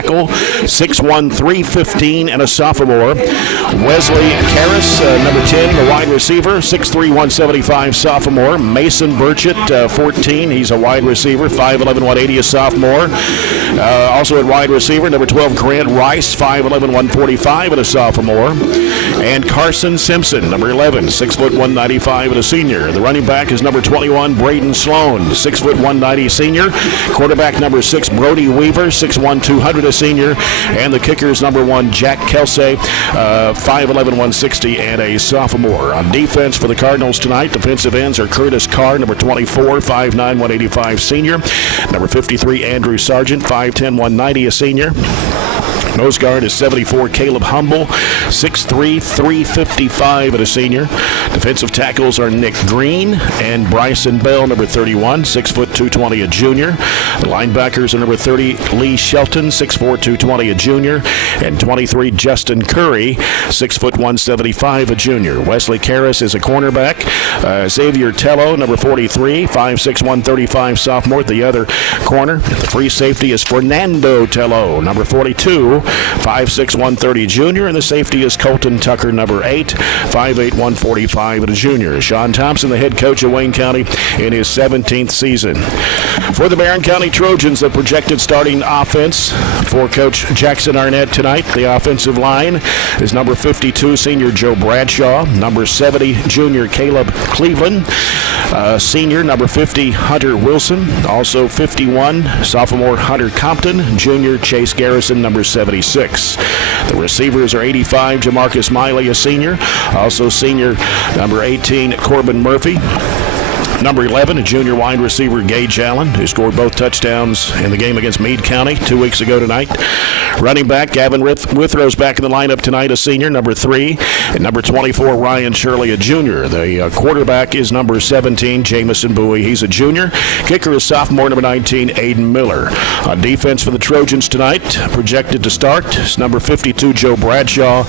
tackle, 6'1", 315, and a sophomore. Wesley Karras, number 10, the wide receiver, 6'3", 175, sophomore. Mason Burchett, 14, he's a wide receiver, 5'11", 180, a sophomore. Also at wide receiver, number 12, Grant Rice, 5'11", 145, and a sophomore. And Carson Simpson, number 11, 6', 195, and a senior. The running back is number 21, Braden Sloan, 6', 190, senior. Quarterback number 6, Brody Weaver, 6'1", 200, a senior. And the kicker is number 1, Jack Kelsey, 5'11", 160, and a sophomore. On defense for the Cardinals tonight, defensive ends are Curtis Carr, number 24, 5'9", 185, senior. Number 53, Andrew Sargent, 5'10", 190, a senior. Nose guard is 74, Caleb Humble, 6'3", 355, and a senior. Defensive tackles are Nick Green and Bryson Bell, number 31, 6', 220, a junior. The linebackers are number 30, Lee Shelton, 6'4", 220, a junior. And 23, Justin Curry, 6', 175, a junior. Wesley Karras is a cornerback. Xavier Tello, number 43, 5'6", 135, sophomore, the other corner. The free safety is Fernando Tello, number 42, 5'6", 130, junior, and the safety is Colton Tucker, number 8, 5'8", 145, and a junior. Sean Thompson, the head coach of Wayne County in his 17th season. For the Barren County Trojans, the projected starting offense for Coach Jackson Arnett tonight, the offensive line is number 52, senior Joe Bradshaw, number 70, junior Caleb Cleveland, senior number 50, Hunter Wilson, also 51, sophomore Hunter Compton, junior Chase Garrison, number 76. The receivers are 85, Jamarcus Miley, a senior, also senior number 18, Corbin Murphy. Number 11, a junior wide receiver, Gage Allen, who scored both touchdowns in the game against Meade County 2 weeks ago tonight. Running back, Gavin Withrow's back in the lineup tonight, a senior, number 3. And number 24, Ryan Shirley, a junior. The quarterback is number 17, Jamison Bowie. He's a junior. Kicker is sophomore, number 19, Aiden Miller. On defense for the Trojans tonight, projected to start, is number 52, Joe Bradshaw.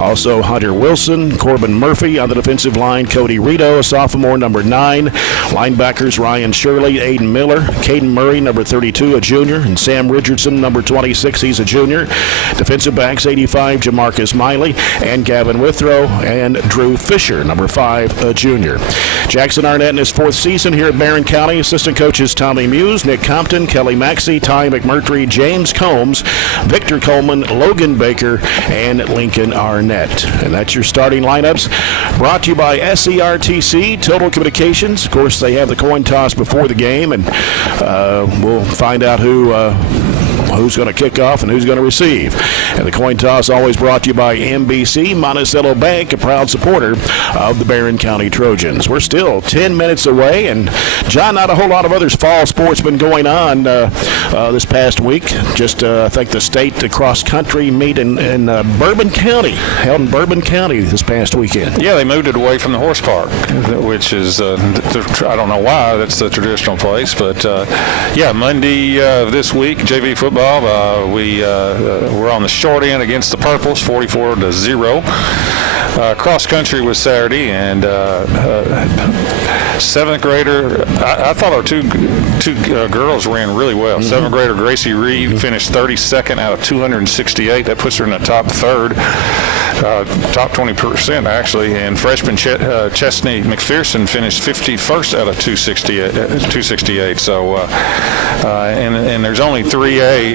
Also Hunter Wilson, Corbin Murphy. On the defensive line, Cody Rito, a sophomore, number 9. Linebackers, Ryan Shirley, Aiden Miller, Caden Murray, number 32, a junior, and Sam Richardson, number 26, he's a junior. Defensive backs, 85, Jamarcus Miley, and Gavin Withrow, and Drew Fisher, number 5, a junior. Jackson Arnett in his 4th season here at Barren County. Assistant coaches Tommy Muse, Nick Compton, Kelly Maxey, Ty McMurtry, James Combs, Victor Coleman, Logan Baker, and Lincoln Arnett. And that's your starting lineups. Brought to you by SERTC, Total Communications. Of course, they have the coin toss before the game, and we'll find out who's going to kick off and who's going to receive. And the coin toss always brought to you by MBC Monticello Bank, a proud supporter of the Barren County Trojans. We're still 10 minutes away, and John, not a whole lot of other fall sports been going on this past week. Just I think the state cross-country meet in Bourbon County, held in Bourbon County this past weekend. Yeah, they moved it away from the horse park, which is I don't know why that's the traditional place, but Monday this week, JV football, we're on the short end against the Purples, 44-0. Cross country was Saturday, and 7th grader, I thought our two girls ran really well. 7th grader Gracie Reed finished 32nd out of 268. That puts her in the top third, top 20% actually. And freshman Chesney McPherson finished 51st out of 268. So, and there's only 3A.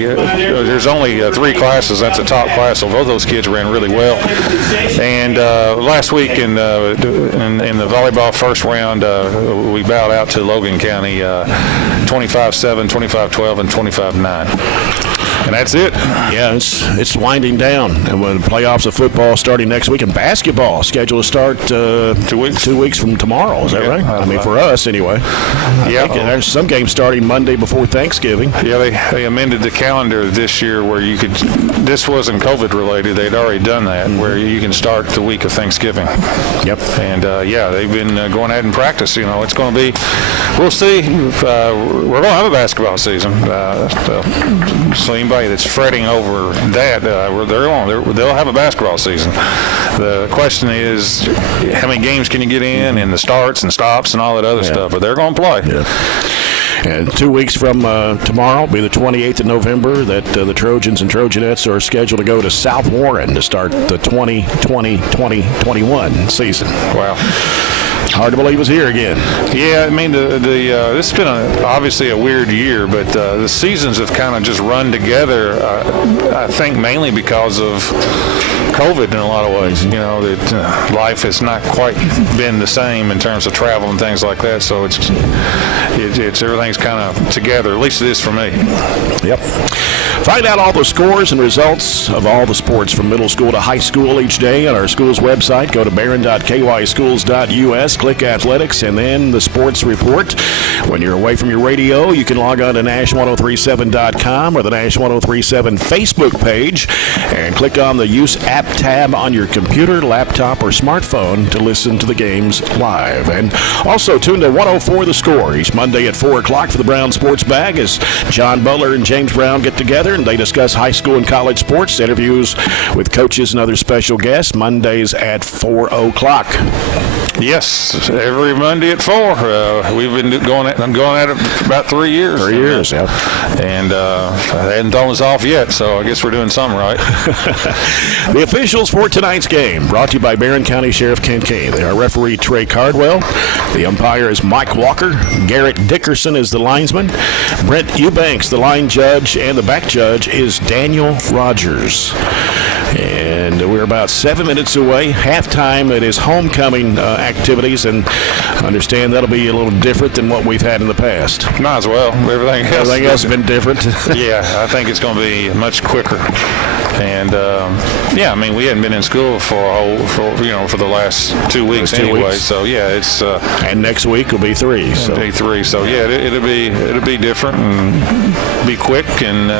There's only 3 classes. That's a top class. So both those kids ran really well. And last week in the volleyball first round, we bowed out to Logan County 25-7, 25-12, and 25-9. And that's it. Yeah, it's winding down. And when the playoffs of football starting next week, and basketball scheduled to start 2 weeks from tomorrow. Is that right? I mean, for us anyway. I think there's some games starting Monday before Thanksgiving. Yeah, they amended the calendar this year where you could. This wasn't COVID related. They'd already done that, where you can start the week of Thanksgiving. Yep. And they've been going ahead and practice. You know, it's going to be. We'll see. We're going to have a basketball season. So anybody anybody that's fretting over that, they'll have a basketball season. The question is, how many games can you get in, and the starts and stops and all that other stuff, but they're going to play. Yeah. And 2 weeks from tomorrow, will be the 28th of November, that the Trojans and Trojanettes are scheduled to go to South Warren to start the 2020-2021 season. Wow. Hard to believe it's here again. Yeah, I mean, this has been obviously a weird year, but the seasons have kind of just run together, I think mainly because of COVID in a lot of ways. You know, that life has not quite been the same in terms of travel and things like that, so it's everything's kind of together, at least it is for me. Yep. Find out all the scores and results of all the sports from middle school to high school each day on our school's website. Go to barren.kyschools.us, click athletics, and then the sports report. When you're away from your radio, you can log on to nash1037.com or the Nash 1037 Facebook page and click on the Use App tab on your computer, laptop, or smartphone to listen to the games live. And also tune to 104 The Score each Monday at 4 o'clock for the Brown Sports Bag as John Butler and James Brown get together and they discuss high school and college sports, interviews with coaches and other special guests, Mondays at 4 o'clock. Yes, every Monday at 4. We've been going at it about 3 years. 3 years, yeah. And they hadn't thrown us off yet, so I guess we're doing something right. The officials for tonight's game, brought to you by Barren County Sheriff Ken Kane. They are referee Trey Cardwell. The umpire is Mike Walker. Garrett Dickerson is the linesman. Brent Eubanks, the line judge, and the back judge is Daniel Rogers. And we're about 7 minutes away. Halftime, it is homecoming activities, and I understand that'll be a little different than what we've had in the past. Might as well. Everything else has been different. Yeah, I think it's going to be much quicker. And I mean, we hadn't been in school for the last 2 weeks anyway. So yeah, it's and next week will be 3. So day 3. So yeah, it'll be different and be quick, and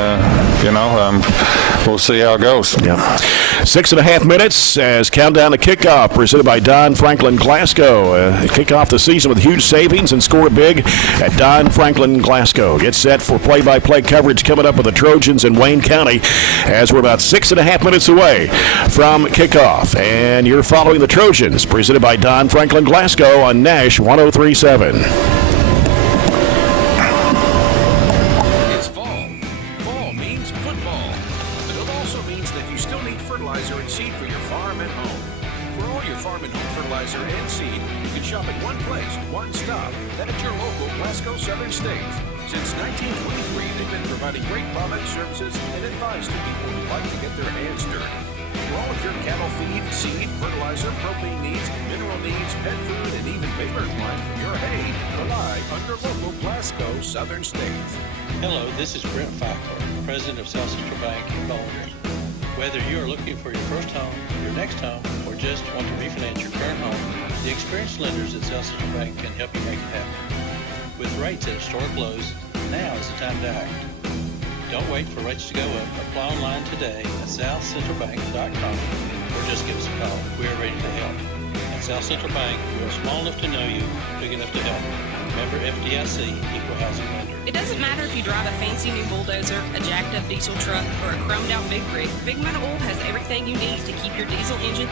we'll see how it goes. Yeah. 6.5 minutes as countdown to kickoff, presented by Don Franklin Glasgow. Kick off the season with huge savings and score big at Don Franklin Glasgow. Get set for play-by-play coverage coming up with the Trojans in Wayne County as we're about 6.5 minutes away from kickoff. And you're following the Trojans, presented by Don Franklin Glasgow on Nash 1037. Southern States. Hello, this is Brent Fackler, President of South Central Bank in Baldwin. Whether you are looking for your first home, your next home, or just want to refinance your current home, the experienced lenders at South Central Bank can help you make it happen. With rates at historic lows, now is the time to act. Don't wait for rates to go up. Apply online today at southcentralbank.com or just give us a call. We are ready to help. At South Central Bank, we are small enough to know you, big enough to help. Member FDIC, Equal Housing Lender. It doesn't matter if you drive a fancy new bulldozer, a jacked up diesel truck, or a chromed out big rig. Big Metal Oil has everything you need to keep your diesel engine.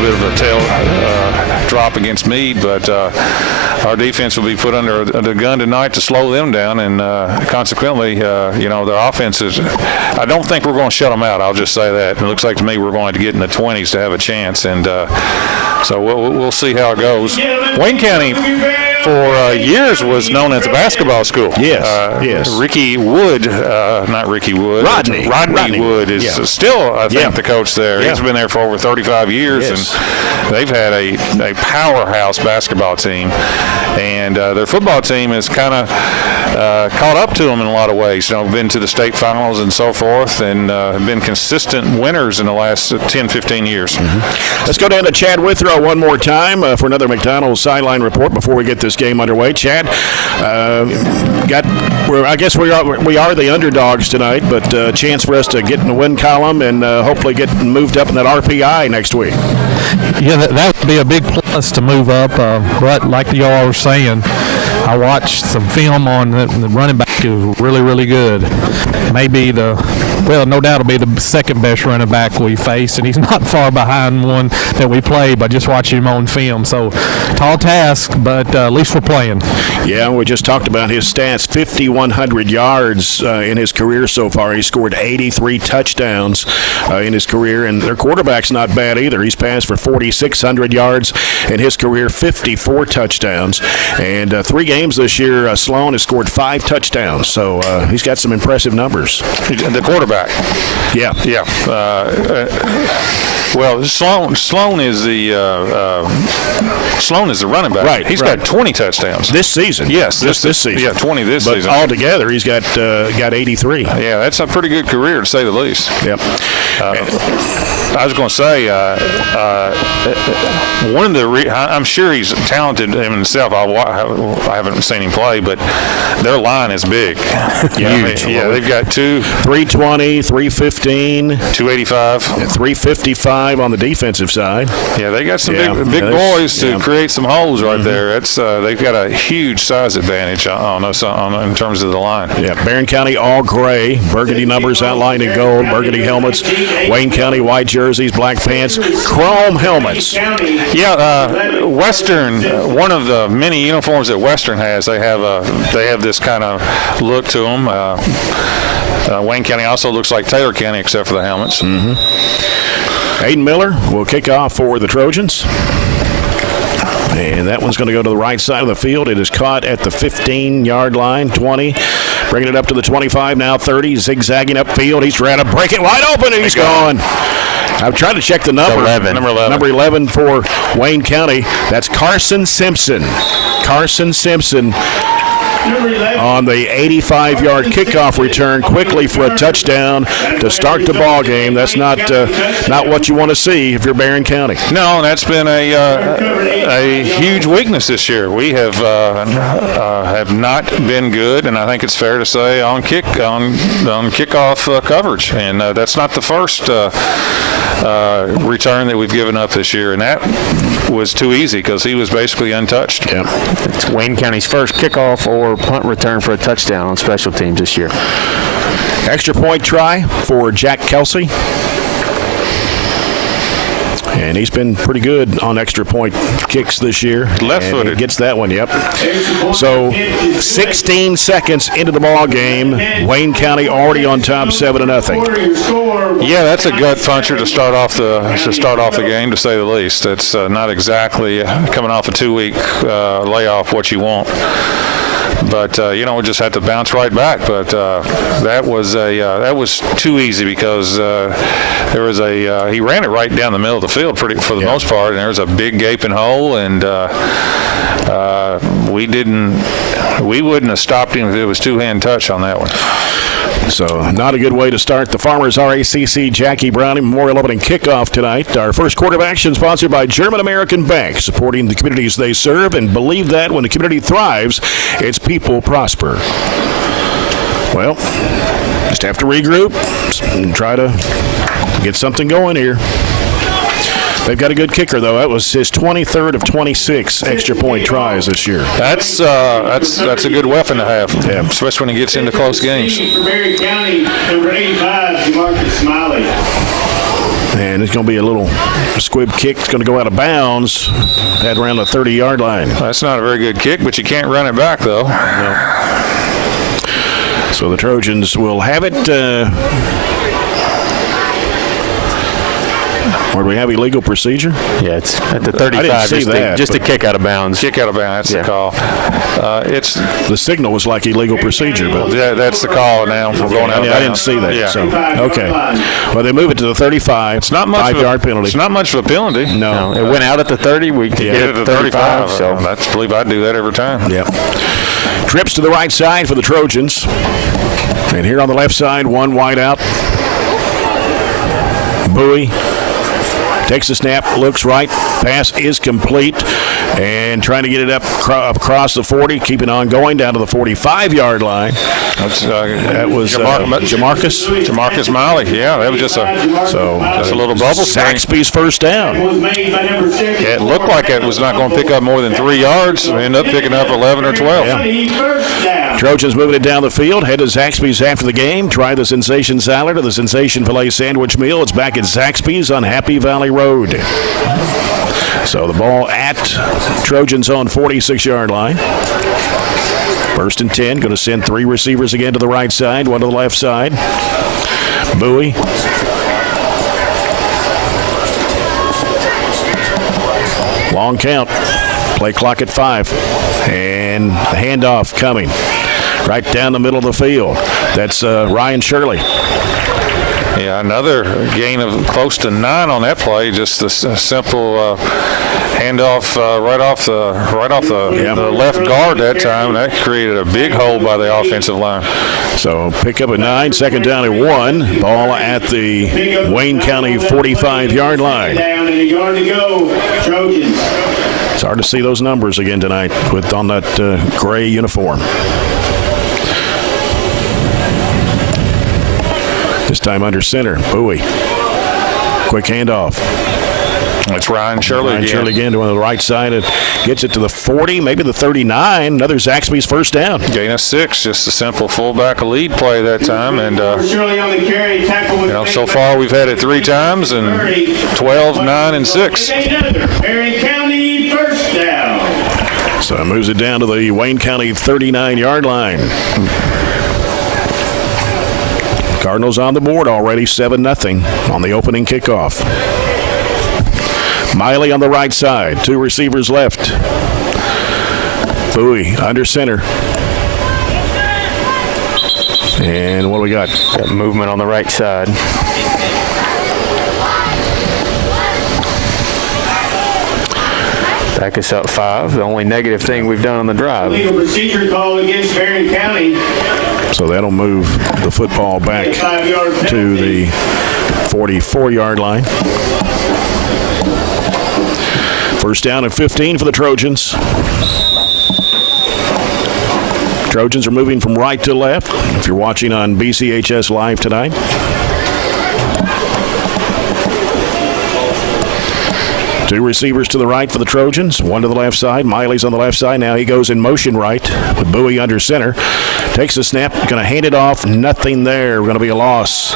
little bit of a tail drop against Meade, but our defense will be put under the gun tonight to slow them down, and consequently, their offense is. I don't think we're going to shut them out. I'll just say that. It looks like to me we're going to get in the 20s to have a chance, and so we'll see how it goes. Wayne County, for years, was known as a basketball school. Yes. Ricky Wood, not Ricky Wood. Rodney Wood is still, I think, the coach there. Yeah. He's been there for over 35 years, and they've had a powerhouse basketball team. And their football team has kind of caught up to them in a lot of ways. Been to the state finals and so forth, and have been consistent winners in the last 10, 15 years. Mm-hmm. Let's go down to Chad Withrow one more time for another McDonald's sideline report before we get this game underway. Chad, I guess we are the underdogs tonight, but a chance for us to get in the win column and hopefully get moved up in that RPI next week. Yeah, that would be a big plus to move up. But like y'all were saying, I watched some film on the running back. It was really, really good. Maybe no doubt it'll be the second best running back we face, and he's not far behind one that we play by just watching him on film. So, tall task, but at least we're playing. Yeah, we just talked about his stats. 5,100 yards in his career so far. He scored 83 touchdowns in his career, and their quarterback's not bad either. He's passed for 4,600 yards in his career, 54 touchdowns. And 3 games this year, Sloan has scored 5 touchdowns. So he's got some impressive numbers. The quarterback. Yeah. Well, Sloan is the running back. Right. He's got 20 touchdowns this season. Yes, this season. Yeah, 20 this but season. Altogether, he's got 83. Yeah, that's a pretty good career to say the least. Yep. I was going to say one of the. I'm sure he's talented in himself. I haven't seen him play, but their line is big. Huge. They've got 320, 315, 285, 355 on the defensive side. Yeah, they got some big boys to create some holes right there. That's they've got a huge size advantage on us in terms of the line. Yeah, Barren County all gray, burgundy numbers outlined in gold, burgundy helmets. Wayne County white jerseys, black pants, chrome helmets. Yeah, Western. One of the many uniforms that Western has, they have this kind of look to them. Wayne County also looks like Taylor County except for the helmets. Mm-hmm. Aiden Miller will kick off for the Trojans. And that one's going to go to the right side of the field. It is caught at the 15-yard line, 20. Bringing it up to the 25, now 30. Zigzagging upfield. He's trying to break it wide open, and he's gone. I'm trying to check the number. 11. Number 11 for Wayne County. That's Carson Simpson. On the 85-yard kickoff return, quickly for a touchdown to start the ball game. That's not what you want to see if you're Barren County. No, that's been a huge weakness this year. We have not been good, and I think it's fair to say on kickoff coverage. And that's not the first return that we've given up this year, and that was too easy because he was basically untouched. Yeah. It's Wayne County's first kickoff or punt return for a touchdown on special teams this year. Extra point try for Jack Kelsey. And he's been pretty good on extra point kicks this year. Left-footed. He gets that one, yep. So 16 seconds into the ball game, Wayne County already on top 7-0. Yeah, that's a gut puncher to start off the game, to say the least. It's not exactly coming off a 2-week layoff what you want. But we just had to bounce right back. But that was too easy because there was he ran it right down the middle of the field for the most part, and there was a big gaping hole, and we wouldn't have stopped him if it was two-hand touch on that one. So not a good way to start the Farmers RACC Jackie Browning Memorial Opening Kickoff tonight. Our first quarter of action sponsored by German American Bank, supporting the communities they serve, and believe that when the community thrives, its people prosper. Well, just have to regroup and try to get something going here. They've got a good kicker, though. That was his 23rd of 26 extra point tries this year. That's a good weapon to have, especially when he gets into close games. And And it's going to be a little squib kick. It's going to go out of bounds at around the 30-yard line. That's not a very good kick, but you can't run it back, though. No. So the Trojans will have it. Or do we have illegal procedure? Yeah, it's at the 35. I didn't see just a kick out of bounds. Kick out of bounds, that's the call. It's the signal was like illegal procedure, but that's the call now. We're going out of bounds. I didn't see that. Yeah. So okay, well they move it to the 35. It's not much 5-yard penalty. It's not much of a penalty. No, it went out at the 30. We get it at the 35. So I believe I'd do that every time. Yeah. Trips to the right side for the Trojans, and here on the left side, one wide out. Bowie takes the snap, looks right, pass is complete, and trying to get it up across the 40, keeping on going down to the 45-yard line. That was Jamarcus Miley. Yeah, that was just a little bubble. Saxby's first down. It looked like it was not going to pick up more than 3 yards. They ended up picking up 11 or 12. Yeah. Trojans moving it down the field. Head to Zaxby's after the game. Try the Sensation Salad or the Sensation Filet Sandwich Meal. It's back at Zaxby's on Happy Valley Road. So the ball at Trojans on 46-yard line. 1st and 10. Going to send 3 receivers again to the right side, 1 to the left side. Bowie. Long count. Play clock at 5. And the handoff coming. Right down the middle of the field. That's Ryan Shirley. Yeah, another gain of close to 9 on that play. Just a simple handoff right off the left guard that time. That created a big hole by the offensive line. So pick up a 9, 2nd down at 1. Ball at the Wayne County 45-yard line. Down and a yard to go, Trojans. It's hard to see those numbers again tonight on that gray uniform. This time under center, Bowie. Quick handoff. It's Ryan Shirley again. Shirley again to the right side. It gets it to the 40, maybe the 39. Another Zaxby's first down. Gain of 6, just a simple fullback lead play that time. And Shirley on the carry, tackle with so far we've had it 3 times, and 12, 9, and 6. Barren County first down. So it moves it down to the Wayne County 39-yard line. Cardinals on the board already, 7-0 on the opening kickoff. Miley on the right side, 2 receivers left. Bowie under center. And what do we got? Got movement on the right side. Back us up 5. The only negative thing we've done on the drive. Legal procedure call against Barren County. So that'll move the football back to the 44-yard line. 1st down and 15 for the Trojans. Trojans are moving from right to left. If you're watching on BCHS Live tonight. Two receivers to the right for the Trojans, 1 to the left side. Miley's on the left side. Now he goes in motion right with Bowie under center. Takes a snap, going to hand it off. Nothing there. Going to be a loss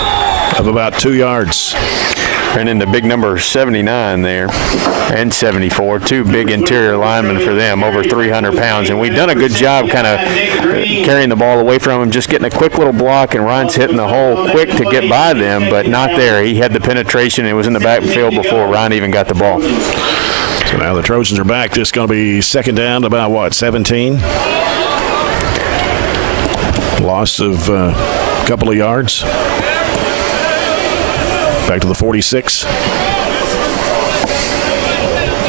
of about 2 yards. And then the big number 79 there and 74, 2 big interior linemen for them, over 300 pounds. And we've done a good job kind of carrying the ball away from him, just getting a quick little block, and Ryan's hitting the hole quick to get by them, but not there. He had the penetration. It was in the backfield before Ryan even got the ball. So now the Trojans are back. This is going to be 2nd down to about, 17? Loss of a couple of yards. Back to the 46.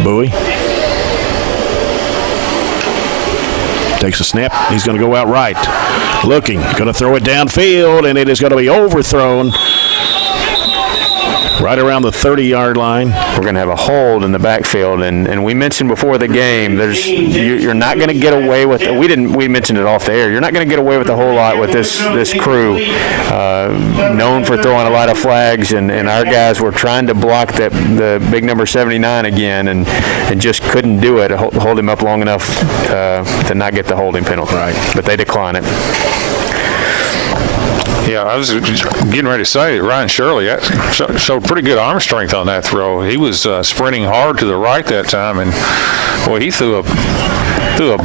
Bowie takes a snap. He's going to go out right. Looking. Going to throw it downfield, and it is going to be overthrown right around the 30-yard line. We're going to have a hold in the backfield, and we mentioned before the game, you're not going to get away with it. We mentioned it off the air. You're not going to get away with a whole lot with this crew, known for throwing a lot of flags, and our guys were trying to block the big number 79 again, and just couldn't do it, hold him up long enough to not get the holding penalty. Right. But they decline it. Yeah, I was getting ready to say that Ryan Shirley showed pretty good arm strength on that throw. He was sprinting hard to the right that time, and boy, he threw a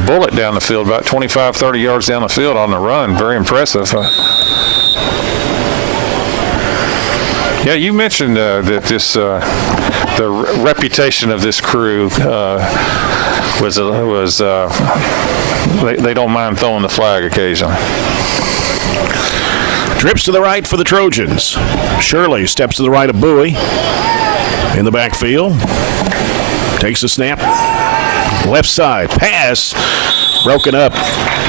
bullet down the field, about 25, 30 yards down the field on the run. Very impressive. Yeah, you mentioned that the reputation of this crew they don't mind throwing the flag occasionally. Trips to the right for the Trojans. Shirley steps to the right of Bowie in the backfield. Takes the snap. Left side. Pass. Broken up.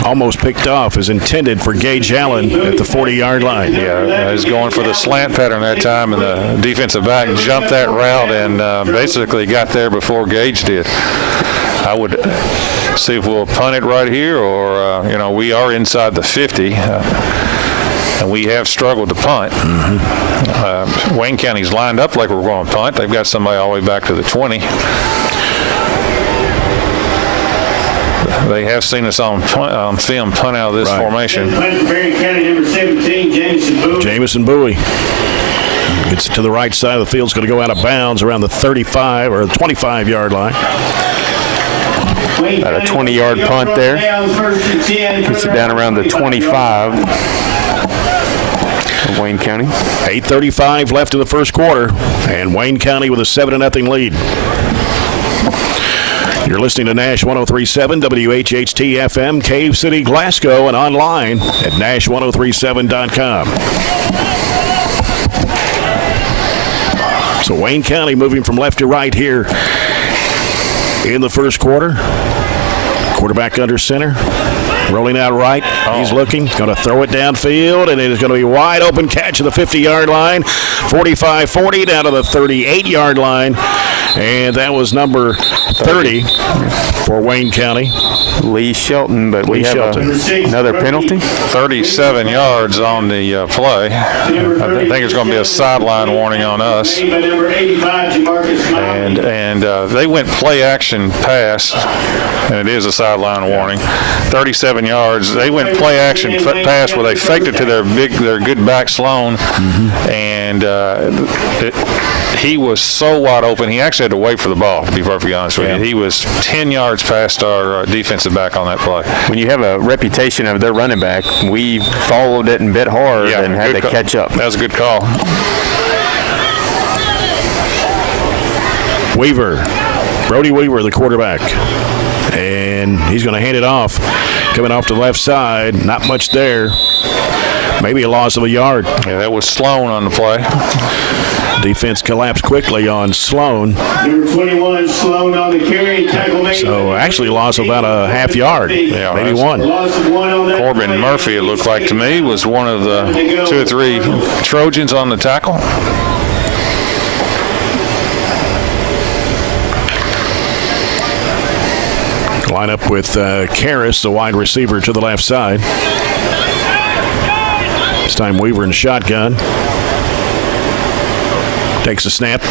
Almost picked off. Is intended for Gage Allen at the 40-yard line. Yeah, he was going for the slant pattern that time, and the defensive back jumped that route and basically got there before Gage did. I would see if we'll punt it right here, or, we are inside the 50. And we have struggled to punt. Wayne County's lined up like we're going to punt. They've got somebody all the way back to the 20. They have seen us on film punt out of this formation. Punt for Barren County, number 17, Jamison Bowie. Gets it to the right side of the field. It's going to go out of bounds around the 35 or 25-yard line. About a 20-yard punt there. Gets it down around the 25 of Wayne County. 8:35 left in the first quarter, and Wayne County with a 7-0 lead. You're listening to Nash 103.7 WHHT FM, Cave City, Glasgow, and online at nash1037.com. So Wayne County moving from left to right here in the first quarter. Quarterback under center. Rolling out right. He's looking. Going to throw it downfield, and it is going to be wide open catch at the 50-yard line. 45-40 down to the 38-yard line. And that was number 30 for Wayne County. Lee Shelton, but we have another penalty. 37 yards on the play. I think it's going to be a sideline warning on us. And they went play action pass, and it is a sideline warning. 37 yards. They went play action pass where they faked it to their good back Sloan, and he was so wide open. He actually had to wait for the ball, to be perfectly honest with you. He was 10 yards past our defensive back on that play. When you have a reputation of their running back, we followed it and bit hard and had to catch up. That was a good call. Weaver. Brody Weaver, the quarterback. And he's going to hand it off. Coming off the left side. Not much there. Maybe a loss of a yard. Yeah, that was Sloan on the play. Defense collapsed quickly on Sloan. Number 21, Sloan on the carry. Tackle made. So actually lost about a half yard. Yeah, maybe one. Loss of one on that. Corbin Murphy, it looked like to me, was one of the 2 or 3 Trojans on the tackle. Line up with Karras, the wide receiver, to the left side. This time Weaver in shotgun. Takes a snap.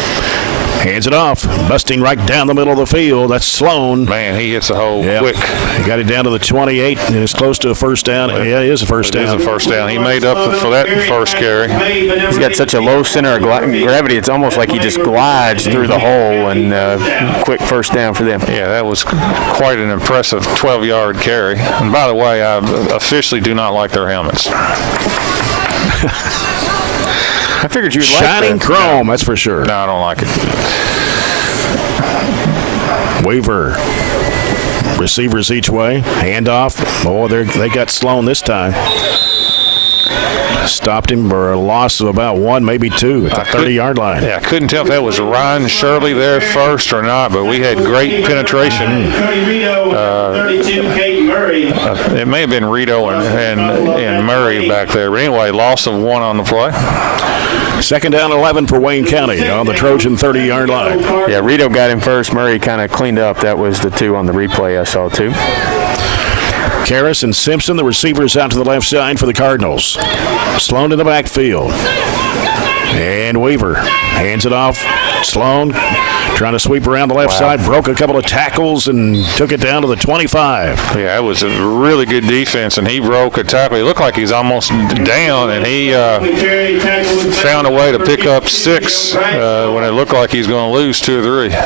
Hands it off. Busting right down the middle of the field. That's Sloan. Man, he hits a hole quick. He got it down to the 28, and it's close to a first down. Yeah, it is a first down. It is a first down. He made up for that first carry. He's got such a low center of gravity, it's almost like he just glides through the hole, and quick first down for them. Yeah, that was quite an impressive 12-yard carry. And by the way, I officially do not like their helmets. I figured you would like Shining chrome, that's for sure. No, I don't like it. Weaver. Receivers each way. Handoff. Oh, they got Sloan this time. Stopped him for a loss of about 1, maybe 2 at the 30-yard line. Yeah, I couldn't tell if that was Ryan Shirley there first or not, but we had great penetration. It may have been Rito and Murray back there. But anyway, loss of 1 on the play. Second down 11 for Wayne County on the Trojan 30-yard line. Yeah, Rito got him first. Murray kind of cleaned up. That was the 2 on the replay I saw, too. Karras and Simpson, the receivers, out to the left side for the Cardinals. Sloan in the backfield. And Weaver hands it off Sloan trying to sweep around the left side, broke a couple of tackles and took it down to the 25. Yeah, it was a really good defense, and he broke a tackle. He looked like he's almost down, and he found a way to pick up 6 when it looked like he's going to lose 2 or 3.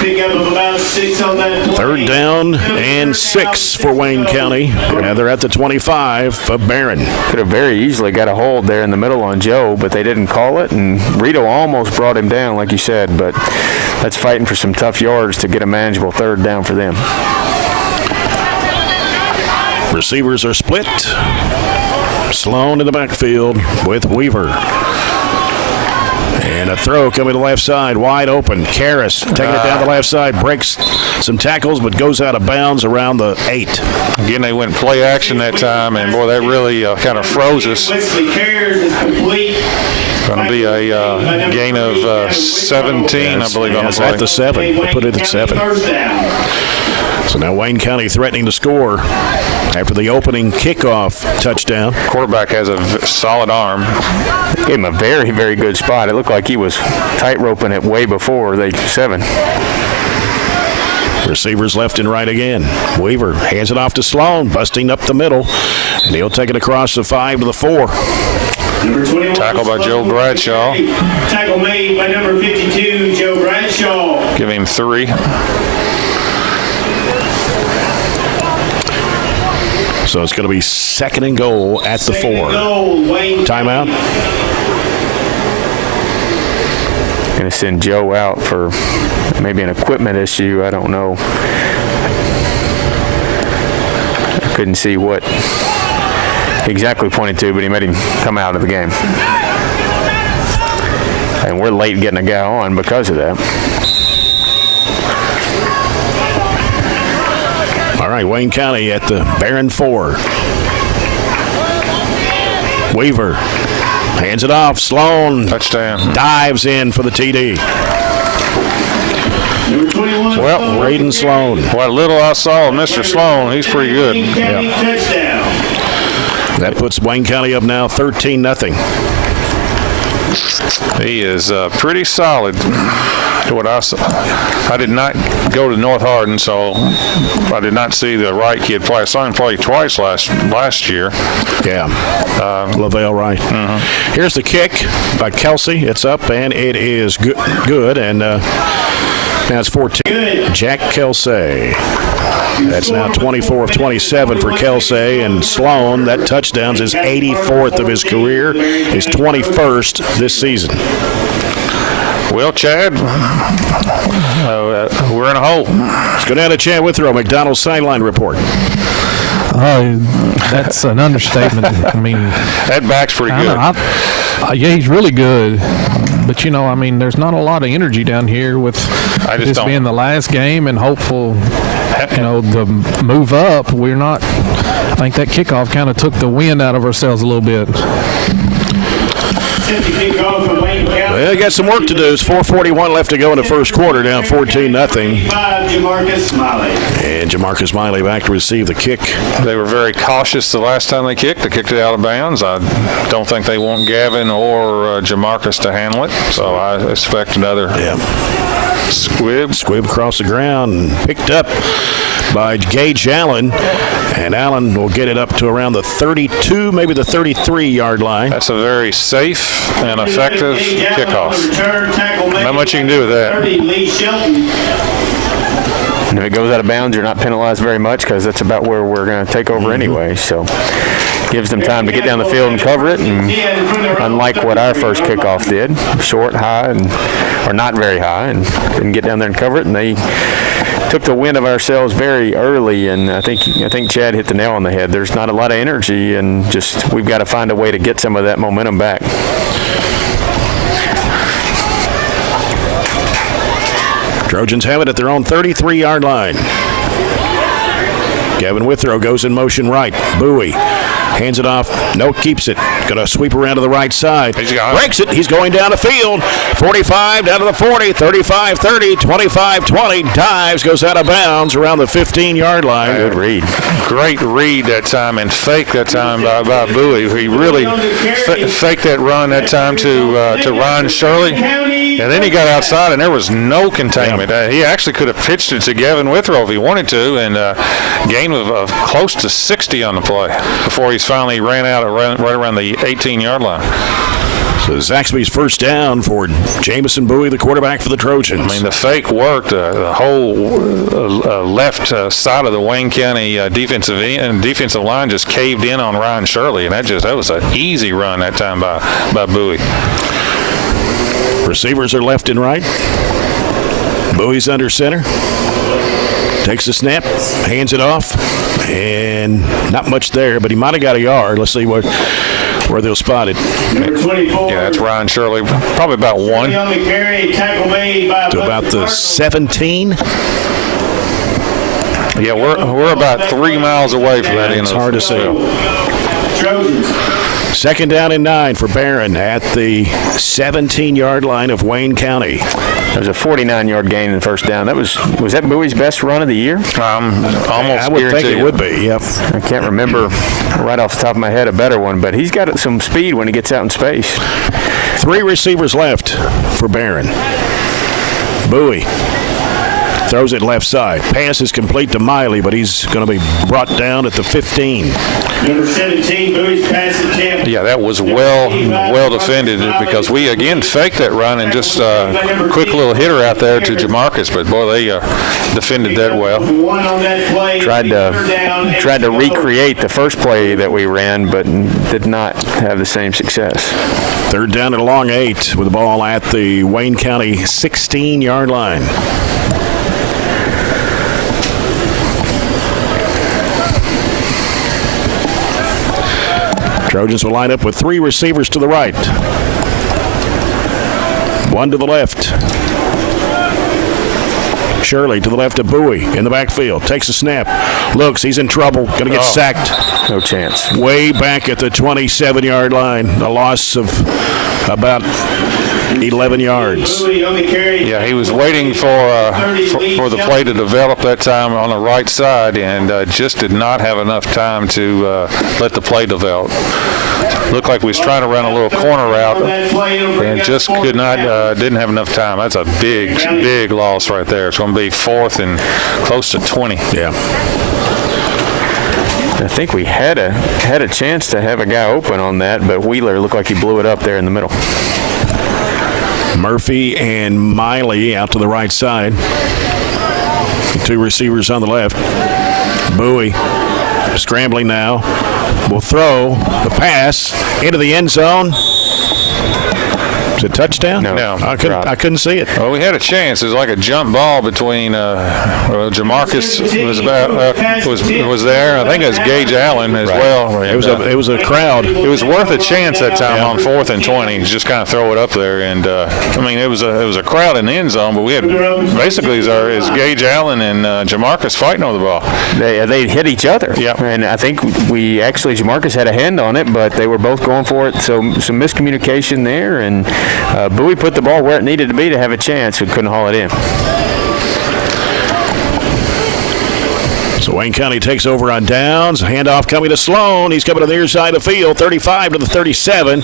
Pick up of about 6 on that play. 3rd down and 6 for Wayne County. And they're at the 25 of Barren. Could have very easily got a hold there in the middle on Joe, but they didn't call it, and Rito almost brought him down, like you said, but that's fighting for some tough yards to get a manageable 3rd down for them. Receivers are split. Sloan in the backfield with Weaver. And a throw coming to the left side, wide open. Karras taking it down the left side, breaks some tackles, but goes out of bounds around the 8. Again, they went play action that time, and boy, that really kind of froze us. Wesley Karras is complete. Going to be a gain of 17, I believe, on the It's play. at the 7. They put it at 7. First down. So now Wayne County threatening to score after the opening kickoff touchdown. Quarterback has a solid arm. Gave him a very, very good spot. It looked like he was tight-roping it way before they 7. Receivers left and right again. Weaver hands it off to Sloan, busting up the middle, and he'll take it across the 5 to the 4. Number 21, Tackle by Joe Bradshaw. Tackle made by number 52, Joe Bradshaw. Give him 3. So it's going to be 2nd and goal at the 4. Second and goal, Wayne. Timeout. Going to send Joe out for maybe an equipment issue. I don't know. I couldn't see what exactly pointed to, but he made him come out of the game. And we're late getting a guy on because of that. All right, Wayne County at the Barren 4. Weaver hands it off. Sloan Touchdown. dives in for the TD. Number 21, Well, Raiden Sloan. What little I saw of Mr. Sloan, he's pretty good. Wayne County touchdown. That puts Wayne County up now 13-0. He is pretty solid. What I saw. I did not go to North Hardin, so I did not see the Wright kid play. I saw him play twice last year. Yeah. Lavelle Wright. Here's the kick by Kelsey. It's up, and it is good. And now it's 14. Jack Kelsey. That's now 24 of 27 for Kelsey. And Sloan, that touchdown's his 84th of his career, his 21st this season. Well, Chad, we're in a hole. Let's go down to Chad Withrow, McDonald's Sideline Report. That's an understatement. I mean, That back's pretty good. yeah, he's really good. But, you know, I mean, there's not a lot of energy down here with this being the last game and hopeful, you know, the move up. We're not – I think that kickoff kind of took the wind out of ourselves a little bit. Well, you got some work to do. It's 4:41 left to go in the first quarter, down 14-0. Jamarcus Smiley. And Jamarcus Smiley back to receive the kick. They were very cautious the last time they kicked. They kicked it out of bounds. I don't think they want Gavin or Jamarcus to handle it, so I expect another squib. Squib across the ground and picked up by Gage Allen. And Allen will get it up to around the 32, maybe the 33-yard line. That's a very safe and effective kickoff. Not much you can do with that. And if it goes out of bounds, you're not penalized very much because that's about where we're going to take over anyway. So gives them time to get down the field and cover it. And unlike what our first kickoff did, short, high, or not very high, and didn't get down there and cover it. And they took the wind of ourselves very early, and I think Chad hit the nail on the head. There's not a lot of energy, and just we've got to find a way to get some of that momentum back. Trojans have it at their own 33-yard line. Gavin Withrow goes in motion right. Bowie hands it off. No, keeps it. Going to sweep around to the right side. Breaks it. He's going down the field. 45 down to the 40. 35, 30, 25, 20. Dives, goes out of bounds around the 15-yard line. Good read. Great read that time and fake that time by Bowie. He really faked that run that time to Ryan Shirley. And then he got outside, and there was no containment. He actually could have pitched it to Gavin Withrow if he wanted to, and gain of close to 60 on the play before he finally ran out right around the 18-yard line. So Zaxby's first down for Jamison Bowie, the quarterback for the Trojans. I mean, the fake worked. The whole left side of the Wayne County defensive line just caved in on Ryan Shirley, and that was an easy run that time by Bowie. Receivers are left and right. Bowie's under center. Takes the snap, hands it off, and not much there, but he might have got a yard. Let's see where they'll spot it. Number 24. Yeah, that's Ryan Shirley. Probably about one. On the carry, tackle made by To about the 17. Yeah, we're about 3 miles away from that. It's hard to see. Trojans. Second down and 9 for Barren at the 17-yard line of Wayne County. There was a 49-yard gain in the first down. Was that Bowie's best run of the year? Almost I would think it would be, yep. I can't remember right off the top of my head a better one, but he's got some speed when he gets out in space. 3 receivers left for Barren. Bowie throws it left side. Pass is complete to Miley, but he's going to be brought down at the 15. Number 17, Bowie's pass attempt. Yeah, that was well defended because we again faked that run and just quick little hitter out there to Jamarcus, but boy, they defended that well. One on that play. Tried to recreate the first play that we ran, but did not have the same success. Third down and a long 8 with the ball at the Wayne County 16-yard line. Trojans will line up with 3 receivers to the right. 1 to the left. Shirley to the left of Bowie in the backfield. Takes a snap. Looks, he's in trouble. Going to get sacked. No chance. Way back at the 27-yard line. A loss of about 11 yards. Yeah, he was waiting for the play to develop that time on the right side and just did not have enough time to let the play develop. Looked like we was trying to run a little corner route and just could not, didn't have enough time. That's a big loss right there. It's going to be 4th and close to 20. Yeah. I think we had a chance to have a guy open on that, but Wheeler looked like he blew it up there in the middle. Murphy and Miley out to the right side. 2 receivers on the left. Bowie scrambling now. Will throw the pass into the end zone. Is it a touchdown? No. I couldn't see it. Well, we had a chance. It was like a jump ball between Jamarcus was there. I think it was Gage Allen as well. It was a crowd. It was worth a chance that time on 4th and 20. Just kind of throw it up there, and I mean it was a crowd in the end zone, but we had basically is Gage Allen and Jamarcus fighting over the ball. They hit each other. Yeah, and I think Jamarcus had a hand on it, but they were both going for it. So some miscommunication there, and Bowie put the ball where it needed to be to have a chance, but couldn't haul it in. So Wayne County takes over on downs. Handoff coming to Sloan. He's coming to the near side of the field, 35 to the 37.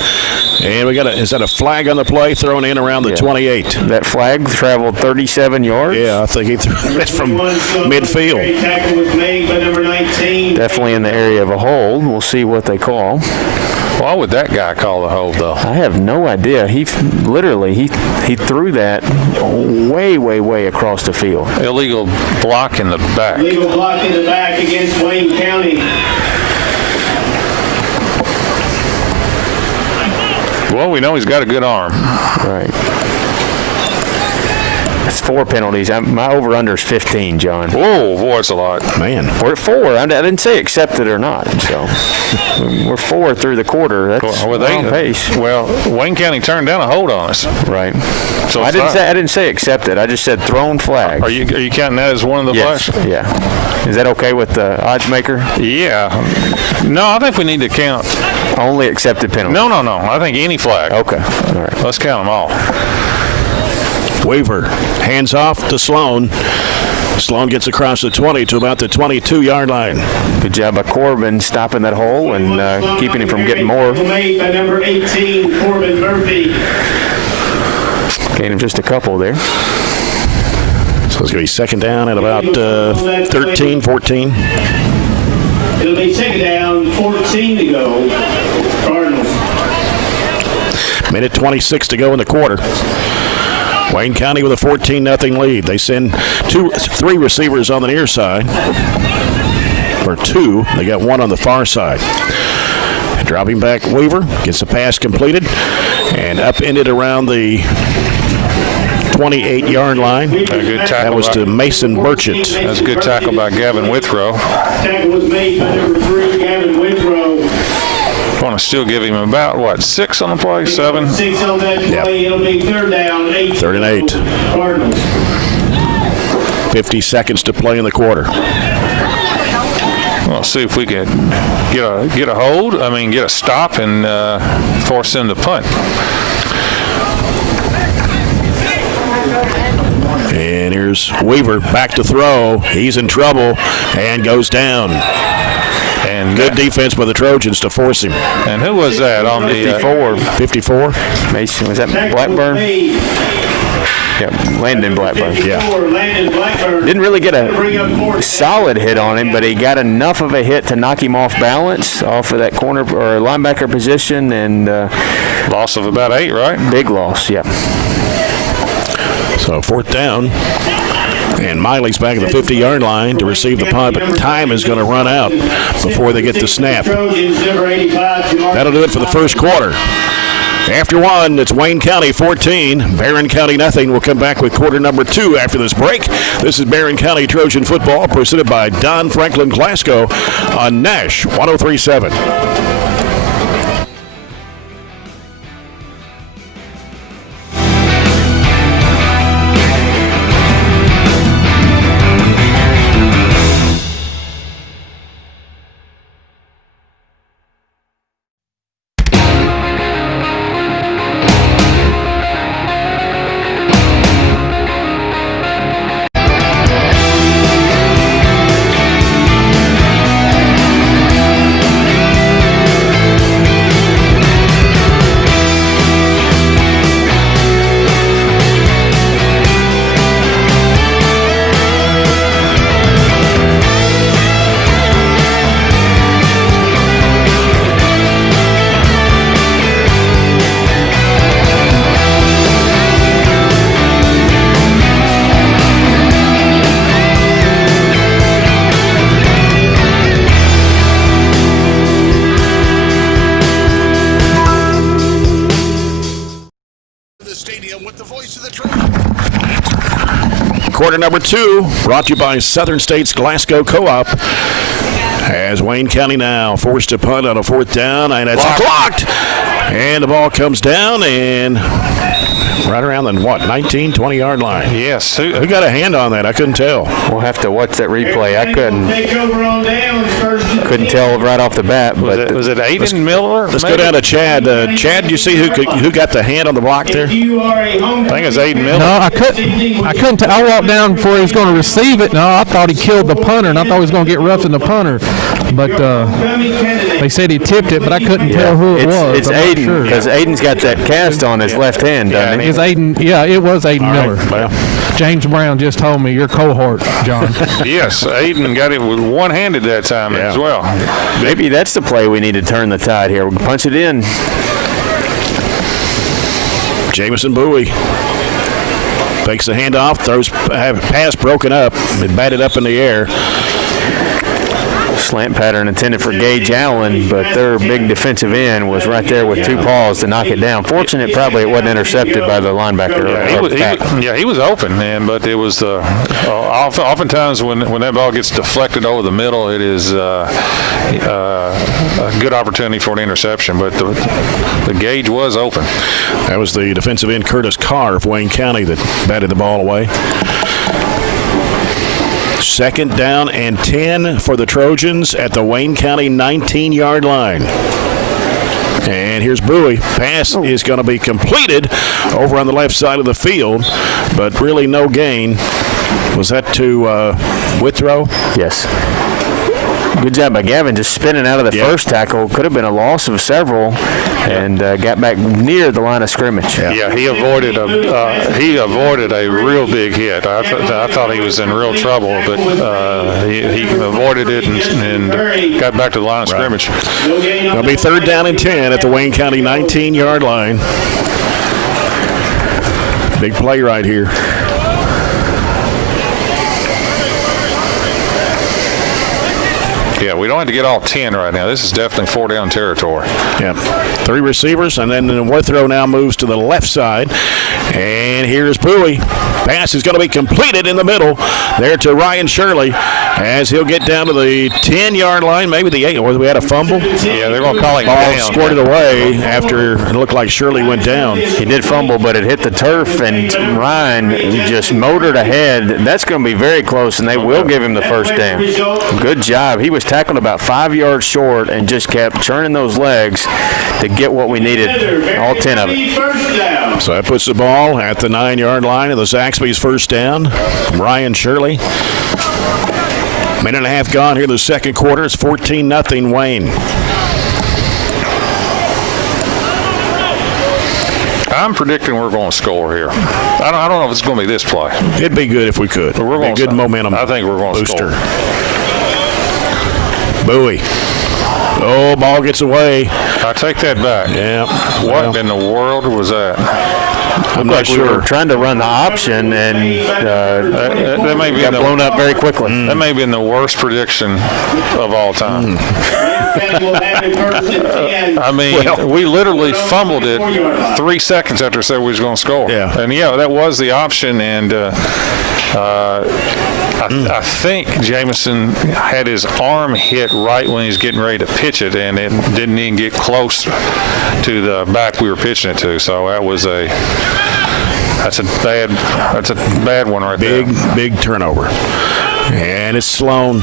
And is that a flag on the play thrown in around the 28? That flag traveled 37 yards. Yeah, I think he threw it from midfield. Tackle was made by number 19. Definitely in the area of a hold. We'll see what they call. Why would that guy call the hold, though? I have no idea. He threw that way across the field. Illegal block in the back. Illegal block in the back against Wayne County. Well, we know he's got a good arm. Right. That's 4 penalties. My over-under is 15, John. Whoa, boy, that's a lot. Man. We're at 4. I didn't say accepted or not. So we're 4 through the quarter. That's on pace. Well, Wayne County turned down a hold on us. Right. So I didn't say accepted. I just said thrown flags. Are you counting that as one of the yes. flags? Yeah. Is that okay with the odds maker? Yeah. No, I think we need to count. Only accepted penalties. No. I think any flag. Okay. All right. Let's count them all. Weaver hands off to Sloan. Sloan gets across the 20 to about the 22-yard line. Good job by Corbin stopping that hole and keeping him from getting more. Made by number 18, Corbin Murphy. Gained him just a couple there. So it's going to be second down at about 13, 14. It'll be second down, 14 to go. Cardinals. Minute 26 to go in the quarter. Wayne County with a 14-0 lead. They send three receivers on the near side. Or two. They got one on the far side. Dropping back Weaver. Gets the pass completed. And upended around the 28-yard line. A good tackle. That was to Mason Burchett. That's a good tackle by Gavin Withrow. Tackle was made by number 3, Gavin Withrow. Want to still give him about, 6 on the play? 7? 6 on that play. It'll be third down, 8. 3rd and 8. Cardinals. 50 seconds to play in the quarter. Well, see if we can get a hold. Get a stop and force them to punt. And here's Weaver back to throw. He's in trouble and goes down. And good defense by the Trojans to force him. And who was that on the 54? Mason, was that Blackburn? Yeah, Landon Blackburn. Yeah. Didn't really get a solid hit on him, but he got enough of a hit to knock him off balance off of that corner or linebacker position, and loss of about 8, right? Big loss, yeah. So 4th down, and Miley's back at the 50-yard line to receive the punt, but time is going to run out before they get the snap. That'll do it for the first quarter. After one, it's Wayne County 14, Barren County nothing. We'll come back with quarter number 2 after this break. This is Barren County Trojan football presented by Don Franklin Glasgow on Nash 103.7. Quarter number 2 brought to you by Southern States Glasgow Co-op. As Wayne County now forced to punt on a 4th down, and it's blocked. And the ball comes down and right around the 19, 20-yard line. Yes. Who got a hand on that? I couldn't tell. We'll have to watch that replay. I couldn't tell right off the bat. But was it Aiden Miller? Let's go down to Chad. Chad, did you see who got the hand on the block there? I think it was Aiden Miller. No, I couldn't tell. I walked down before he was going to receive it. No, I thought he killed the punter, and I thought he was going to get roughed in the punter. But they said he tipped it, but I couldn't tell who it was. It's Aiden, because Aiden's got that cast on his left hand, doesn't he? It's Aiden. Yeah, it was Aiden Miller. Right, well. James Brown just told me your cohort, John. Yes, Aiden got it with one-handed that time as well. Maybe that's the play we need to turn the tide here. We'll punch it in. Jamison Bowie takes the handoff, throws pass broken up, and batted up in the air. Slant pattern intended for Gage Allen, but their big defensive end was right there with 2 paws to knock it down. Fortunate probably it wasn't intercepted by the linebacker. He was open, man, but it was oftentimes when that ball gets deflected over the middle, it is a good opportunity for an interception, but the Gage was open. That was the defensive end Curtis Carr of Wayne County that batted the ball away. 2nd down and 10 for the Trojans at the Wayne County 19-yard line. And here's Bowie. Pass is going to be completed over on the left side of the field, but really no gain. Was that to Withrow? Yes. Good job by Gavin just spinning out of the first tackle. Could have been a loss of several, and got back near the line of scrimmage. Yeah, he avoided a real big hit. I thought he was in real trouble, but he avoided it and got back to the line of scrimmage. It'll be 3rd down and 10 at the Wayne County 19-yard line. Big play right here. Yeah, we don't have to get all 10 right now. This is definitely 4-down territory. Yeah, 3 receivers, and then the throw now moves to the left side. And here's Bowie. Pass is going to be completed in the middle there to Ryan Shirley as he'll get down to the 10-yard line, maybe the 8. We had a fumble. Yeah, they're going to call it Ball down. squirted away after it looked like Shirley went down. He did fumble, but it hit the turf, and Ryan just motored ahead. That's going to be very close, and they will give him the first down. Good job. He was tackled about 5 yards short and just kept churning those legs to get what we needed, all 10 of it. So that puts the ball at the 9-yard line of the Zaxby's first down from Ryan Shirley. Minute and a half gone here in the second quarter. It's 14-0 Wayne. I'm predicting we're going to score here. I don't know if it's going to be this play. It'd be good if we could. But we're going to good momentum. I think we're going to booster. score. Bowie. Oh, ball gets away. I take that back. Yeah. What in the world was that? I'm not We sure. were trying to run the option, and That may be got blown up very quickly. That may have been the worst prediction of all time. I mean, we literally fumbled it 3 seconds after said we was going to score. Yeah. And that was the option. And I think Jamison had his arm hit right when he was getting ready to pitch it, and it didn't even get close to the back we were pitching it to. So that's a bad one right there. Big turnover. And it's Sloan.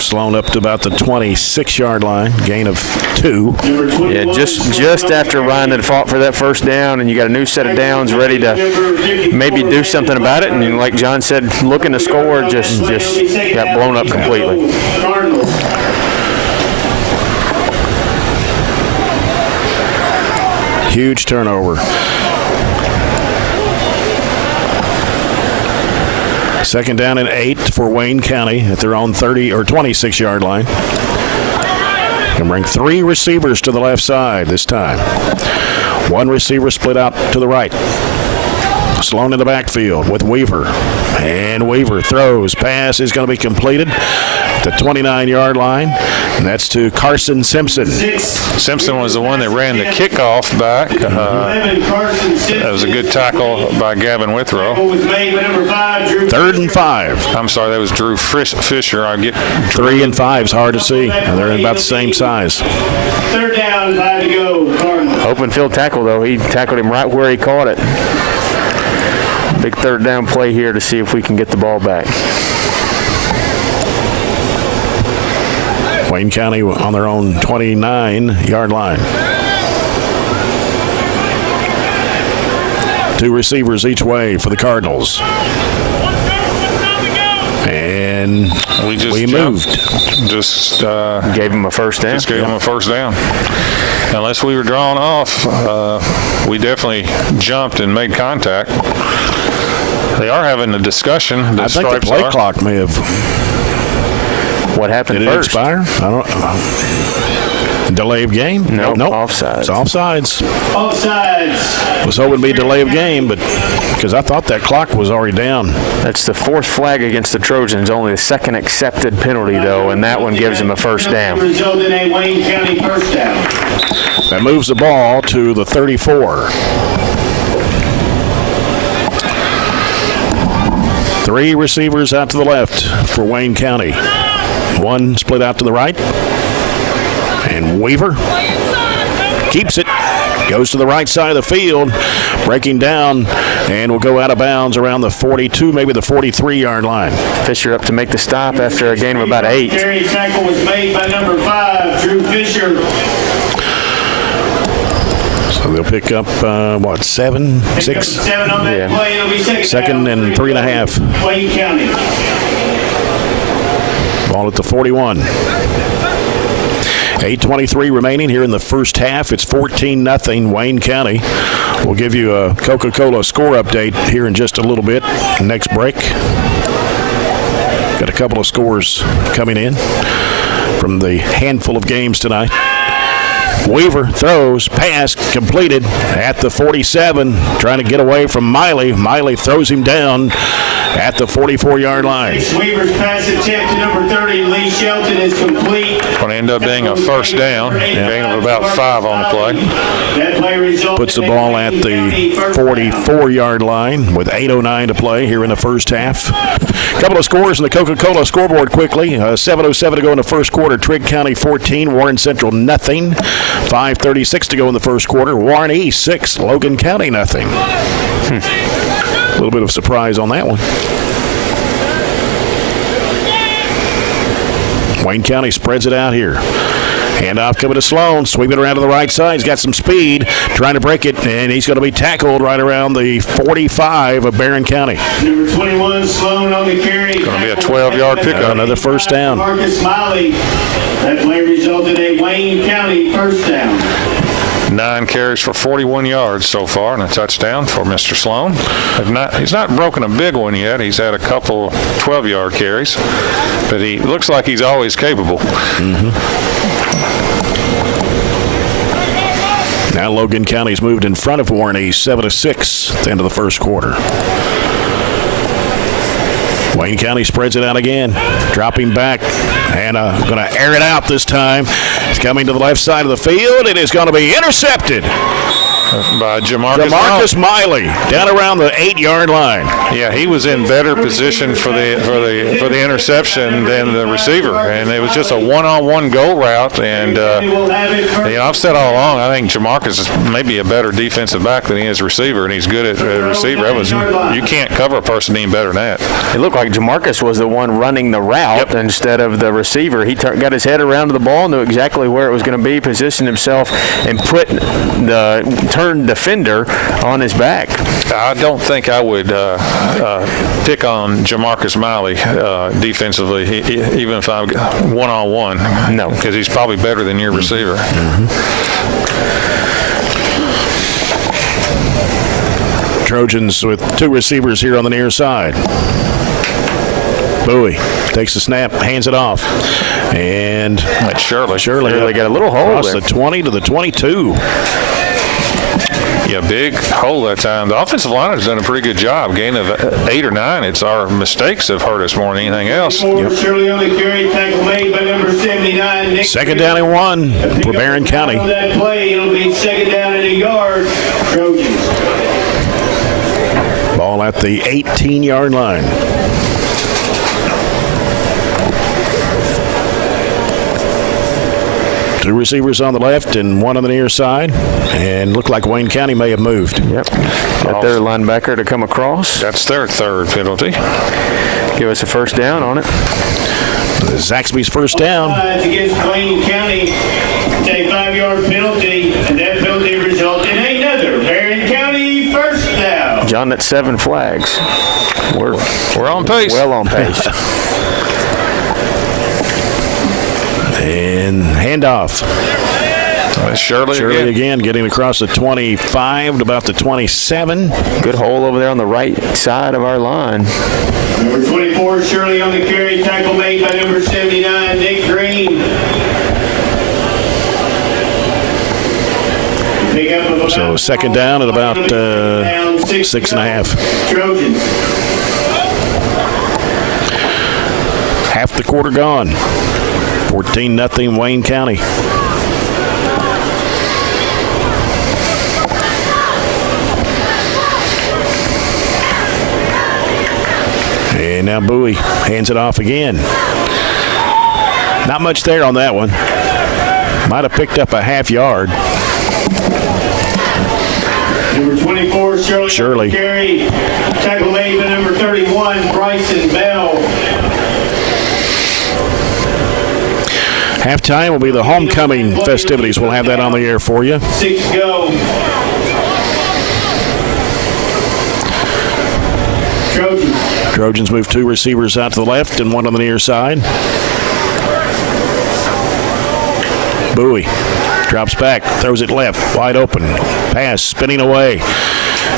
Sloan up to about the 26-yard line, gain of 2. Yeah, just after Ryan had fought for that first down, and you got a new set of downs ready to maybe do something about it, and like John said, looking to score, just got blown up completely. Huge turnover. Second down and 8 for Wayne County at their own 30 or 26-yard line. Can bring 3 receivers to the left side this time. 1 receiver split out to the right. Sloan in the backfield with Weaver. And Weaver throws. Pass is going to be completed at the 29-yard line. And that's to Carson Simpson. Simpson was the one that ran the kickoff back. That was a good tackle by Gavin Withrow. 3rd and 5. I'm sorry, that was Drew Fisher. I get 3 and 5 is hard to see. They're about the same size. 3rd down, 5 to go, Cardinals. Open field tackle, though. He tackled him right where he caught it. Big 3rd down play here to see if we can get the ball back. Wayne County on their own 29-yard line. 2 receivers each way for the Cardinals. And we moved. Just Gave him a first down. Just gave him a first down. Unless we were drawn off, we definitely jumped and made contact. They are having a discussion. I think the play clock may have. What happened Did first? it expire? I don't. Delay of game? Nope. Nope. Offsides. It's offsides. Offsides. Was hoping to be delay of game, but because I thought that clock was already down. That's the 4th flag against the Trojans. Only the 2nd accepted penalty, though, and that one gives him a first down. Result in a Wayne County first down. That moves the ball to the 34. 3 receivers out to the left for Wayne County. 1 split out to the right. And Weaver keeps it. Goes to the right side of the field. Breaking down. And will go out of bounds around the 42, maybe the 43-yard line. Fisher up to make the stop after a gain of about 8. Carry tackle was made by number 5, Drew Fisher. So they'll pick up, 7, 6? 7 on that Yeah. play. It'll be second Second down. and 3.5. Wayne County. Ball at the 41. 8:23 remaining here in the first half. It's 14-0 Wayne County. We'll give you a Coca-Cola score update here in just a little bit. Next break. Got a couple of scores coming in from the handful of games tonight. Weaver throws, pass completed at the 47, trying to get away from Miley. Miley throws him down at the 44-yard line. Weaver's pass attempt to number 30, Lee Shelton, is complete. Going to end up being a first down. Gain of about 5 on the play. That play resulted Puts the ball at the 44-yard line with 8:09 to play here in the first half. A couple of scores in the Coca-Cola scoreboard quickly. 7:07 to go in the first quarter. Trigg County 14, Warren Central nothing. 5:36 to go in the first quarter. Warren East 6, Logan County nothing. A little bit of surprise on that one. Wayne County spreads it out here. Handoff coming to Sloan. Sweep it around to the right side. He's got some speed. Trying to break it, and he's going to be tackled right around the 45 of Barren County. Number 21, Sloan on the carry. Going to be a 12-yard pickup. Another first down. Marcus Miley. That play resulted in a Wayne County first down. 9 carries for 41 yards so far and a touchdown for Mr. Sloan. He's not broken a big one yet. He's had a couple 12-yard carries, but he looks like he's always capable. Now Logan County's moved in front of Warren East 7-6 at the end of the first quarter. Wayne County spreads it out again, dropping back, and going to air it out this time. It's coming to the left side of the field. It is going to be intercepted By Jamarcus Miley down around the 8-yard line. Yeah, he was in better position for the interception than the receiver, and it was just a one-on-one go route. And I've said all along, I think Jamarcus is maybe a better defensive back than he is receiver, and he's good at receiver. You can't cover a person any better than that. It looked like Jamarcus was the one running the route instead of the receiver. He got his head around the ball, knew exactly where it was going to be, positioned himself, and put the turned defender on his back. I don't think I would pick on Jamarcus Miley defensively, even if I'm one-on-one. No. Because he's probably better than your receiver. Trojans with 2 receivers here on the near side. Bowie takes the snap, hands it off, and That's Shirley. Shirley got a little hole across there. the 20 to the 22. Yeah, big hole that time. The offensive line has done a pretty good job. Gain of 8 or 9. It's our mistakes have hurt us more than anything else. Shirley on the carry, tackle made by number 79. Nick Second down and 1 for Barren County. On that play, it'll be second down and a yard. Trojans. Ball at the 18-yard line. Two receivers on the left and one on the near side, and looked like Wayne County may have moved. Yep. Got their linebacker to come across. That's their third penalty. Give us a first down on it. Zaxby's first down. Against Wayne County, it's a 5-yard penalty, and that penalty results in another Barren County first down. John, that's 7 flags. We're on pace. Well on pace. And handoff. That's Shirley again getting across the 25 to about the 27. Good hole over there on the right side of our line. Number 24, Shirley on the carry, tackle made by number 79, Nick Green. Pick up of about So second down at about 6.5. Trojans. Half the quarter gone. 14-0 Wayne County. And now Bowie hands it off again. Not much there on that one. Might have picked up a half yard. Number 24, Shirley. Carry, tackle made by number 31, Bryson Bell. Halftime will be the homecoming festivities. We'll have that on the air for you. 6 go. Trojans. Trojans move 2 receivers out to the left and one on the near side. Bowie drops back, throws it left, wide open. Pass, spinning away.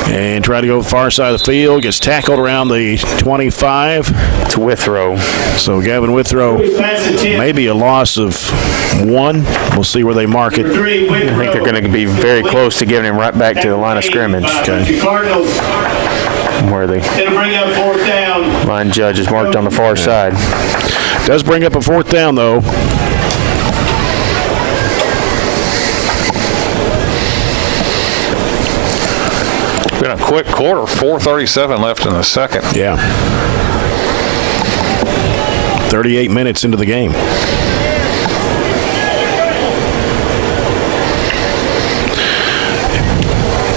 And trying to go far side of the field. Gets tackled around the 25. It's Withrow. So Gavin Withrow, maybe a loss of 1. We'll see where they mark it. I think they're going to be very close to giving him right back to the line of scrimmage. Okay. Cardinals. Where the It'll bring up 4th down. line judge is marked on the far side. Does bring up a 4th down, though. Been a quick quarter, 4:37 left in the second. Yeah. 38 minutes into the game.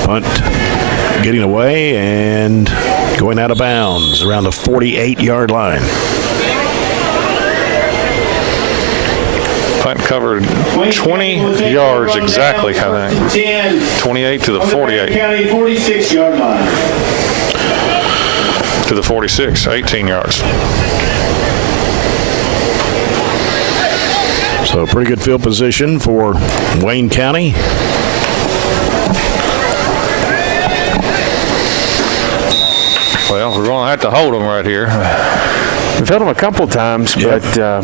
Punt getting away and going out of bounds around the 48-yard line. Punt covered 20 yards exactly, I think. 28 to the 48. County 46-yard line. To the 46, 18 yards. So pretty good field position for Wayne County. Well, we're going to have to hold them right here. We've held them a couple times, but a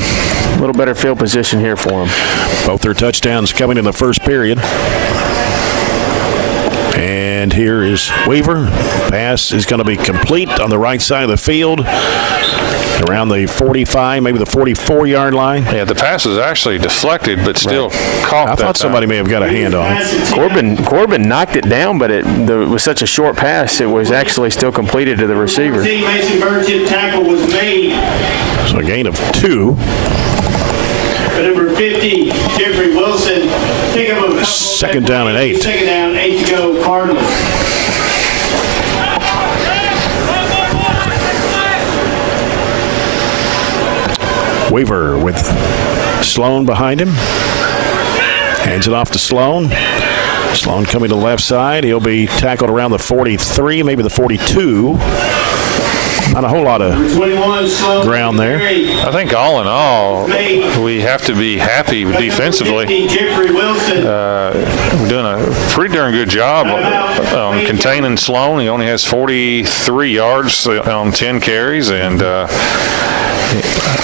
little better field position here for them. Both their touchdowns coming in the first period. And here is Weaver. Pass is going to be complete on the right side of the field. Around the 45, maybe the 44-yard line. Yeah, the pass was actually deflected, but still caught. I thought somebody may have got a hand on it. Corbin knocked it down, but it was such a short pass, it was actually still completed to the receiver. Mason Burchett tackle was made. So a gain of 2. But number 50, Jeffrey Wilson, pick up a Second down and 8. Second down, 8 to go, Cardinals. Weaver with Sloan behind him. Hands it off to Sloan. Sloan coming to the left side. He'll be tackled around the 43, maybe the 42. Not a whole lot of ground there. I think all in all, we have to be happy defensively. We're doing a pretty darn good job on containing Sloan. He only has 43 yards on 10 carries, and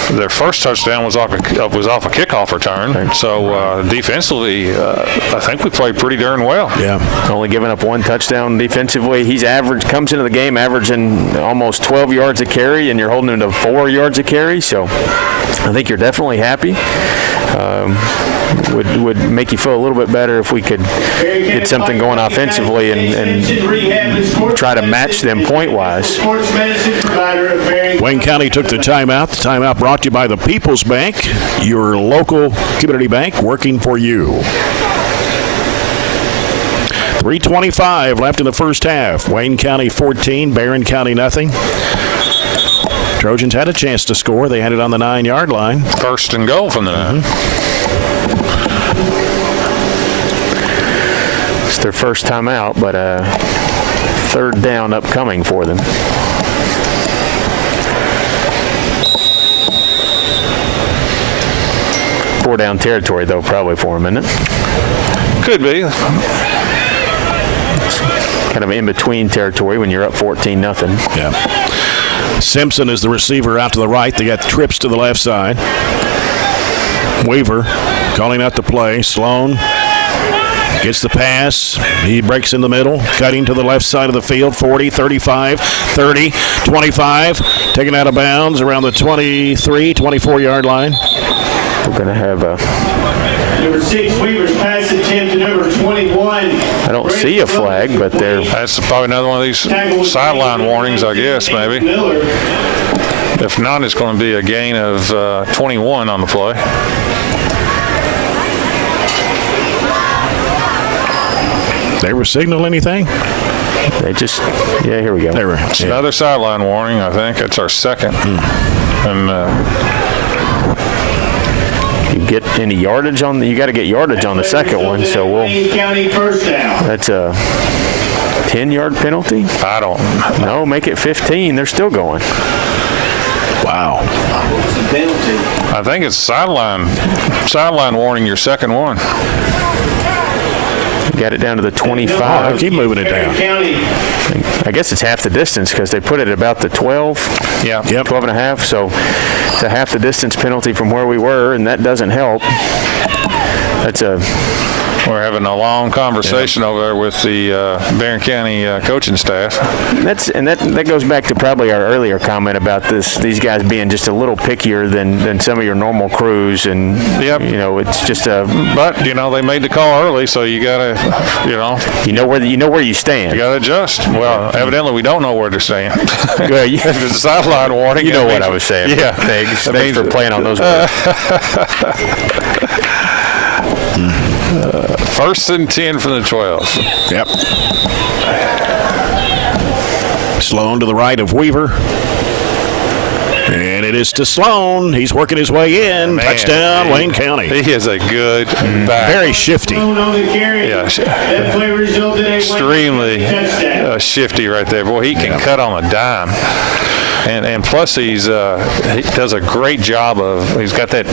their first touchdown was off a kickoff return. So defensively, I think we played pretty darn well. Yeah. Only giving up 1 touchdown defensively. He's comes into the game averaging almost 12 yards a carry, and you're holding him to 4 yards a carry. So I think you're definitely happy. Would make you feel a little bit better if we could get something going offensively and try to match them point-wise. Wayne County took the timeout. The timeout brought to you by the People's Bank, your local community bank working for you. 3:25 left in the first half. Wayne County 14, Barren County nothing. Trojans had a chance to score. They had it on the 9-yard line. First and goal from the 9. It's their first time out, but third down upcoming for them. Four down territory, though, probably for them, isn't it? Could be. It's kind of in between territory when you're up 14-0. Yeah. Simpson is the receiver out to the right. They got trips to the left side. Weaver calling out the play. Sloan gets the pass. He breaks in the middle, cutting to the left side of the field. 40, 35, 30, 25. Taken out of bounds around the 23, 24-yard line. We're going to have a... Number 6, Weaver's pass attempt to number 21. I don't see a flag, but they're... That's probably another one of these sideline warnings, I guess, maybe. If not, it's going to be a gain of 21 on the play. They were signaling anything? They just... Yeah, here we go. They were. It's another sideline warning, I think. It's our second. And... you get any yardage on you got to get yardage on the second one, so that's a 10-yard penalty. I don't know. Make it 15. They're still going. Wow. I think it's sideline warning, your second one. Got it down to the 25. Keep moving it down. I guess it's half the distance because they put it about the 12. Yeah. Yep. 12 and a half. So it's a half the distance penalty from where we were, and that doesn't help. We're having a long conversation over there with the Barren County coaching staff. That goes back to probably our earlier comment about these guys being just a little pickier than some of your normal crews, and Yep. It's just But they made the call early, so you gotta, you know where you stand. you gotta adjust. Well, evidently we don't know where to stand. Well, If it's a sideline warning, you know that what means- I was saying. Yeah. Thanks for playing on those words. First and 10 from the 12. Yep. Sloan to the right of Weaver. And it is to Sloan. He's working his way in. Man, Touchdown, Wayne County. He is a good back. Very shifty. On the carry. Yeah, That play resulted in a extremely touchdown. shifty right there. Boy, he can cut on a dime. And plus he does a great job he's got that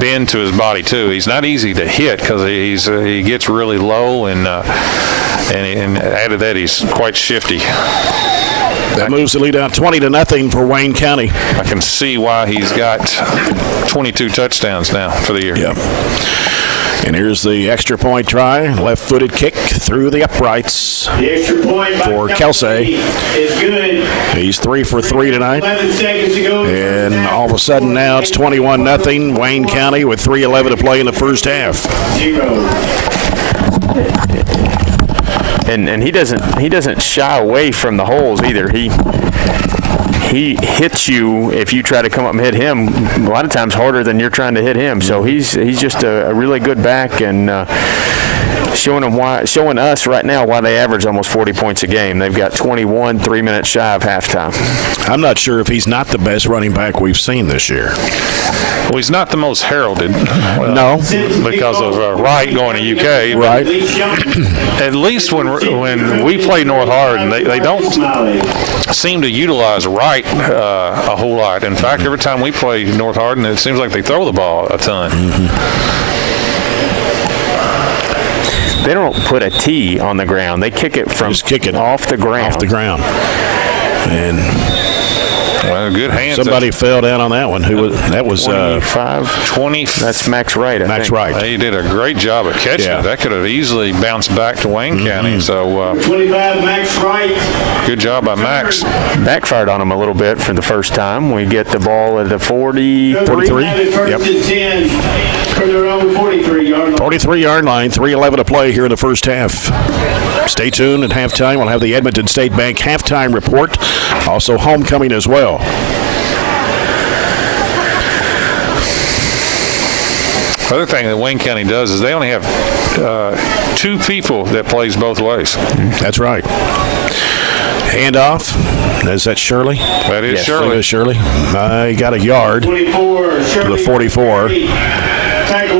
bend to his body too. He's not easy to hit because he gets really low and added that he's quite shifty. That moves the lead out 20-0 for Wayne County. I can see why he's got 22 touchdowns now for the year. Yep. And here's the extra point try. Left-footed kick through the uprights. The extra point by For Kelsey. is good. He's 3 for 3 tonight. 11 seconds to go. And all of a sudden now it's 21-0. Wayne County with 3:11 to play in the first half. 0. And he doesn't shy away from the holes either. He hits you if you try to come up and hit him a lot of times harder than you're trying to hit him. So he's just a really good back, and showing us right now why they average almost 40 points a game. They've got 21, 3 minutes shy of halftime. I'm not sure if he's not the best running back we've seen this year. Well, he's not the most heralded. No. Because of Wright going to UK. but Right. At least when we play North Hardin, they don't seem to utilize Wright a whole lot. In fact, every time we play North Hardin, it seems like they throw the ball a ton. They don't put a tee on the ground. They kick it from Just kick it off the ground. Off the ground. And Well, good hands. somebody fell down on that one. That was 25. 20. That's Max Wright, I Max think. Wright. He did a great job of catching Yeah. it. That could have easily bounced back to Wayne County. So 25, Max Wright. good job by Max. Backfired on him a little bit for the first time. We get the ball at the 40. 43? First Yep. and 10 for their own 43-yard line. 43-yard line, 3:11 to play here in the first half. Stay tuned at halftime. We'll have the Edmonton State Bank halftime report. Also homecoming as well. The other thing that Wayne County does is they only have 2 people that plays both ways. That's right. Handoff. Is that Shirley? That is Yes. Shirley. Look at Shirley. He got a yard. 24, To the 44.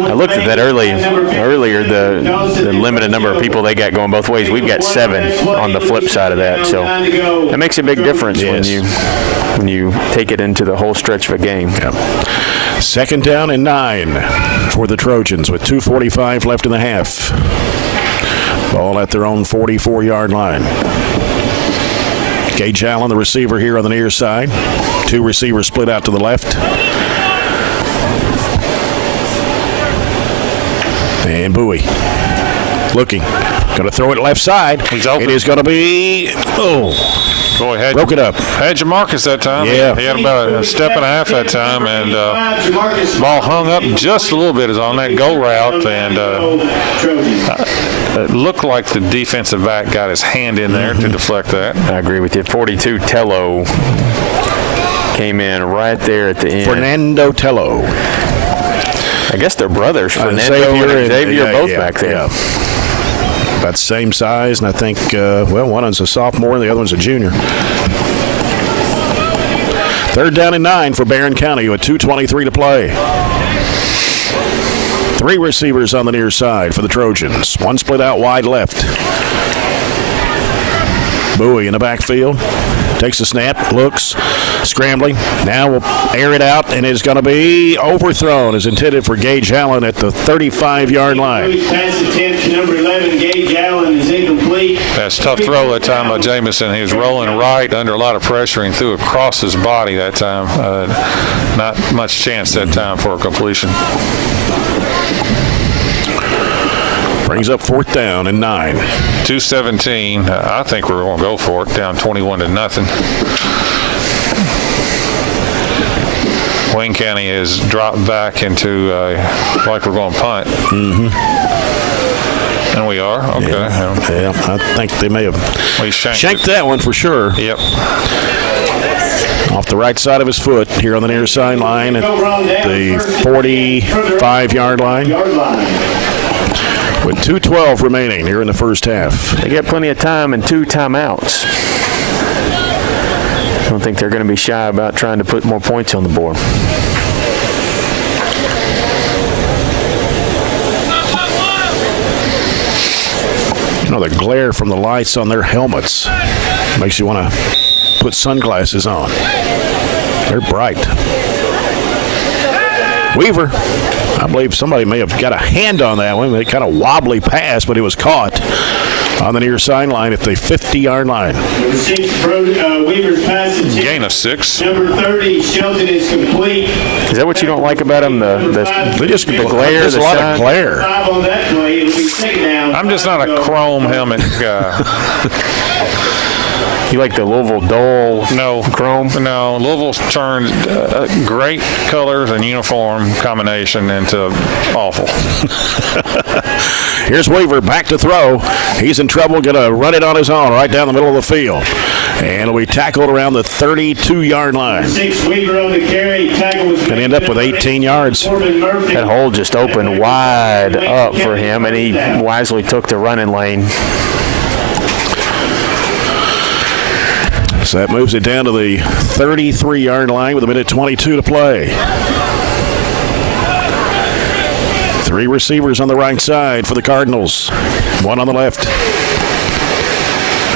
I looked at that earlier, the limited number of people they got going both ways. We've got 7 on the flip side of that. So that makes a big difference Yes. when you take it into the whole stretch of a game. Yep. Second down and 9 for the Trojans with 2:45 left in the half. Ball at their own 44-yard line. Gage Allen, the receiver here on the near side. 2 receivers split out to the left. And Bowie looking. Going to throw it left side. He's open. It is going to be, Boy, broke it up. had Jamarcus that time. Yeah. He had about a step and a half that time, and ball hung up just a little bit is on that go route, and it looked like the defensive back got his hand in there to deflect that. I agree with you. 42, Tello came in right there at the end. Fernando Tello. I guess they're brothers. Fernando Xavier and Xavier both back there. Yeah. About the same size, and I think, one is a sophomore and the other one's a junior. Third down and 9 for Barren County with 2:23 to play. 3 receivers on the near side for the Trojans. 1 split out wide left. Bowie in the backfield. Takes the snap, looks, scrambling. Now we'll air it out, and it's going to be overthrown as intended for Gage Allen at the 35-yard line. Pass attempt to number 11, Gage Allen, is incomplete. That's a tough throw that time by Jamison. He was rolling right under a lot of pressure and threw across his body that time. Not much chance that time for a completion. Brings up 4th down and 9. 2:17. I think we're going to go for it. Down 21-0. Wayne County has dropped back into like we're going to punt. Mm-hmm. And we are? Okay. Yeah, I think they may have shanked that one for sure. Yep. Off the right side of his foot here on the near sideline at the 45-yard line. With 2:12 remaining here in the first half. They got plenty of time and 2 timeouts. I don't think they're going to be shy about trying to put more points on the board. You know, the glare from the lights on their helmets makes you want to put sunglasses on. They're bright. Weaver, I believe somebody may have got a hand on that one. It kind of wobbly pass, but it was caught on the near sideline at the 50-yard line. Number 6, Weaver's pass attempt. Gain of 6. Number 30, Shelton, is complete. Is that what you don't like about them? The glare, there's the a lot shine? of glare. 5 on that play. It'll be 2nd down. I'm just not a chrome helmet guy. You like the Louisville Dole chrome? No, Louisville's turned great colors and uniform combination into awful. Here's Weaver back to throw. He's in trouble, going to run it on his own right down the middle of the field. And we tackled around the 32-yard line. 6, Weaver on the carry. Tackle was Going to end up with 18 yards. That hole just opened wide up for him, and he wisely took the running lane. So that moves it down to the 33-yard line with 1:22 to play. 3 receivers on the right side for the Cardinals. 1 on the left.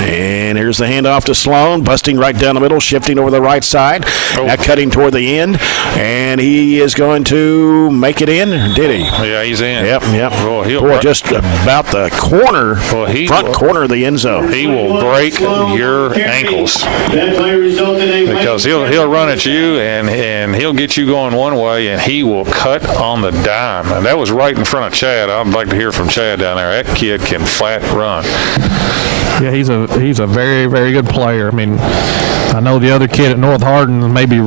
And here's the handoff to Sloan, busting right down the middle, shifting over the right side. Now cutting toward the end. And he is going to make it in, did he? Yeah, he's in. Yep. Boy, just about the corner, front corner of the end zone. He will break your ankles because he'll run at you and he'll get you going one way and he will cut on the dime. And that was right in front of Chad. I'd like to hear from Chad down there. That kid can flat run. Yeah, he's a very, very good player. I mean, I know the other kid at North Hardin may be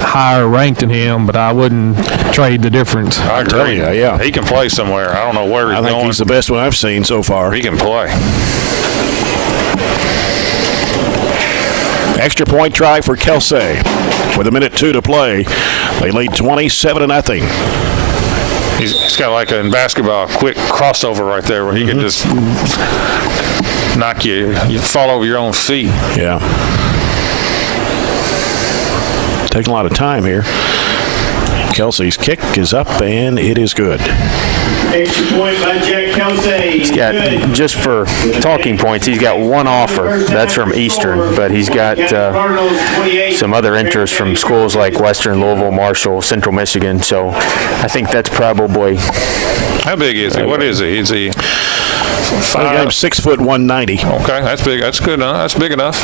higher ranked than him, but I wouldn't trade the difference. I agree. Yeah. He can play somewhere. I don't know where he's going. I think he's the best one I've seen so far. He can play. Extra point try for Kelsey. With 1:02 to play, they lead 27-0. He's got like in basketball, a quick crossover right there where he can just knock you fall over your own feet. Yeah. Taking a lot of time here. Kelsey's kick is up, and it is good. Extra point by Jack Kelsey. He's got, just for talking points, he's got 1 offer. That's from Eastern, but he's got some other interest from schools like Western, Louisville, Marshall, Central Michigan. So I think that's probably. How big is he? What is he? Is he 5? 6 foot 190. Okay, that's big. That's good enough. That's big enough.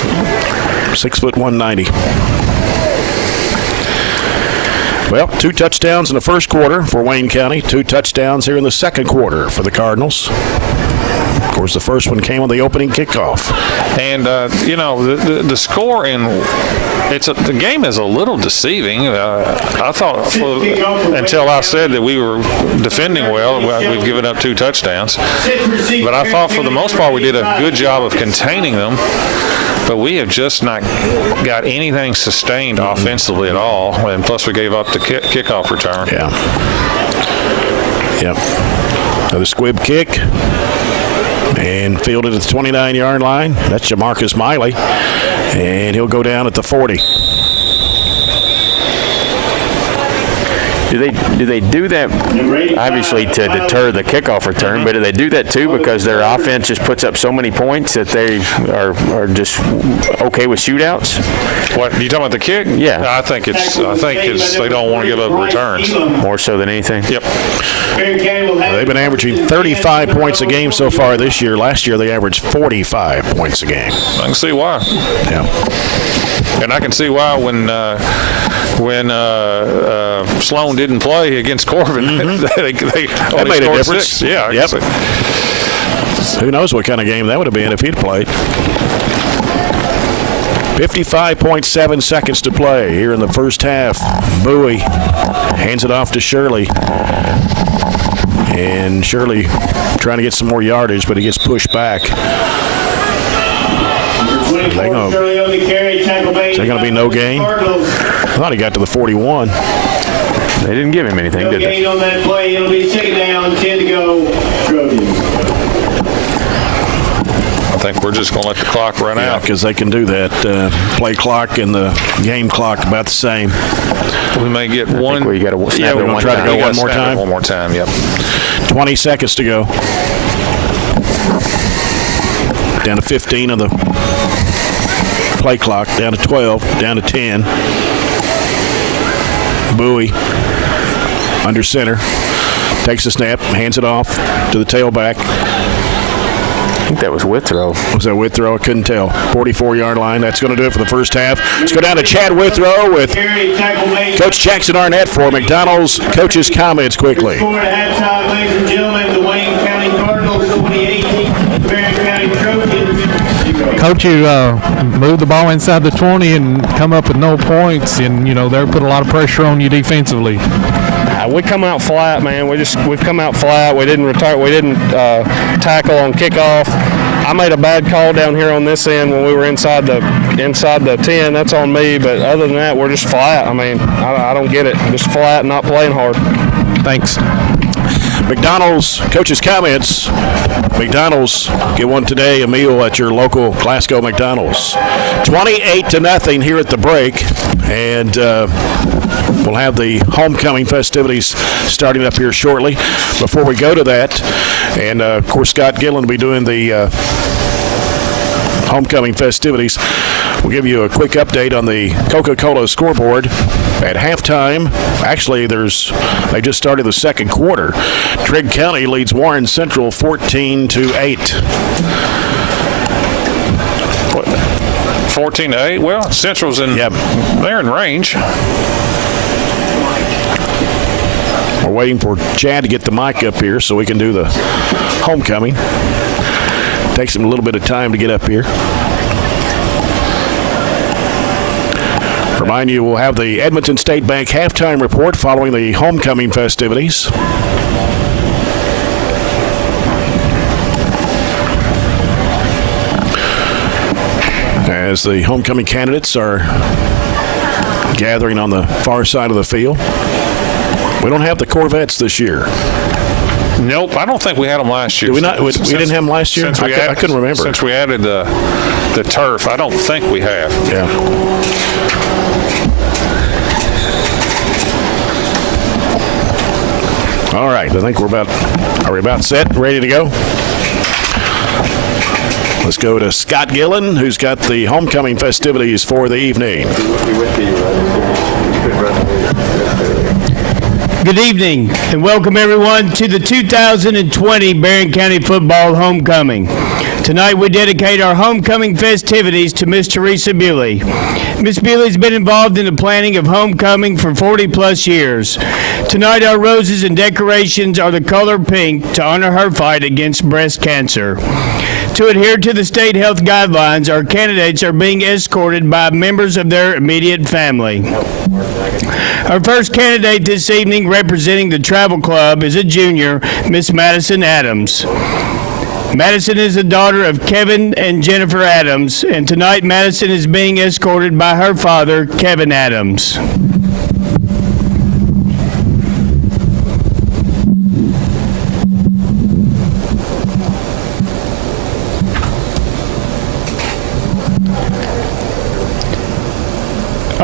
6 foot 190. Well, 2 touchdowns in the first quarter for Wayne County. 2 touchdowns here in the second quarter for the Cardinals. Of course, the first one came on the opening kickoff. And, the score in the game is a little deceiving. I thought until I said that we were defending well, we've given up 2 touchdowns. But I thought for the most part we did a good job of containing them. But we have just not got anything sustained offensively at all. And plus we gave up the kickoff return. Yeah. Another squib kick. And fielded at the 29-yard line. That's Jamarcus Miley. And he'll go down at the 40. Do they do that obviously to deter the kickoff return, but do they do that too because their offense just puts up so many points that they are just okay with shootouts? What you talking about the kick? Yeah. I think it's they don't want to give up returns more so than anything. Yep. They've been averaging 35 points a game so far this year. Last year they averaged 45 points a game. I can see why. Yeah. And I can see why when Sloan didn't play against Corbin, they only made a scored difference. 6. Yeah. I Yep. can see. Who knows what kind of game that would have been if he'd played. 55.7 seconds to play here in the first half. Bowie hands it off to Shirley. And Shirley trying to get some more yardage, but he gets pushed back. Is there going to be no gain? I thought he got to the 41. They didn't give him anything, No did they? gain on that play. It'll be 2nd down, 10 to go, Trojans. I think we're just going to let the clock run out. Because they can do that. Play clock and the game clock about the same. We may get one. We got to snap we're it gonna one try to time. go We one gotta more snap it time. One more time. Yep. 20 seconds to go. Down to 15 on the play clock. Down to 12. Down to 10. Bowie under center. Takes the snap. Hands it off to the tailback. I think that was Withrow. Was that Withrow? I couldn't tell. 44-yard line. That's going to do it for the first half. Let's go down to Chad Withrow with Coach Jackson Arnett for McDonald's. Coach's comments quickly. Score at halftime, ladies and gentlemen, the Wayne County Cardinals 2018, Barren County Trojans. Coach, you moved the ball inside the 20 and come up with no points, and they put a lot of pressure on you defensively. We come out flat, man. We've come out flat. We didn't retire. We didn't tackle on kickoff. I made a bad call down here on this end when we were inside the 10. That's on me. But other than that, we're just flat. I mean, I don't get it. Just flat, not playing hard. Thanks. McDonald's coach's comments. McDonald's get one today, a meal at your local Glasgow McDonald's. 28-0 here at the break, and we'll have the homecoming festivities starting up here shortly. Before we go to that, and of course Scott Gillen will be doing the homecoming festivities. We'll give you a quick update on the Coca-Cola scoreboard. At halftime, actually, they just started the second quarter. Trigg County leads Warren Central 14-8. 14-8. Well, Central's they're in range. We're waiting for Chad to get the mic up here so we can do the homecoming. Takes him a little bit of time to get up here. Remind you, we'll have the Edmonton State Bank halftime report following the homecoming festivities. As the homecoming candidates are gathering on the far side of the field. We don't have the Corvettes this year. Nope, I don't think we had them last year. Did we not? We didn't have them last year? I couldn't remember. Since we added the turf, I don't think we have. Yeah. All right, I think are we about set, ready to go? Let's go to Scott Gillen, who's got the homecoming festivities for the evening. Good evening and welcome everyone to the 2020 Barren County Football Homecoming. Tonight we dedicate our homecoming festivities to Miss Teresa Bewley. Miss Bewley's been involved in the planning of homecoming for 40 plus years. Tonight our roses and decorations are the color pink to honor her fight against breast cancer. To adhere to the state health guidelines, our candidates are being escorted by members of their immediate family. Our first candidate this evening representing the Travel Club is a junior, Miss Madison Adams. Madison is the daughter of Kevin and Jennifer Adams, and tonight Madison is being escorted by her father, Kevin Adams.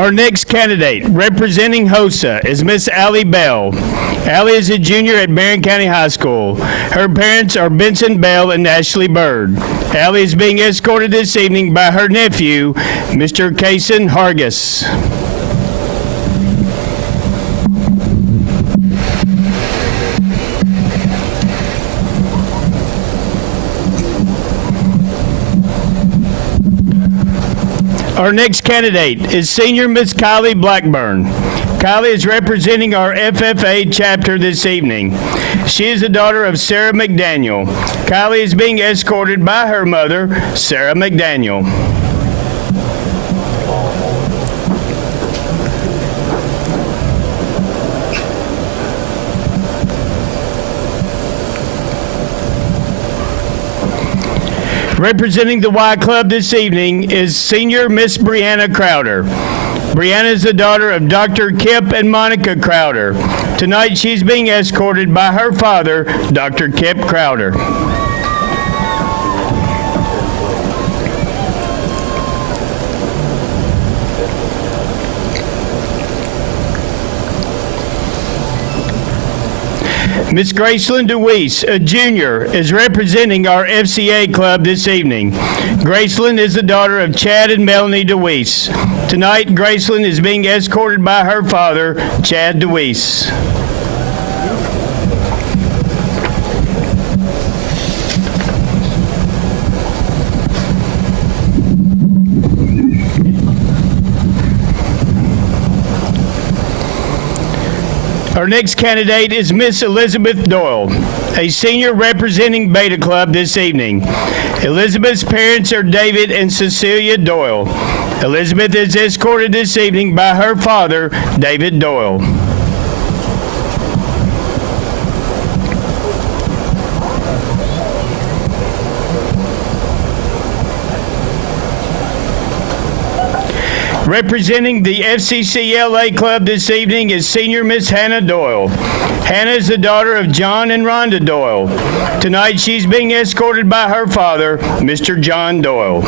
Our next candidate representing HOSA is Miss Allie Bell. Allie is a junior at Barren County High School. Her parents are Benson Bell and Ashley Bird. Allie is being escorted this evening by her nephew, Mr. Kaysen Hargis. Our next candidate is senior Miss Kylie Blackburn. Kylie is representing our FFA chapter this evening. She is the daughter of Sarah McDaniel. Kylie is being escorted by her mother, Sarah McDaniel. Representing the Y Club this evening is senior Miss Brianna Crowder. Brianna is the daughter of Dr. Kip and Monica Crowder. Tonight she's being escorted by her father, Dr. Kip Crowder. Miss Gracelyn DeWeese, a junior, is representing our FCA club this evening. Gracelyn is the daughter of Chad and Melanie DeWeese. Tonight, Gracelyn is being escorted by her father, Chad DeWeese. Our next candidate is Miss Elizabeth Doyle, a senior representing Beta Club this evening. Elizabeth's parents are David and Cecilia Doyle. Elizabeth is escorted this evening by her father, David Doyle. Representing the FCCLA club this evening is senior Miss Hannah Doyle. Hannah is the daughter of John and Rhonda Doyle. Tonight she's being escorted by her father, Mr. John Doyle.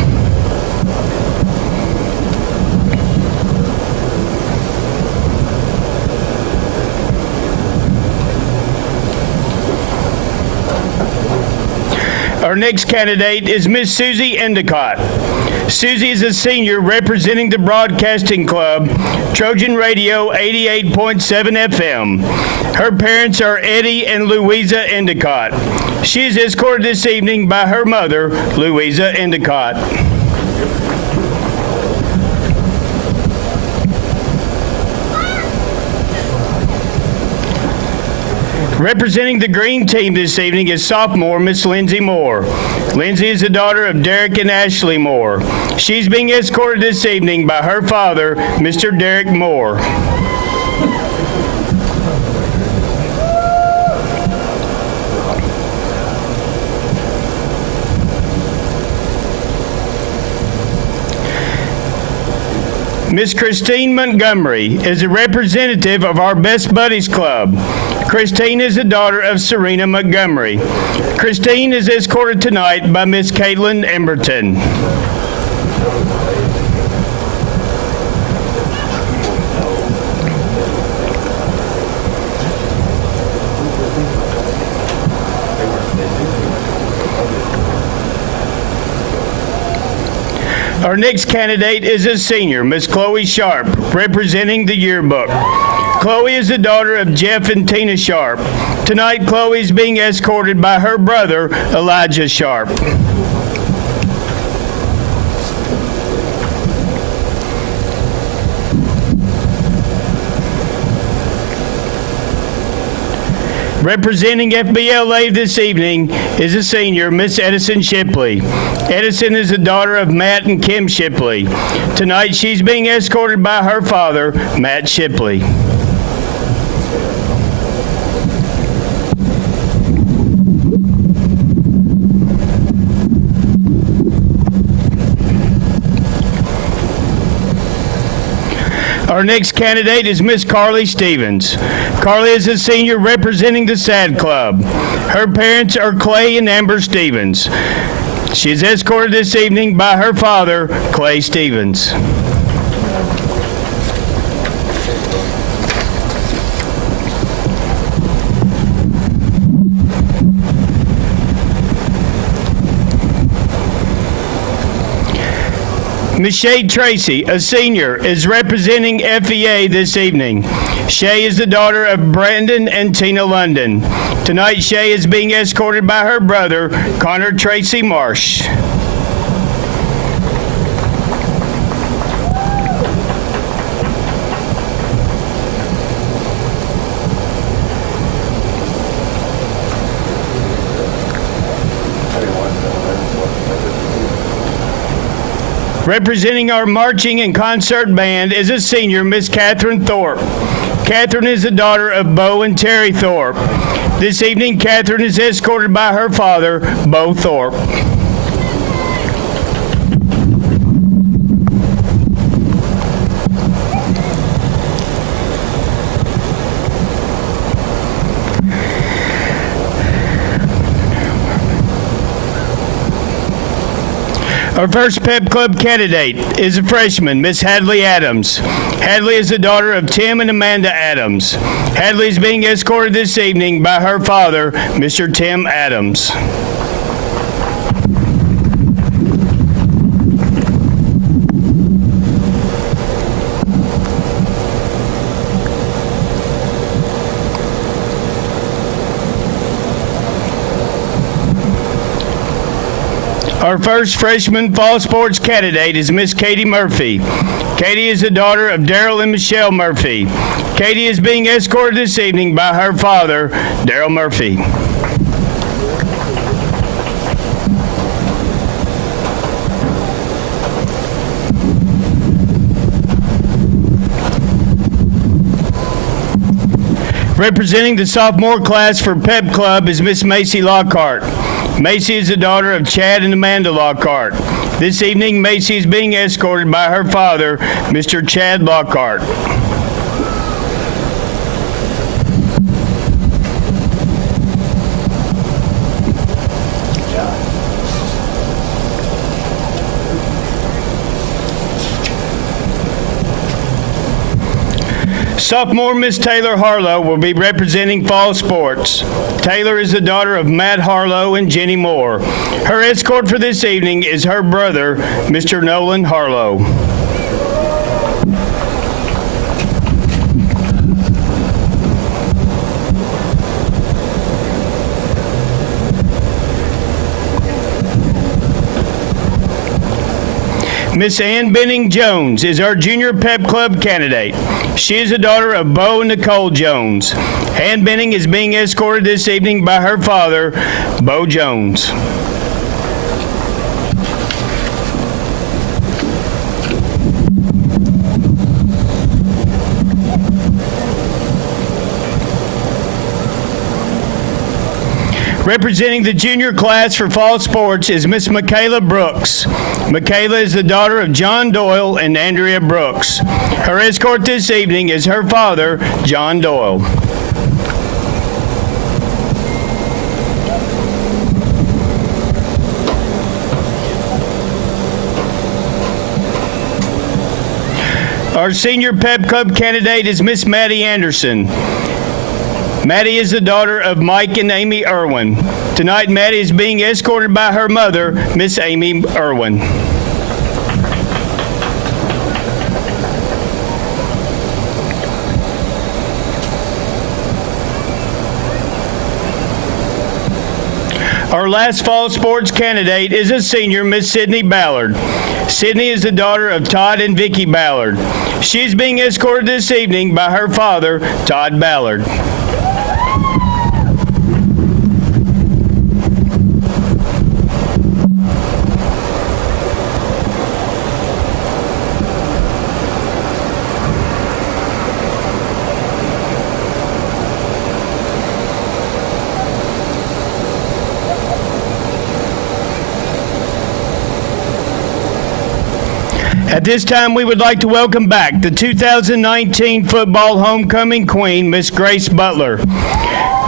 Our next candidate is Miss Susie Endicott. Susie is a senior representing the Broadcasting Club, Trojan Radio 88.7 FM. Her parents are Eddie and Louisa Endicott. She is escorted this evening by her mother, Louisa Endicott. Representing the green team this evening is sophomore Miss Lindsay Moore. Lindsay is the daughter of Derek and Ashley Moore. She's being escorted this evening by her father, Mr. Derek Moore. Miss Christine Montgomery is a representative of our Best Buddies Club. Christine is the daughter of Serena Montgomery. Christine is escorted tonight by Miss Caitlin Emberton. Our next candidate is a senior, Miss Chloe Sharp, representing the yearbook. Chloe is the daughter of Jeff and Tina Sharp. Tonight, Chloe is being escorted by her brother, Elijah Sharp. Representing FBLA this evening is a senior, Miss Edison Shipley. Edison is the daughter of Matt and Kim Shipley. Tonight, she's being escorted by her father, Matt Shipley. Our next candidate is Miss Carly Stevens. Carly is a senior representing the SAD Club. Her parents are Clay and Amber Stevens. She is escorted this evening by her father, Clay Stevens. Miss Shay Tracy, a senior, is representing FEA this evening. Shay is the daughter of Brandon and Tina London. Tonight, Shay is being escorted by her brother, Connor Tracy Marsh. Representing our marching and concert band is a senior, Miss Catherine Thorpe. Catherine is the daughter of Bo and Terry Thorpe. This evening, Catherine is escorted by her father, Bo Thorpe. Our first Pep Club candidate is a freshman, Miss Hadley Adams. Hadley is the daughter of Tim and Amanda Adams. Hadley is being escorted this evening by her father, Mr. Tim Adams. Our first freshman fall sports candidate is Miss Katie Murphy. Katie is the daughter of Daryl and Michelle Murphy. Katie is being escorted this evening by her father, Daryl Murphy. Representing the sophomore class for Pep Club is Miss Macy Lockhart. Macy is the daughter of Chad and Amanda Lockhart. This evening, Macy is being escorted by her father, Mr. Chad Lockhart. Sophomore Miss Taylor Harlow will be representing fall sports. Taylor is the daughter of Matt Harlow and Jenny Moore. Her escort for this evening is her brother, Mr. Nolan Harlow. Miss Ann Benning Jones is our junior Pep Club candidate. She is the daughter of Bo and Nicole Jones. Ann Benning is being escorted this evening by her father, Bo Jones. Representing the junior class for fall sports is Miss Michaela Brooks. Michaela is the daughter of John Doyle and Andrea Brooks. Her escort this evening is her father, John Doyle. Our senior Pep Club candidate is Miss Maddie Anderson. Maddie is the daughter of Mike and Amy Irwin. Tonight, Maddie is being escorted by her mother, Miss Amy Irwin. Our last fall sports candidate is a senior, Miss Sydney Ballard. Sydney is the daughter of Todd and Vicki Ballard. She is being escorted this evening by her father, Todd Ballard. At this time, we would like to welcome back the 2019 football homecoming queen, Miss Grace Butler.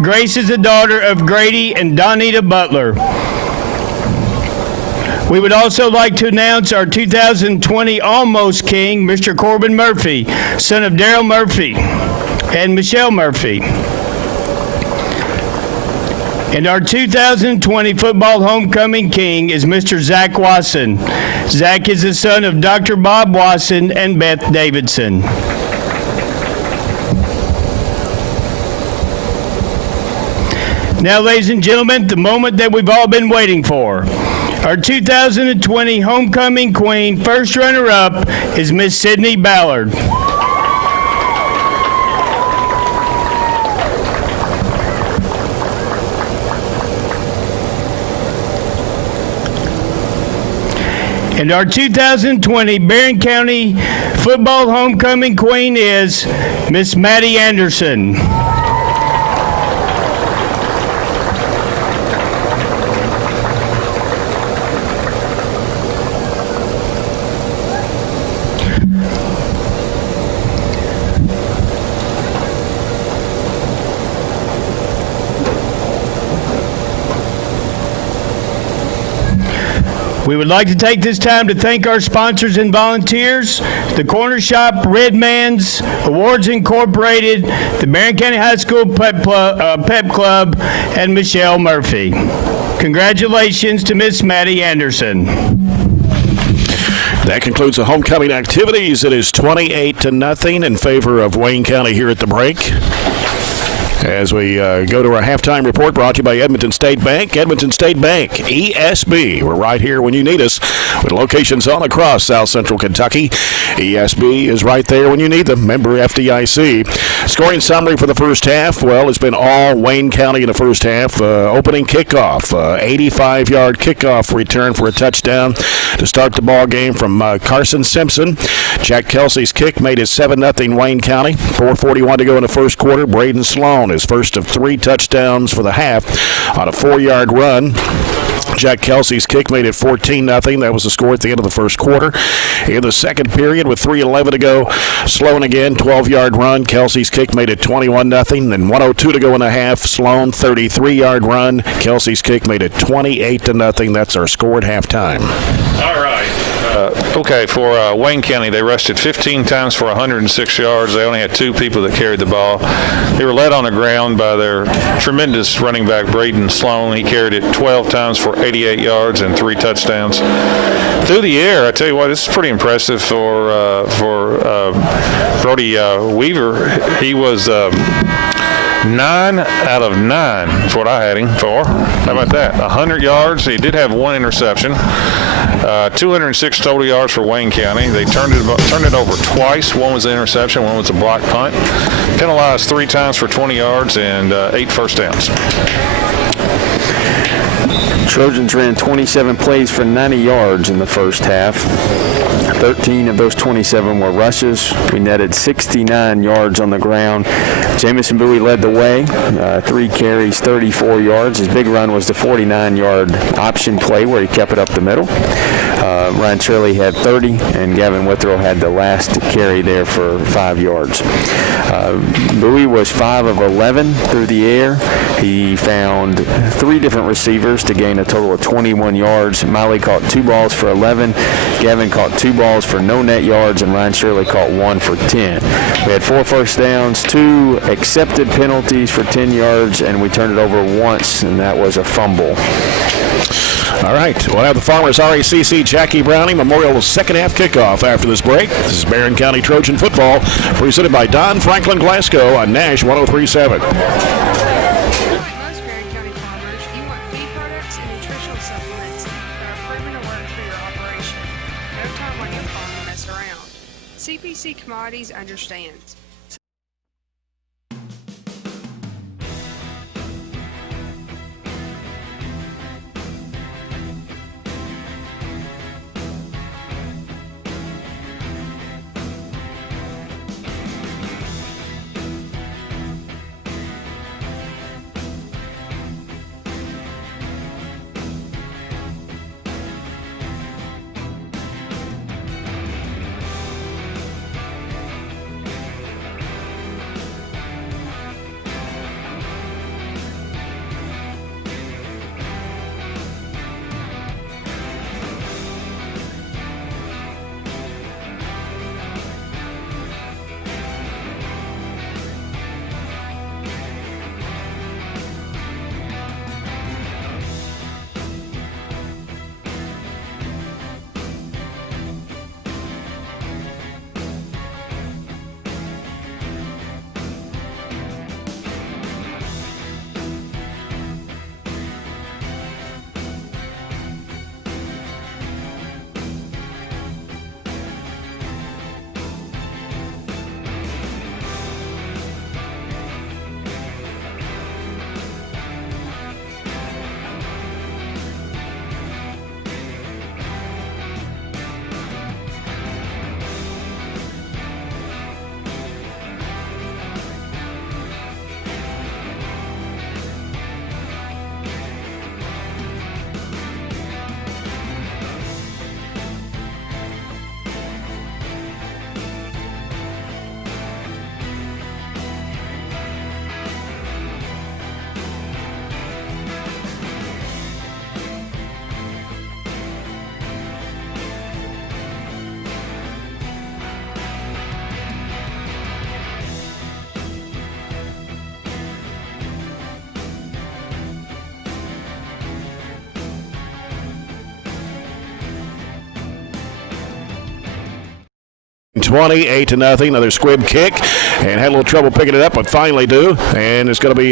Grace is the daughter of Grady and Donita Butler. We would also like to announce our 2020 Almost King, Mr. Corbin Murphy, son of Daryl Murphy and Michelle Murphy. And our 2020 football homecoming king is Mr. Zach Wasson. Zach is the son of Dr. Bob Wasson and Beth Davidson. Now, ladies and gentlemen, the moment that we've all been waiting for. Our 2020 homecoming queen, first runner-up, is Miss Sydney Ballard. And our 2020 Barren County football homecoming queen is Miss Maddie Anderson. We would like to take this time to thank our sponsors and volunteers, the Corner Shop, Redman's, Awards Incorporated, the Barren County High School Pep Club, and Michelle Murphy. Congratulations to Miss Maddie Anderson. That concludes the homecoming activities. It is 28-0 in favor of Wayne County here at the break. As we go to our halftime report, brought to you by Edmonton State Bank. Edmonton State Bank, ESB. We're right here when you need us, with locations all across South Central Kentucky. ESB is right there when you need them. Member FDIC. Scoring summary for the first half. Well, it's been all Wayne County in the first half. Opening kickoff, 85-yard kickoff return for a touchdown to start the ball game from Carson Simpson. Jack Kelsey's kick made it 7-0 Wayne County. 4:41 to go in the first quarter. Braden Sloan, his first of 3 touchdowns for the half on a 4-yard run. Jack Kelsey's kick made it 14-0. That was the score at the end of the first quarter. In the second period, with 3:11 to go, Sloan again, 12-yard run. Kelsey's kick made it 21-0. Then 1:02 to go in the half. Sloan, 33-yard run. Kelsey's kick made it 28-0. That's our score at halftime. All right. Okay, for Wayne County, they rushed it 15 times for 106 yards. They only had 2 people that carried the ball. They were led on the ground by their tremendous running back, Braden Sloan. He carried it 12 times for 88 yards and 3 touchdowns. Through the air, I tell you what, this is pretty impressive for Brody Weaver. He was 9 out of 9 is what I had him for. How about that? 100 yards. He did have 1 interception. 206 total yards for Wayne County. They turned it over twice. 1 was an interception, 1 was a block punt. Penalized 3 times for 20 yards and 8 first downs. Trojans ran 27 plays for 90 yards in the first half. 13 of those 27 were rushes. We netted 69 yards on the ground. Jamison Bowie led the way, 3 carries, 34 yards. His big run was the 49-yard option play where he kept it up the middle. Ryan Shirley had 30, and Gavin Withrow had the last carry there for 5 yards. Bowie was 5 of 11 through the air. He found 3 different receivers to gain a total of 21 yards. Miley caught 2 balls for 11. Gavin caught 2 balls for no net yards, and Ryan Shirley caught 1 for 10. We had 4 first downs, 2 accepted penalties for 10 yards, and we turned it over once, and that was a fumble. All right, we'll have the Farmers RACC Jackie Browning Memorial second half kickoff after this break. This is Barren County Trojan football, presented by Don Franklin Glasgow on Nash 103.7. Like most Barren County farmers, you want feed products and nutritional supplements that are proven to work for your operation. No time on your farm to mess around. CPC Commodities understands. 20, 8-0. Another squib kick, and had a little trouble picking it up, but finally do. And it's going to be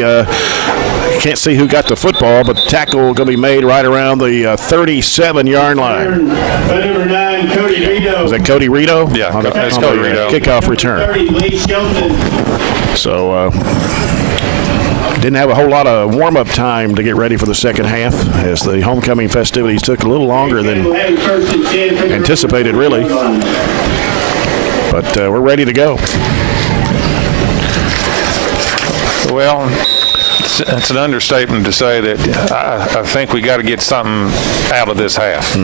can't see who got the football, but the tackle going to be made right around the 37-yard line. Number 9, Cody Rito. Was that Cody Rito? Yeah, on the Cody Rito. Kickoff return. 30, Lee Shelton. So didn't have a whole lot of warm-up time to get ready for the second half, as the homecoming festivities took a little longer than anticipated, really. But we're ready to go. Well, it's an understatement to say that I think we got to get something out of this half.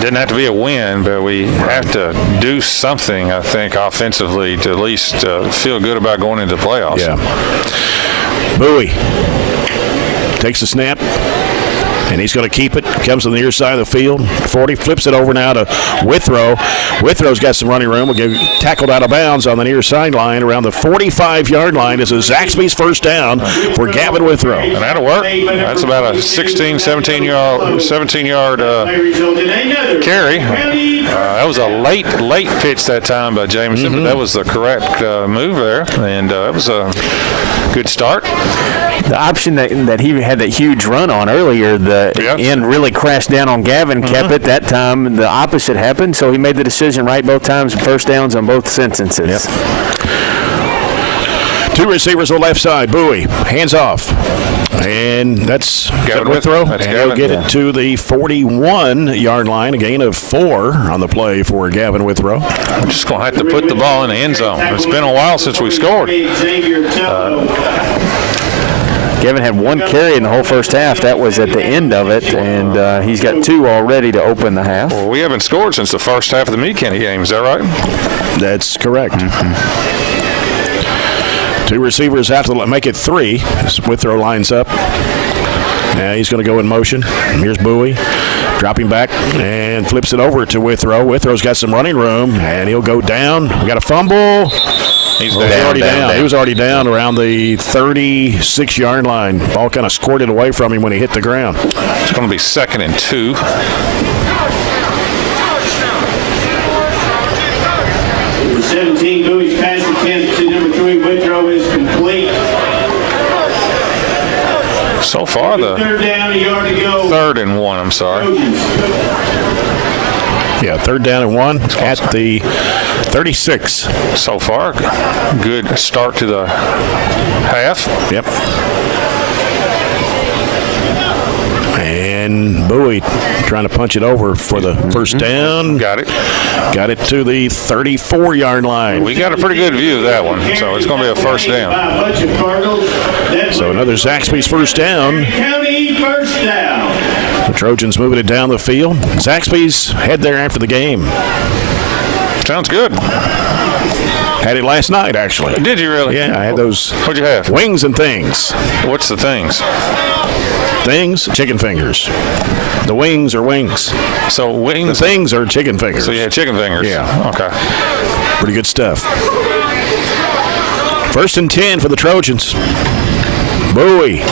Didn't have to be a win, but we have to do something, I think, offensively to at least feel good about going into the playoffs. Yeah. Bowie takes the snap, and he's going to keep it. Comes to the near side of the field. 40, flips it over now to Withrow. Withrow's got some running room. Will get tackled out of bounds on the near sideline around the 45-yard line. This is Zaxby's first down for Gavin Withrow. And that'll work. That's about a 17-yard carry. That was a late pitch that time by Jameson, but that was the correct move there, and it was a good start. The option that he had that huge run on earlier, the end really crashed down on Gavin, kept it. That time the opposite happened, so he made the decision right both times, first downs on both instances. Yep. Two receivers on the left side. Bowie, hands off. And that's Gavin Withrow. And he'll get it to the 41-yard line. A gain of 4 on the play for Gavin Withrow. We're just going to have to put the ball in the end zone. It's been a while since we scored. Gavin had 1 carry in the whole first half. That was at the end of it, and he's got 2 already to open the half. Well, we haven't scored since the first half of the Meade-Kenny game. Is that right? That's correct. Two receivers have to make it 3. Withrow lines up. Now he's going to go in motion. Here's Bowie. Dropping back and flips it over to Withrow. Withrow's got some running room, and he'll go down. We got a fumble. He's already down. He was already down around the 36-yard line. Ball kind of squirted away from him when he hit the ground. It's going to be 2nd and 2. Number 17, Bowie's pass attempt to number 3, Withrow is complete. So far, the 3rd down, a yard to go. 3rd and 1, I'm sorry. Yeah, 3rd down and 1 at the 36. So far, good start to the half. Yep. And Bowie trying to punch it over for the first down. Got it. Got it to the 34-yard line. We got a pretty good view of that one, so it's going to be a first down. So another Zaxby's first down. County first down. The Trojans moving it down the field. Zaxby's head there after the game. Sounds good. Had it last night, actually. Did you really? Yeah, I had those. What'd you have? Wings and things. What's the things? Things, chicken fingers. The wings are wings. So wings? The things are chicken fingers. So you had chicken fingers? Yeah. Okay. Pretty good stuff. 1st and 10 for the Trojans. Bowie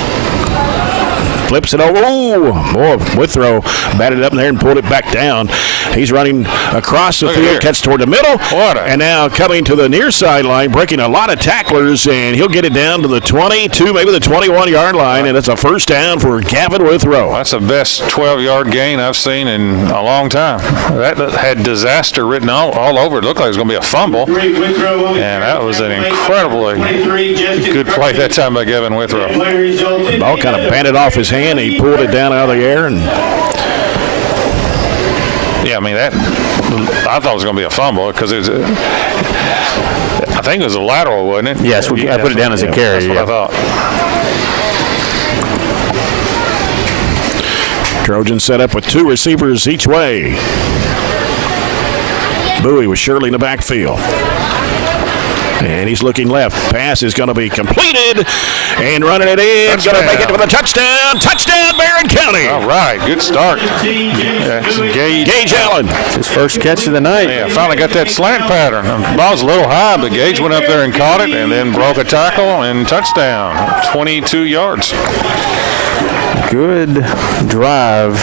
flips it over. Oh, boy, Withrow batted it up in there and pulled it back down. He's running across the field, cuts toward the middle, and now coming to the near sideline, breaking a lot of tacklers, and he'll get it down to the 22, maybe the 21-yard line, and it's a first down for Gavin Withrow. That's the best 12-yard gain I've seen in a long time. That had disaster written all over it. It looked like it was going to be a fumble, and that was an incredibly good play that time by Gavin Withrow. The ball kind of banded off his hand. He pulled it down out of the air, and yeah, I mean I thought it was going to be a fumble because it was. I think it was a lateral, wasn't it? Yes, I put it down as a carry. That's what I thought. Trojans set up with 2 receivers each way. Bowie with Shirley in the backfield. And he's looking left. Pass is going to be completed. And running it in. Going to make it for the touchdown. Touchdown, Barren County. All right. Good start. Gage Allen. His first catch of the night. Yeah, finally got that slant pattern. The ball was a little high, but Gage went up there and caught it and then broke a tackle and touchdown. 22 yards. Good drive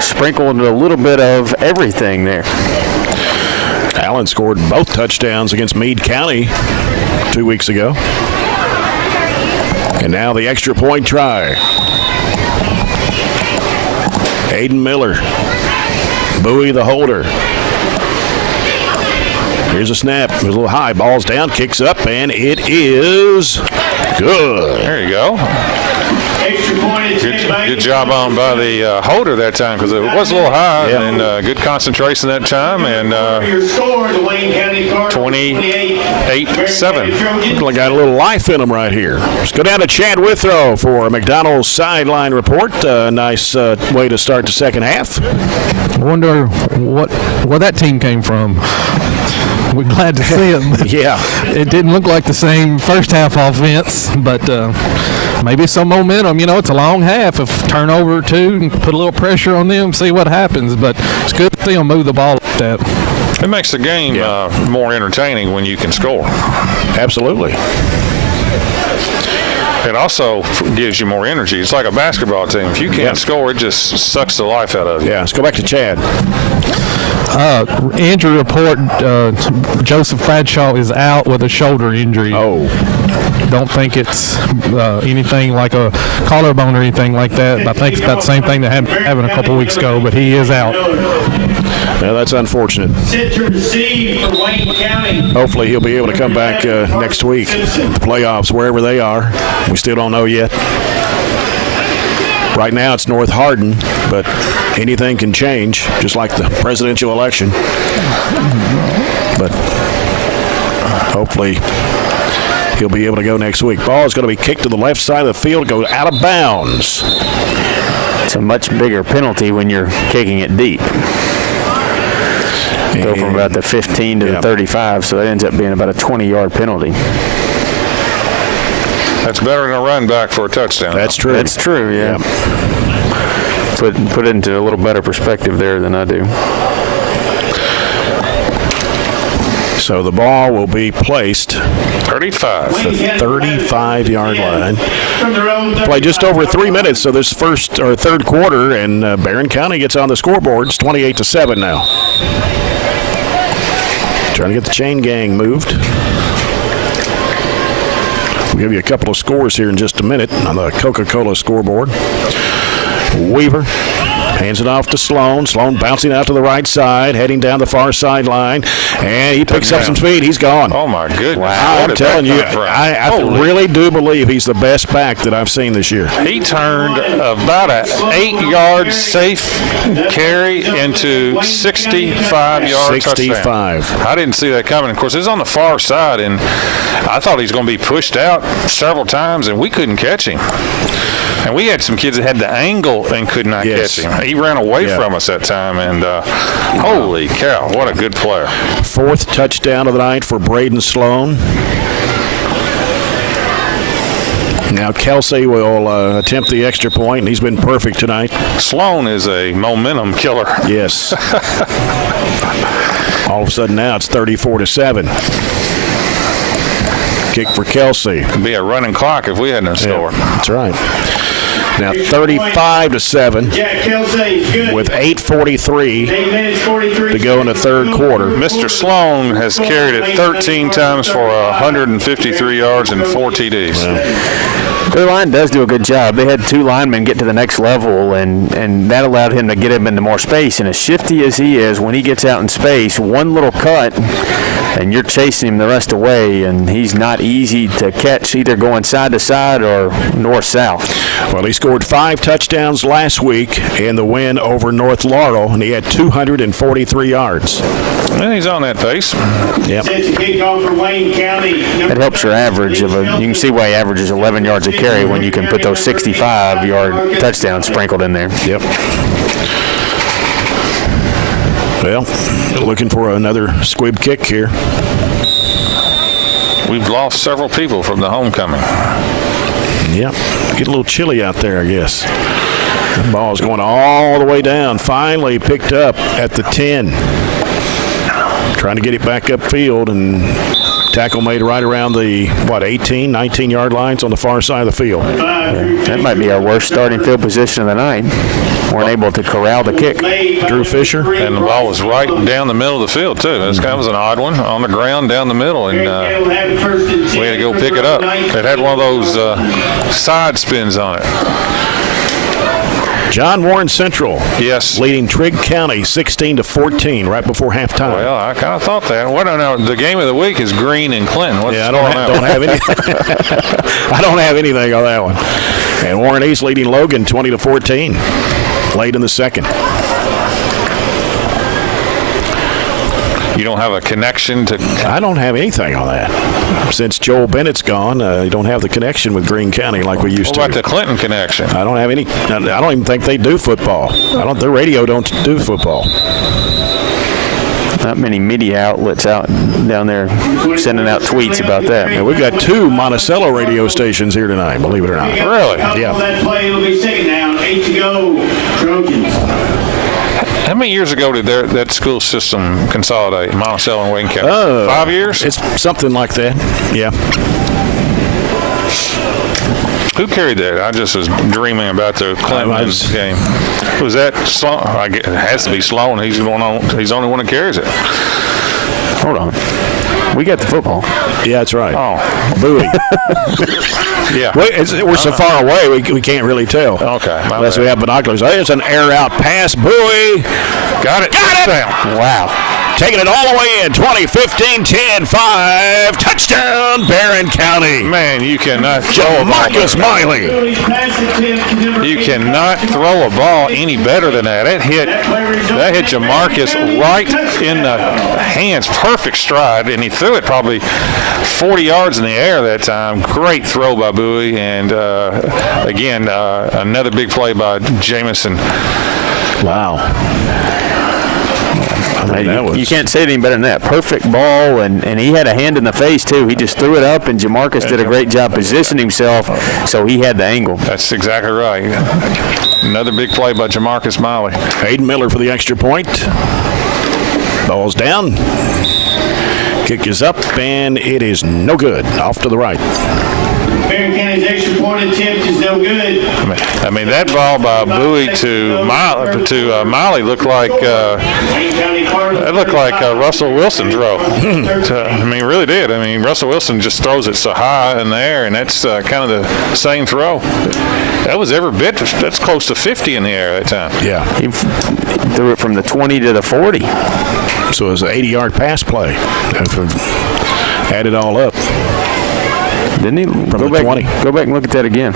sprinkled a little bit of everything there. Allen scored both touchdowns against Meade County 2 weeks ago. And now the extra point try. Aiden Miller. Bowie the holder. Here's a snap. It was a little high. Ball's down, kicks up, and it is good. There you go. Good job on by the holder that time, because it was a little high, and good concentration that time, and 28-7. Looks like got a little life in them right here. Let's go down to Chad Withrow for a McDonald's sideline report. Nice way to start the second half. I wonder where that team came from. We're glad to see it. Yeah. It didn't look like the same first half offense, but maybe some momentum. You know, it's a long half. If turnover or two and put a little pressure on them, see what happens. But it's good to see them move the ball like that. It makes the game more entertaining when you can score. Absolutely. It also gives you more energy. It's like a basketball team. If you can't score, it just sucks the life out of you. Yeah, let's go back to Chad. Injury report, Joseph Bradshaw is out with a shoulder injury. Oh. Don't think it's anything like a collarbone or anything like that. I think it's about the same thing that happened a couple weeks ago, but he is out. Yeah, that's unfortunate. Set to receive for Wayne County. Hopefully he'll be able to come back next week. The playoffs, wherever they are. We still don't know yet. Right now it's North Hardin, but anything can change, just like the presidential election. But hopefully he'll be able to go next week. Ball is going to be kicked to the left side of the field, go out of bounds. It's a much bigger penalty when you're kicking it deep. Go from about the 15 to the 35, so that ends up being about a 20-yard penalty. That's better than a run back for a touchdown. That's true. That's true, yeah. Put it into a little better perspective there than I do. So the ball will be placed 35. at the 35-yard line. Play just over 3 minutes, so this third quarter, and Barren County gets on the scoreboard. It's 28-7 now. Trying to get the chain gang moved. We'll give you a couple of scores here in just a minute on the Coca-Cola scoreboard. Weaver hands it off to Sloan. Sloan bouncing out to the right side, heading down the far sideline, and he picks up some speed. He's gone. Oh, my goodness. Wow, I'm telling you, I really do believe he's the best back that I've seen this year. He turned about an 8-yard safe carry into 65-yard 65. touchdown. I didn't see that coming. Of course, it was on the far side, and I thought he was going to be pushed out several times, and we couldn't catch him. And we had some kids that had the angle and could not catch him. He ran away from us that time, and holy cow, what a good player. Fourth touchdown of the night for Braden Sloan. Now Kelsey will attempt the extra point, and he's been perfect tonight. Sloan is a momentum killer. Yes. All of a sudden now it's 34-7. Kick for Kelsey. It'd be a running clock if we hadn't scored. That's right. Now 35-7 with 8:43 to go in the third quarter. Mr. Sloan has carried it 13 times for 153 yards and 4 TDs. Their line does do a good job. They had two linemen get to the next level, and that allowed him to get him into more space. And as shifty as he is, when he gets out in space, one little cut, and you're chasing him the rest of the way, and he's not easy to catch either going side to side or north-south. Well, he scored 5 touchdowns last week in the win over North Laurel, and he had 243 yards. And he's on that pace. Yep. That helps your average of you can see why he averages 11 yards a carry when you can put those 65-yard touchdowns sprinkled in there. Yep. Well, looking for another squib kick here. We've lost several people from the homecoming. Yep. Get a little chilly out there, I guess. The ball's going all the way down. Finally picked up at the 10. Trying to get it back upfield, and Tackle made right around the, 18, 19-yard lines on the far side of the field. That might be our worst starting field position of the night. Weren't able to corral the kick. Drew Fisher. And the ball was right down the middle of the field, too. That was an odd one, on the ground down the middle, and we had to go pick it up. It had one of those side spins on it. John Warren Central. Yes. Leading Trigg County 16-14 right before halftime. Well, I kind of thought that. What I know, the game of the week is Green and Clinton. What's I don't have any. I don't have anything on that one. And Warren East leading Logan 20-14 late in the second. You don't have a connection to. I don't have anything on that. Since Joel Bennett's gone, you don't have the connection with Greene County like we used to. What about the Clinton connection? I don't have any. I don't even think they do football. Their radio don't do football. Not many media outlets out down there sending out tweets about that. Yeah, we've got 2 Monticello radio stations here tonight, believe it or not. Really? Yeah. That play will be second down. 8 to go. Trojans. How many years ago did that school system consolidate, Monticello and Wayne County? 5 years? It's something like that, yeah. Who carried that? I just was dreaming about the Clinton game. Was that Sloan? It has to be Sloan. He's the only one that carries it. Hold on. We got the football. Yeah, that's right. Oh. Bowie. Yeah. We're so far away, we can't really tell. Okay. Unless we have binoculars. There's an air out pass. Bowie. Got it. Wow. Taking it all the way in. 20-15, 10-5. Touchdown, Barren County. Man, you cannot throw a ball. Marcus Miley. You cannot throw a ball any better than that. That hit Jamarcus right in the hands. Perfect stride, and he threw it probably 40 yards in the air that time. Great throw by Bowie, and again, another big play by Jamison. Wow. You can't say anything better than that. Perfect ball, and he had a hand in the face, too. He just threw it up, and Jamarcus did a great job positioning himself, so he had the angle. That's exactly right. Another big play by Jamarcus Miley. Hayden Miller for the extra point. Ball's down. Kick is up, and it is no good. Off to the right. Barren County's extra point attempt is no good. I mean that ball by Bowie to Miley looked like Russell Wilson's throw. I mean, really did. I mean, Russell Wilson just throws it so high in the air, and that's kind of the same throw. That was that's close to 50 in the air that time. Yeah. He threw it from the 20 to the 40. So it was an 80-yard pass play. Add it all up. Didn't he? From the 20. Go back and look at that again.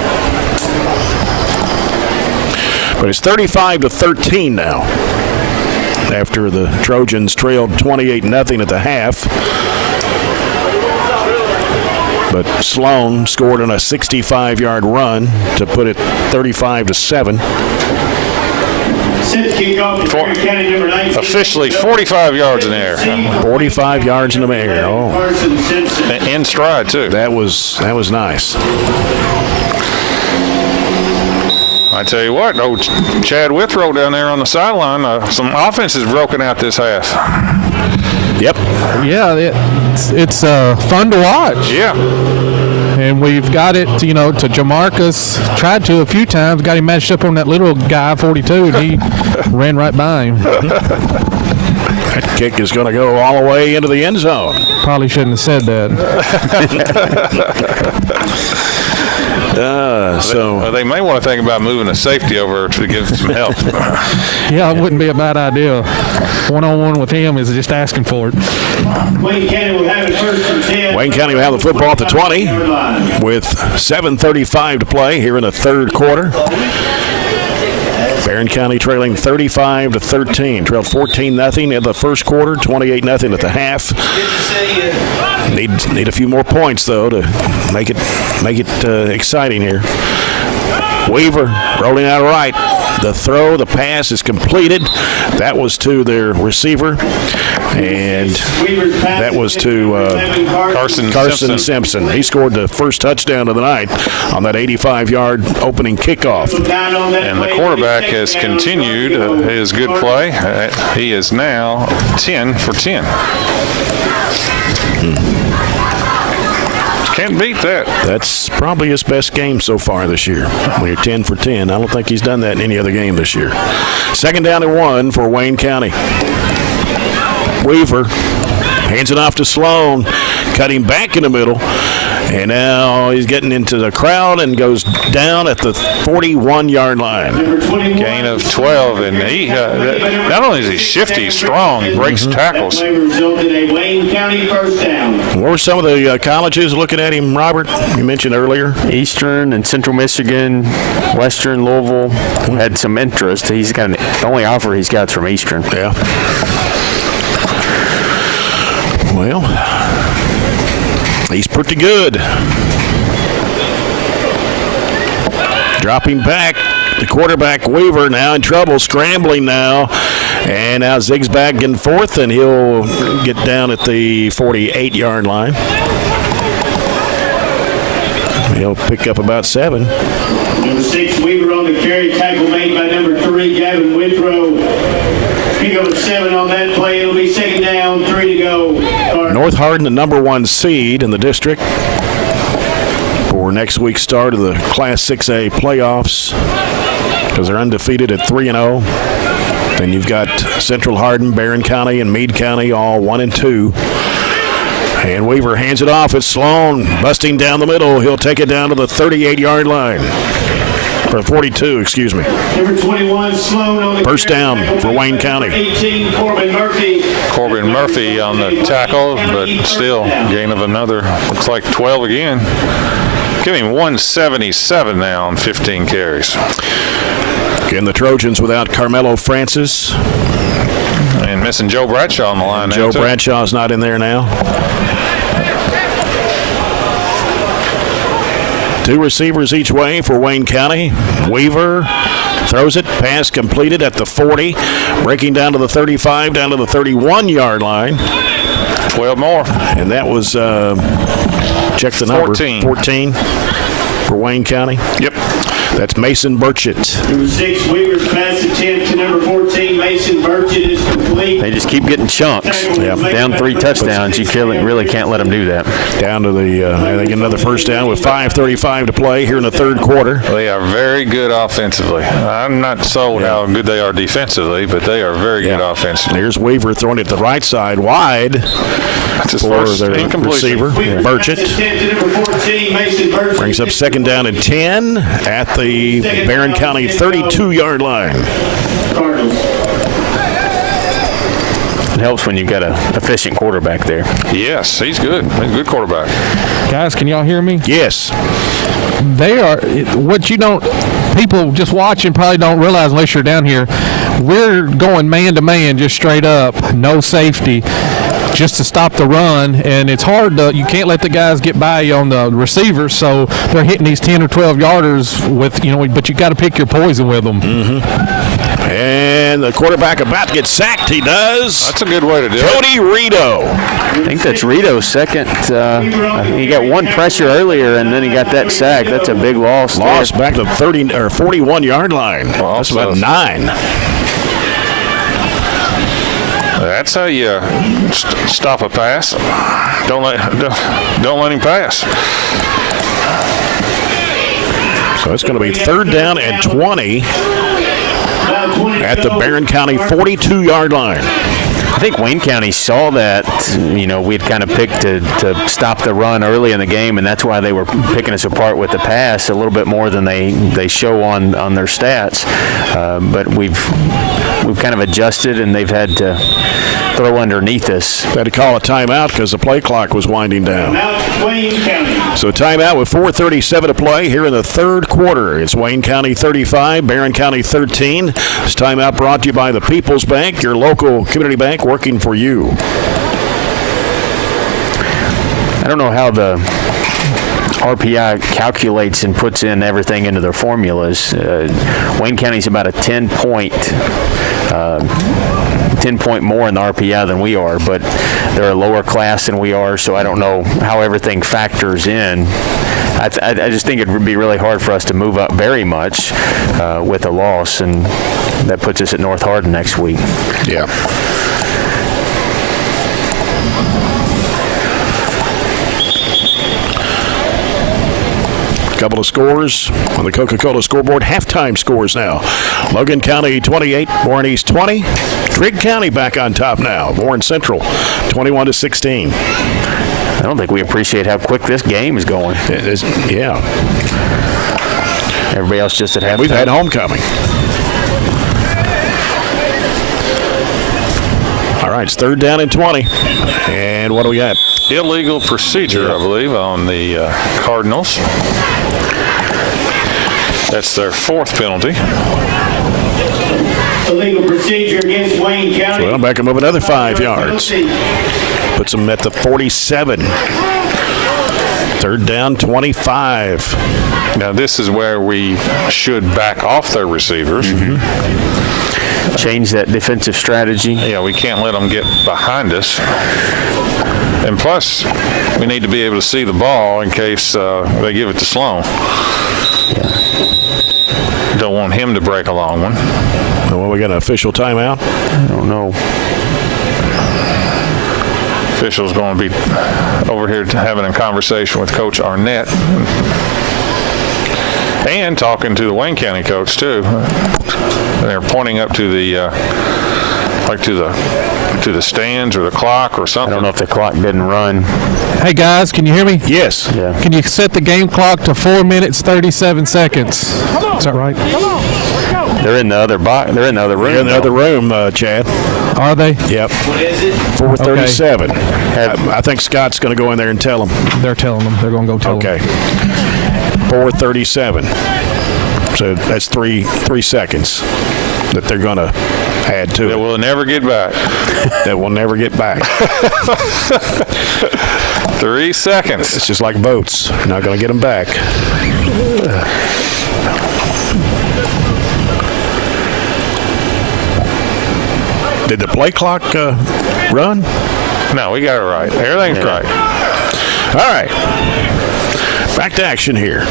But it's 35-13 now. After the Trojans trailed 28-0 at the half. But Sloan scored on a 65-yard run to put it 35-7. Officially 45 yards in the air. 45 yards in the air. Oh. In stride, too. That was nice. I tell you what, old Chad Withrow down there on the sideline, some offense has broken out this half. Yep. Yeah, it's fun to watch. Yeah. And we've got it, to Jamarcus. Tried to a few times, got him matched up on that little guy, 42, and he ran right by him. That kick is going to go all the way into the end zone. Probably shouldn't have said that. They may want to think about moving a safety over to give some help. Yeah, it wouldn't be a bad idea. One-on-one with him is just asking for it. Wayne County will have it first and 10. Wayne County will have the football at the 20 with 7:35 to play here in the third quarter. Barren County trailing 35-13. Trailed 14-0 in the first quarter, 28-0 at the half. Need a few more points though to make it exciting here. Weaver rolling out right. The throw, the pass is completed. That was to their receiver, and that was to Carson Simpson. He scored the first touchdown of the night on that 85-yard opening kickoff. And the quarterback has continued his good play. He is now 10 for 10. Can't beat that. That's probably his best game so far this year. When you're 10 for 10, I don't think he's done that in any other game this year. 2nd down and 1 for Wayne County. Weaver hands it off to Sloan, cutting back in the middle, and now he's getting into the crowd and goes down at the 41-yard line. Gain of 12, and he not only is he shifty, he's strong, he breaks tackles. Resulted in a Wayne County first down. What were some of the colleges looking at him, Robert? You mentioned earlier. Eastern and Central Michigan, Western Louisville had some interest. He's got the only offer he's got is from Eastern. Yeah. Well, he's pretty good. Dropping back, the quarterback Weaver now in trouble, scrambling now, and now zigs back and forth, and he'll get down at the 48-yard line. He'll pick up about 7. Number 6, Weaver on the carry, tackle made by number 3, Gavin Withrow. Pick up a 7 on that play. It'll be 2nd down, 3 to go. North Hardin, the number 1 seed in the district for next week's start of the Class 6A playoffs, because they're undefeated at 3-0. Then you've got Central Hardin, Barren County, and Meade County all 1 and 2. And Weaver hands it off. It's Sloan busting down the middle. He'll take it down to the 38-yard line. Or 42, excuse me. Number 21, Sloan on the First down for Wayne County. 18, Corbin Murphy. Corbin Murphy on the tackle, but still gain of another, looks like 12 again. Give him 177 now on 15 carries. Again, the Trojans without Carmelo Francis. And missing Joe Bradshaw on the line now, Joe too. Bradshaw's not in there now. 2 receivers each way for Wayne County. Weaver throws it, pass completed at the 40, breaking down to the 35, down to the 31-yard line. 12 more. And that was, check the number. 14 for Wayne County. Yep. That's Mason Burchett. Number 6, Weaver's pass attempt to number 14, Mason Burchett is complete. They just keep getting chunks. Yep. Down 3 touchdowns, you really can't let them do that. Down to the, they get another first down with 5:35 to play here in the 3rd quarter. They are very good offensively. I'm not sold how good they are defensively, but they are very good offensively. Here's Weaver throwing it to the right side wide That's his for first their incompletion. receiver, Burchett. Brings up 2nd down and 10 at the Barren County 32-yard line. Cardinals. It helps when you've got an efficient quarterback there. Yes, he's good. He's a good quarterback. Guys, can y'all hear me? Yes. They are what you don't. People just watching probably don't realize unless you're down here. We're going man to man, just straight up, no safety, just to stop the run, and it's hard to. You can't let the guys get by you on the receivers, so they're hitting these 10 or 12 yarders with but you got to pick your poison with them. And the quarterback about to get sacked. He does. That's a good way to do it. Cody Rito. I think that's Rito's second. He got 1 pressure earlier, and then he got that sack. That's a big loss. Lost back to the 30 or 41-yard line. That's about 9. That's how you stop a pass. Don't let him pass. So it's going to be 3rd down and 20 at the Barren County 42-yard line. I think Wayne County saw that, we'd kind of picked to stop the run early in the game, and that's why they were picking us apart with the pass a little bit more than they show on their stats. But we've kind of adjusted, and they've had to throw underneath us. They had to call a timeout because the play clock was winding down. So timeout with 4:37 to play here in the 3rd quarter. It's Wayne County 35, Barren County 13. This timeout brought to you by the People's Bank, your local community bank working for you. I don't know how the RPI calculates and puts in everything into their formulas. Wayne County's about a 10-point more in the RPI than we are, but they're a lower class than we are, so I don't know how everything factors in. I just think it would be really hard for us to move up very much with a loss, and that puts us at North Hardin next week. Yeah. couple of scores on the Coca-Cola scoreboard. Halftime scores now. Logan County 28, Warren East 20. Trigg County back on top now. Warren Central 21-16. I don't think we appreciate how quick this game is going. Yeah. Everybody else just at halftime. We've had homecoming. All right, it's 3rd down and 20. And what do we got? Illegal procedure, I believe, on the Cardinals. That's their 4th penalty. Illegal procedure against Wayne County. So they'll back him up another 5 yards. Puts them at the 47. 3rd down, 25. Now, this is where we should back off their receivers. Change that defensive strategy. Yeah, we can't let them get behind us. And plus, we need to be able to see the ball in case they give it to Sloan. Don't want him to break a long one. Well, we got an official timeout. I don't know. Official's going to be over here having a conversation with Coach Arnett and talking to the Wayne County coach too. They're pointing up to the to the stands or the clock or something. I don't know if the clock didn't run. Hey guys, can you hear me? Yes. Yeah. Can you set the game clock to 4 minutes 37 seconds? Is that right? They're in the other box. They're in the other room. They're in the other room, Chad. Are they? Yep. What is it? 4:37. I think Scott's going to go in there and tell them. They're telling them. They're going to go tell them. Okay. 4:37. So that's three seconds that they're going to add to That it. we'll never get back. That we'll never get back. 3 seconds. It's just like boats. You're not going to get them back. Did the play clock run? No, we got it right. Everything's right. All right. Back to action here.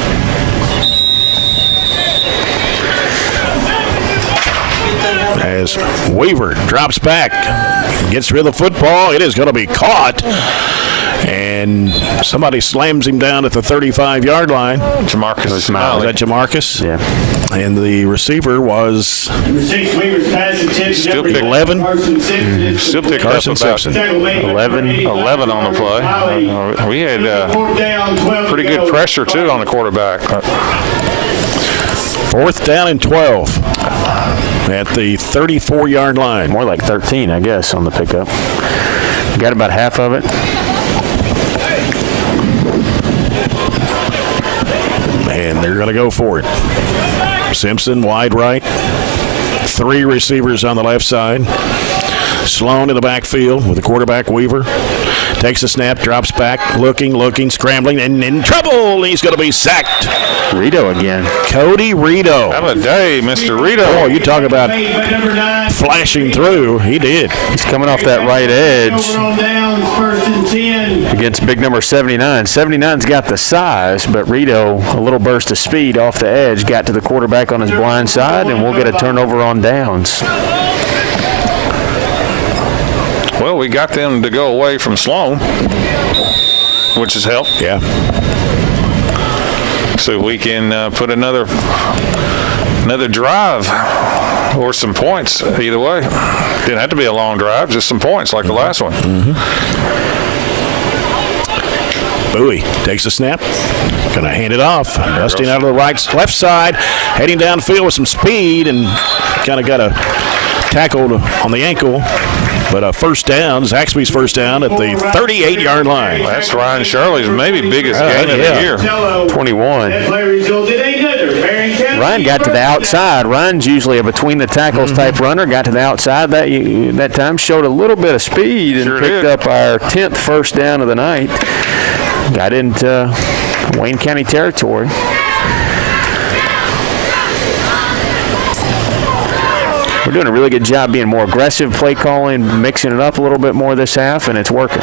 As Weaver drops back, gets rid of the football, it is going to be caught. And somebody slams him down at the 35-yard line. Jamarcus Is Smiley. that Jamarcus? Yeah. And the receiver was Number 6, Weaver's pass attempted. Still Number picked 11. Carson Simpson. Still picked Carson up about Simpson. Tackle made by 11 11 on the play. We had 4th down, 12 pretty to good go. pressure, too, on the quarterback. 4th down and 12 at the 34-yard line. More like 13, I guess, on the pickup. Got about half of it. And they're going to go for it. Simpson wide right. 3 receivers on the left side. Sloan in the backfield with the quarterback Weaver. Takes a snap, drops back, looking, scrambling, and in trouble. He's going to be sacked. Rito again. Cody Rito. Have a day, Mr. Rito. Oh, you talk about Made by number 9. flashing through. He did. He's coming off that right edge Over on downs, 1st and 10. against big number 79. 79's got the size, but Rito, a little burst of speed off the edge, got to the quarterback on his blind side, and we'll get a turnover on downs. Well, we got them to go away from Sloan, which has helped. Yeah. So we can put another drive or some points either way. Didn't have to be a long drive, just some points like the last one. Bowie takes a snap. Going to hand it off. Dusting out of the left side. Heading downfield with some speed and kind of got a tackle on the ankle. But a first down, Zaxby's first down at the 38-yard line. That's Ryan Shirley's maybe biggest game of the year. 21. That play resulted in another Barren County. Ryan got to the outside. Ryan's usually a between the tackles type runner. Got to the outside that time. Showed a little bit of speed and Sure picked did. up our 10th first down of the night. Got into Wayne County territory. We're doing a really good job being more aggressive, play calling, mixing it up a little bit more this half, and it's working.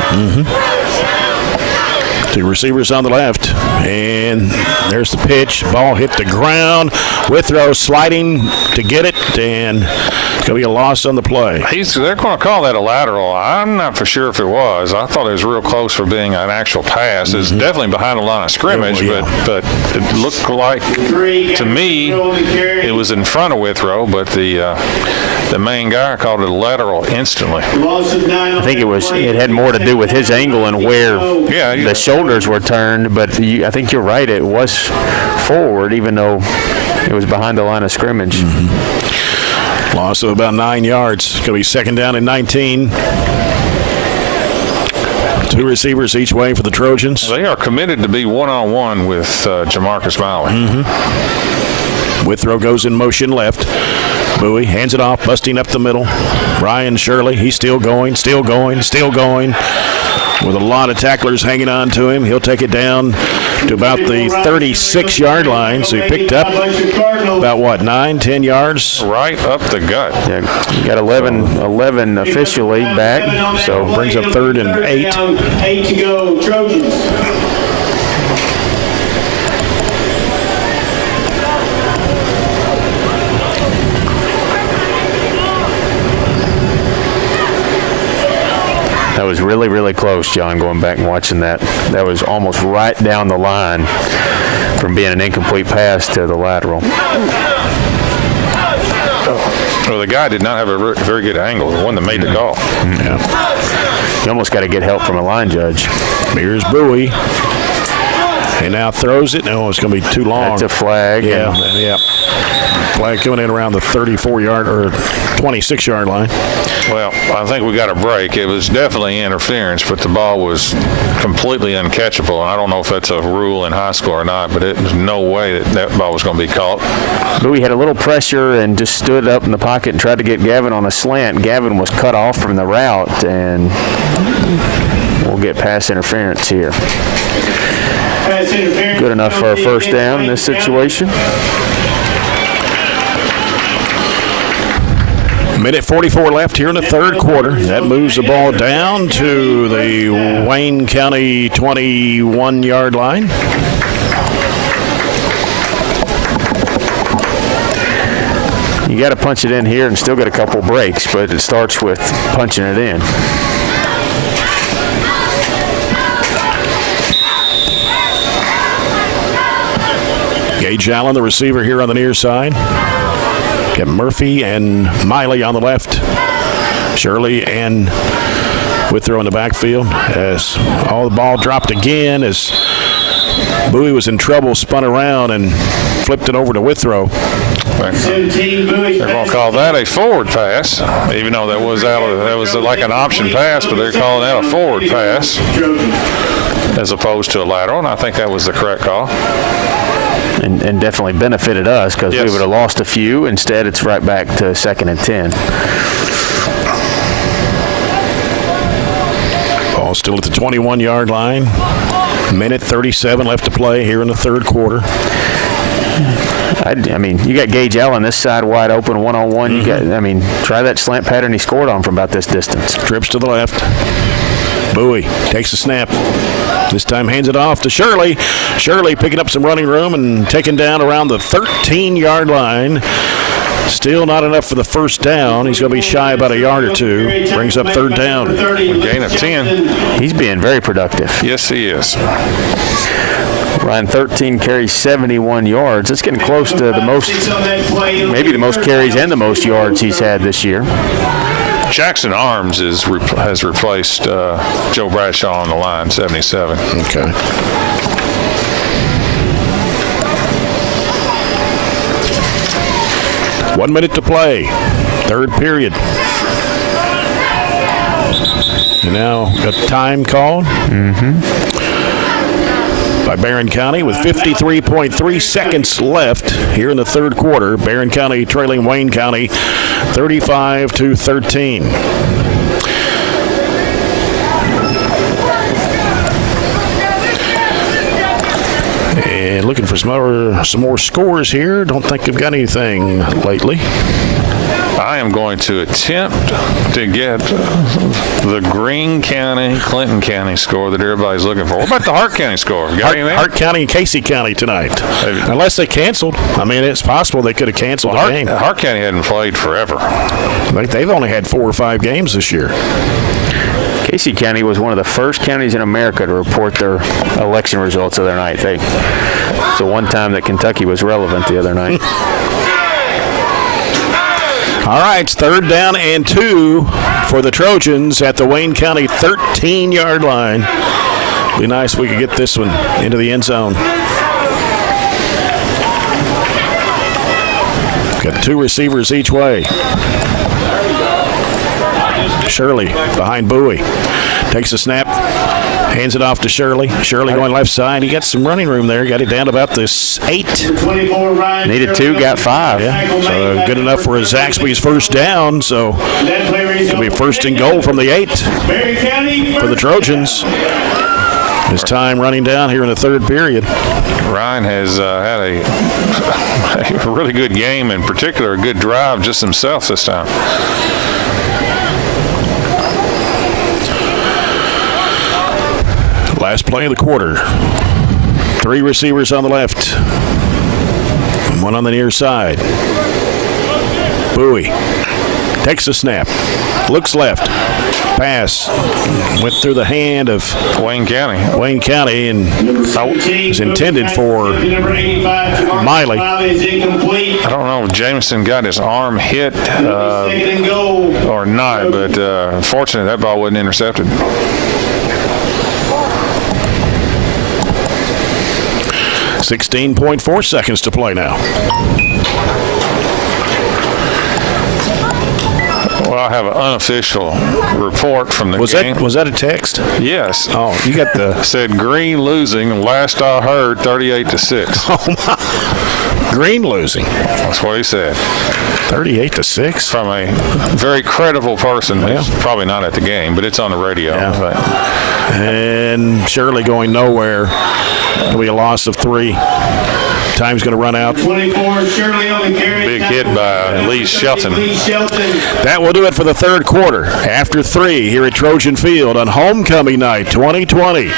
2 Two receivers on the left. And there's the pitch. Ball hit the ground. Withrow sliding to get it, and it's going to be a loss on the play. They're going to call that a lateral. I'm not for sure if it was. I thought it was real close for being an actual pass. It's definitely behind the line of scrimmage, but it looked like, to me, it was in front of Withrow, but the main guy called it a lateral instantly. I think it had more to do with his angle and where the shoulders were turned, but I think you're right. It was forward, even though it was behind the line of scrimmage. Loss of about 9 yards. It's going to be second down and 19. Two receivers each way for the Trojans. They are committed to be one-on-one with Jamarcus Miley. Withrow goes in motion left. Bowie hands it off, busting up the middle. Ryan Shirley, he's still going. With a lot of tacklers hanging on to him. He'll take it down to about the 36-yard line. So he picked up about, 9, 10 yards? Right up the gut. Yeah, you got 11 officially back. So brings up 3rd and 8. 8 to go, Trojans. That was really, really close, John, going back and watching that. That was almost right down the line from being an incomplete pass to the lateral. Well, the guy did not have a very good angle, the one that made the call. Yeah. You almost got to get help from a line judge. Here's Bowie. He now throws it. No, it's going to be too long. That's a flag. Yeah. Flag coming in around the 34-yard or 26-yard line. Well, I think we got a break. It was definitely interference, but the ball was completely uncatchable. I don't know if that's a rule in high school or not, but it was no way that ball was going to be caught. Bowie had a little pressure and just stood up in the pocket and tried to get Gavin on a slant. Gavin was cut off from the route, and we'll get pass interference here. Good enough for a first down in this situation. Minute 44 left here in the third quarter. That moves the ball down to the Wayne County 21-yard line. You got to punch it in here and still get a couple breaks, but it starts with punching it in. Gage Allen, the receiver here on the near side. Got Murphy and Miley on the left. Shirley and Withrow in the backfield. As the ball dropped again as Bowie was in trouble, spun around and flipped it over to Withrow. They're going to call that a forward pass, even though that was like an option pass, but they're calling that a forward pass as opposed to a lateral, and I think that was the correct call. And definitely benefited us because we would have lost a few. Instead, it's right back to 2nd and 10. Ball still at the 21-yard line. Minute 37 left to play here in the third quarter. I mean, you got Gage Allen this side wide open, one-on-one. You got, try that slant pattern he scored on from about this distance. Trips to the left. Bowie takes the snap. This time hands it off to Shirley. Shirley picking up some running room and taking down around the 13-yard line. Still not enough for the first down. He's going to be shy about a yard or two. Brings up 3rd down. Gain of 10. He's being very productive. Yes, he is. Ryan 13 carries 71 yards. It's getting close to the most, maybe the most carries and the most yards he's had this year. Jackson Arms has replaced Joe Bradshaw on the line, 77. Okay. One minute to play. Third period. And now got time called. By Barren County with 53.3 seconds left here in the third quarter. Barren County trailing Wayne County 35-13. And looking for some more scores here. Don't think they've got anything lately. I am going to attempt to get the Greene County, Clinton County score that everybody's looking for. What about the Hart County score? Got anything? Hart County and Casey County tonight. Unless they canceled. I mean, it's possible they could have canceled the game. Hart County hadn't played forever. They've only had 4 or 5 games this year. Casey County was one of the first counties in America to report their election results the other night. It's the one time that Kentucky was relevant the other night. All right, it's 3rd down and 2 for the Trojans at the Wayne County 13-yard line. Be nice if we could get this one into the end zone. Got 2 receivers each way. Shirley behind Bowie. Takes a snap. Hands it off to Shirley. Shirley going left side. He got some running room there. Got it down to about this 8. Needed 2, got 5. Yeah. So good enough for Zaxby's first down. So it'll be 1st and goal from the 8 for the Trojans. His time running down here in the 3rd period. Ryan has had a really good game, in particular a good drive just himself this time. Last play of the quarter. 3 receivers on the left. 1 on the near side. Bowie takes a snap. Looks left. Pass. Went through the hand of Wayne County. And was intended for Miley. I don't know if Jameson got his arm hit or not, but unfortunately that ball wasn't intercepted. 16.4 seconds to play now. Well, I have an unofficial report from the game. Was that a text? Yes. Oh, you got the... Said Greene losing, last I heard, 38-6. Oh, my. Greene losing. That's what he said. 38-6? From a very credible person who's probably not at the game, but it's on the radio. Yeah. And Shirley going nowhere. It'll be a loss of 3. Time's going to run out. 24, Shirley on the carry. Big hit by Lee Shelton. That will do it for the 3rd quarter. After 3 here at Trojan Field on Homecoming Night 2020.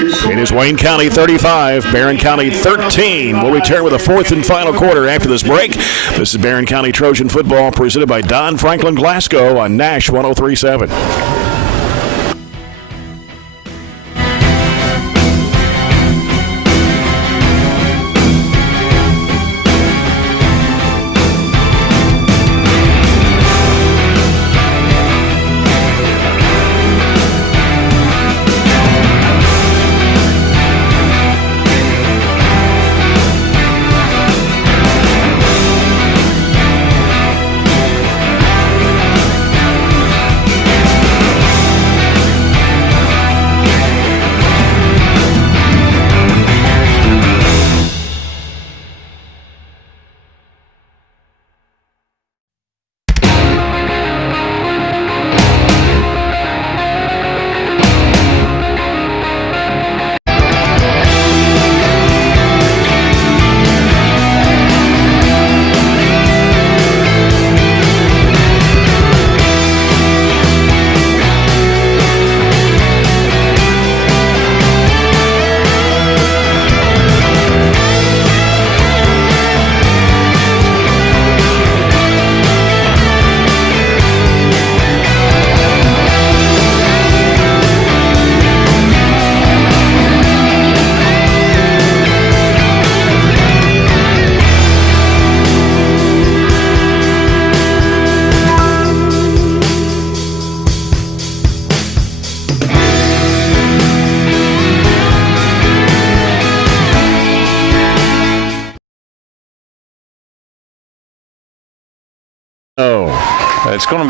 It is Wayne County 35, Barren County 13. We'll return with a 4th and final quarter after this break. This is Barren County Trojan Football presented by Don Franklin Glasgow on Nash 103.7.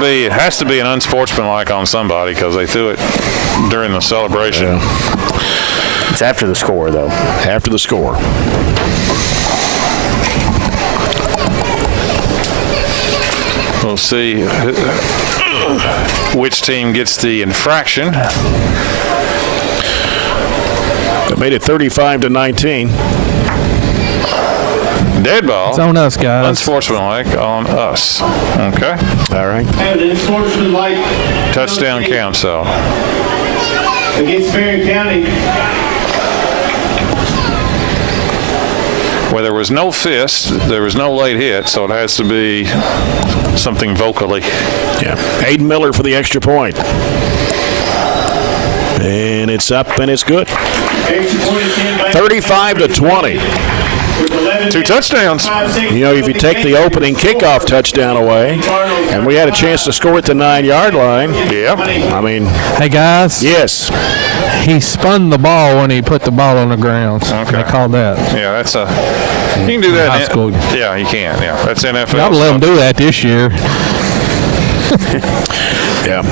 It has to be an unsportsmanlike on somebody because they threw it during the celebration. Yeah. It's after the score, though. After the score. We'll see which team gets the infraction. It made it 35-19. Dead ball. It's on us, guys. Unsportsmanlike on us. Okay. All right. And an unsportsmanlike Touchdown counts, though. against Barren County. Well, there was no fist, there was no late hit, so it has to be something vocally. Yeah. Aiden Miller for the extra point. And it's up and it's good. Extra point is 35-20. 2 touchdowns. You know, if you take the opening kickoff touchdown away, and we had a chance to score at the 9-yard line. Yeah. I mean, Hey, guys. yes. He spun the ball when he put the ball on the ground. Okay. They called that. Yeah, that's a. You can do that. High school. Yeah, you can. Yeah, that's NFL. I'll let him do that this year. Yeah.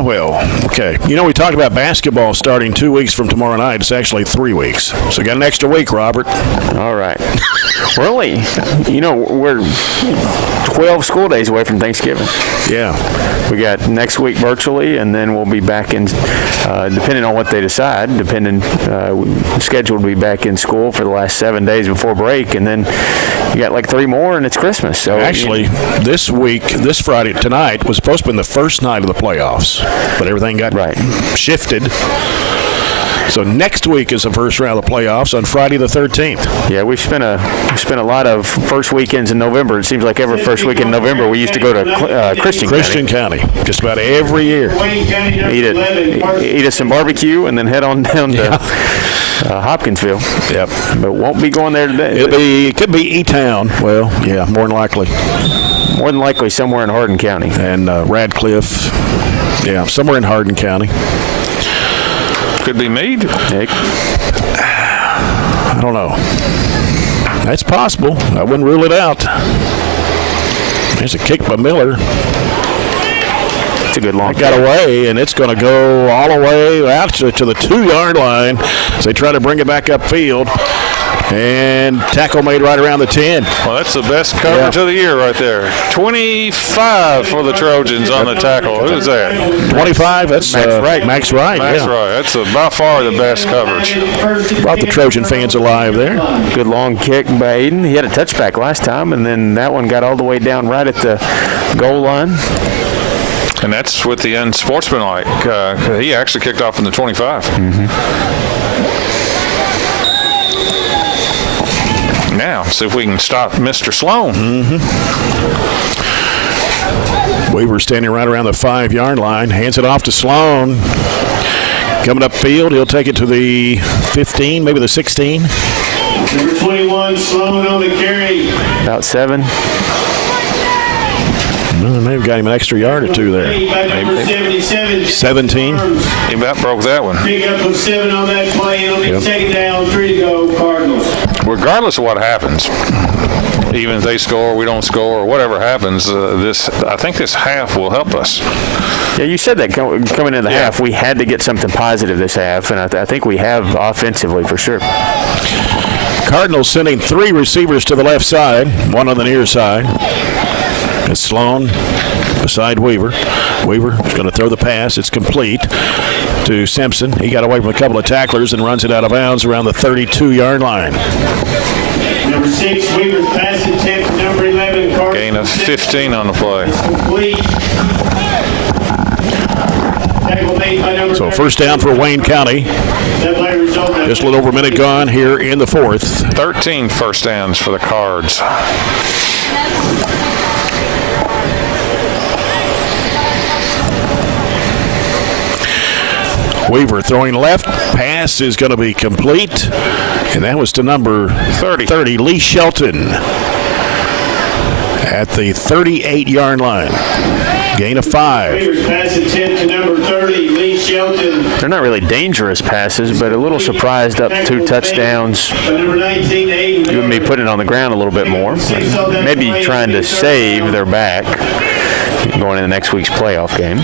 Well, okay. You know, we talked about basketball starting 2 weeks from tomorrow night. It's actually 3 weeks. So we got an extra week, Robert. All right. We're only, we're 12 school days away from Thanksgiving. Yeah. We got next week virtually, and then we'll be back in, depending on what they decide, scheduled to be back in school for the last 7 days before break, and then you got like 3 more, and it's Christmas. So Actually, this week, this Friday, tonight, was supposed to be the first night of the playoffs, but everything got shifted. So next week is the first round of the playoffs on Friday the 13th. Yeah, we've spent a lot of first weekends in November. It seems like every first weekend in November we used to go to Christian County, just about every year. Eat us some barbecue and then head on down to Hopkinsville. Yep. But won't be going there today. It could be E-Town. Well, yeah, more than likely. More than likely somewhere in Hardin County. And Radcliffe. Yeah, somewhere in Hardin County. Could be Meade. Nick? I don't know. That's possible. I wouldn't rule it out. There's a kick by Miller. It's a good long It got away, and it's going to go all the way out to the 2-yard line as they try to bring it back upfield. And tackle made right around the 10. Well, that's the best coverage of the year right there. 25 for the Trojans on the tackle. Who's that? 25, that's Max Wright. Max Wright. That's right. That's by far the best coverage. Brought the Trojan fans alive there. Good long kick by Aiden. He had a touchback last time, and then that one got all the way down right at the goal line. And that's with the unsportsmanlike. He actually kicked off in the 25. Mm-hmm. Now, see if we can stop Mr. Sloan. Mm-hmm. Weaver standing right around the 5-yard line. Hands it off to Sloan. Coming upfield, he'll take it to the 15, maybe the 16. Number 21, Sloan on the carry. About 7. Well, they've got him an extra yard or 2 there. Number 77. 17. He about broke that one. Pick up of 7 on that play. It'll be second down, 3 to go, Cardinals. Regardless of what happens, even if they score, we don't score, or whatever happens, I think this half will help us. Yeah, you said that coming into the half, we had to get something positive this half, and I think we have offensively for sure. Cardinals sending 3 receivers to the left side, 1 on the near side. It's Sloan beside Weaver. Weaver is going to throw the pass. It's complete to Simpson. He got away from a couple of tacklers and runs it out of bounds around the 32-yard line. Number 6, Weaver's pass attempt. Number 11, Cardinals. Gain of 15 on the play. Complete. Tackle made by number So first down for Wayne County. That play result. Just a little over a minute gone here in the 4th. 13 first downs for the Cards. Weaver throwing left. Pass is going to be complete. And that was to number 30 Lee Shelton. At the 38-yard line. Gain of 5. Weaver's pass attempt to number 30, Lee Shelton. They're not really dangerous passes, but a little surprised up 2 touchdowns. Number 19, Aiden. You and me putting it on the ground a little bit more. Maybe trying to save their back going into next week's playoff game.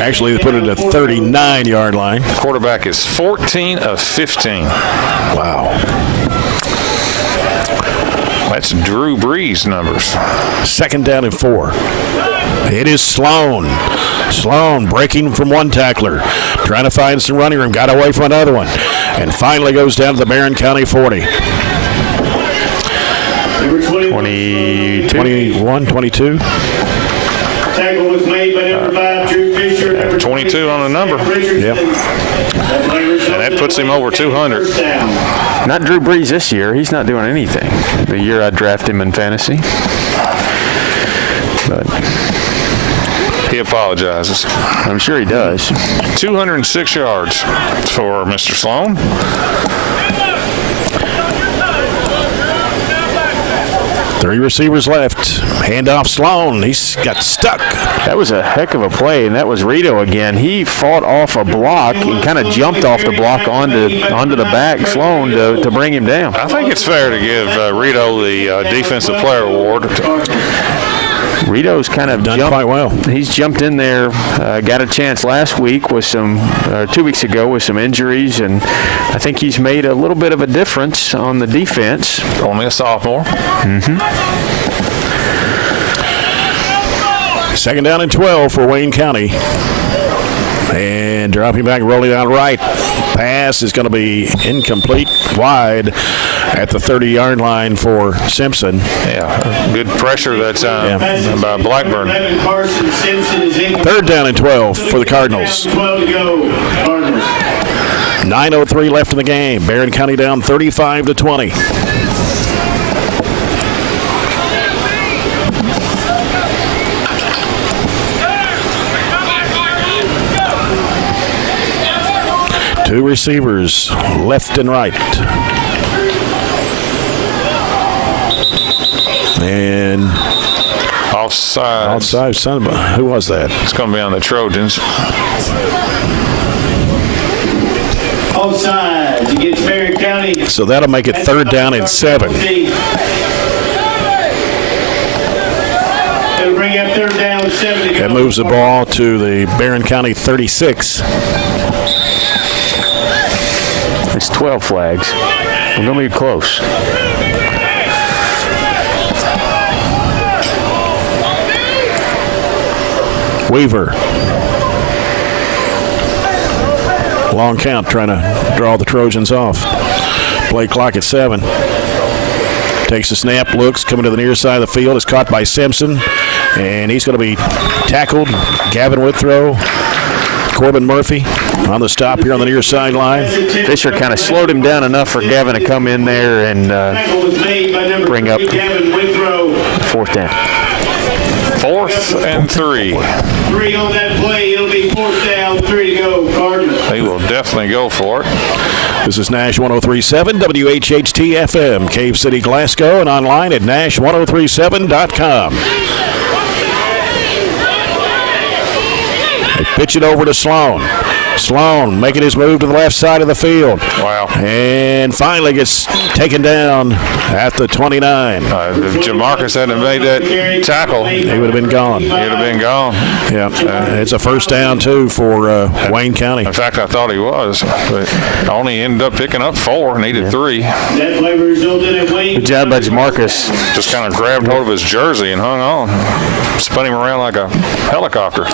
Actually, they put it at the 39-yard line. Quarterback is 14 of 15. Wow. That's Drew Brees numbers. Second down and 4. It is Sloan. Sloan breaking from one tackler, trying to find some running room, got away from another one, and finally goes down to the Barren County 40. 21, 22. Tackle was made by number 5, Drew Fisher. 22 on the number. Yep. And that puts him over 200. Not Drew Brees this year. He's not doing anything. The year I drafted him in fantasy. But He apologizes. I'm sure he does. 206 yards for Mr. Sloan. Three receivers left. Handoff Sloan. He's got stuck. That was a heck of a play, and that was Rito again. He fought off a block and kind of jumped off the block onto the back, Sloan, to bring him down. I think it's fair to give Rito the Defensive Player Award. Rito's kind of done quite well. He's jumped in there, got a chance last week with 2 weeks ago with some injuries, and I think he's made a little bit of a difference on the defense. Only a sophomore. Second down and 12 for Wayne County. And dropping back, rolling out right. Pass is going to be incomplete, wide at the 30-yard line for Simpson. Yeah, good pressure that's by Blackburn. Third down and 12 for the Cardinals. 12 to go, Cardinals. 9:03 left in the game. Barren County down 35-20. Two receivers, left and right. And offside. Who was that? It's going to be on the Trojans. Offside against Barren County. So that'll make it third down and 7. It'll bring up third down, 7 to go. That moves the ball to the Barren County 36. It's 12 flags. We're going to be close. Weaver. Long count, trying to draw the Trojans off. Play clock at 7. Takes the snap, looks, coming to the near side of the field. Is caught by Simpson, and he's going to be tackled. Gavin Withrow, Corbin Murphy on the stop here on the near sideline. Fisher kind of slowed him down enough for Gavin to come in there and bring up fourth down. 4th and 3. 3 on that play. It'll be 4th down, 3 to go, Cardinals. They will definitely go for it. This is Nash 103.7 WHHT FM, Cave City, Glasgow, and online at nash1037.com. They pitch it over to Sloan. Sloan making his move to the left side of the field. Wow. And finally gets taken down at the 29. If Jamarcus hadn't made that tackle, He would have been gone. he'd have been gone. Yeah, it's a first down, too, for Wayne County. In fact, I thought he was, but only ended up picking up 4, needed 3. That play resulted in Wayne. Good job by Jamarcus. Just kind of grabbed hold of his jersey and hung on. Spun him around like a helicopter.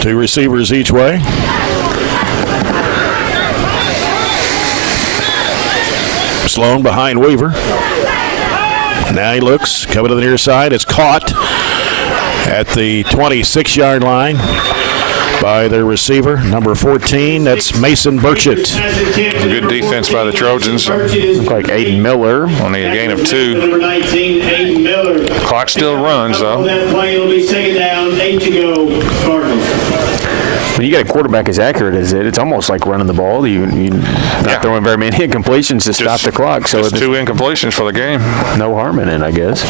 Two receivers each way. Sloan behind Weaver. Now he looks, coming to the near side. It's caught at the 26-yard line by their receiver, number 14. That's Mason Burchett. Good defense by the Trojans. Look like Aiden Miller. Only a gain of 2. Number 19, Aiden Miller. Clock still runs, On though. that play, it'll be 2nd down, 8 to go, Cardinals. When you got a quarterback as accurate as it's almost like running the ball. You're not throwing very many incompletions to stop the clock. So Just 2 incompletions for the game. no harm in it, I guess.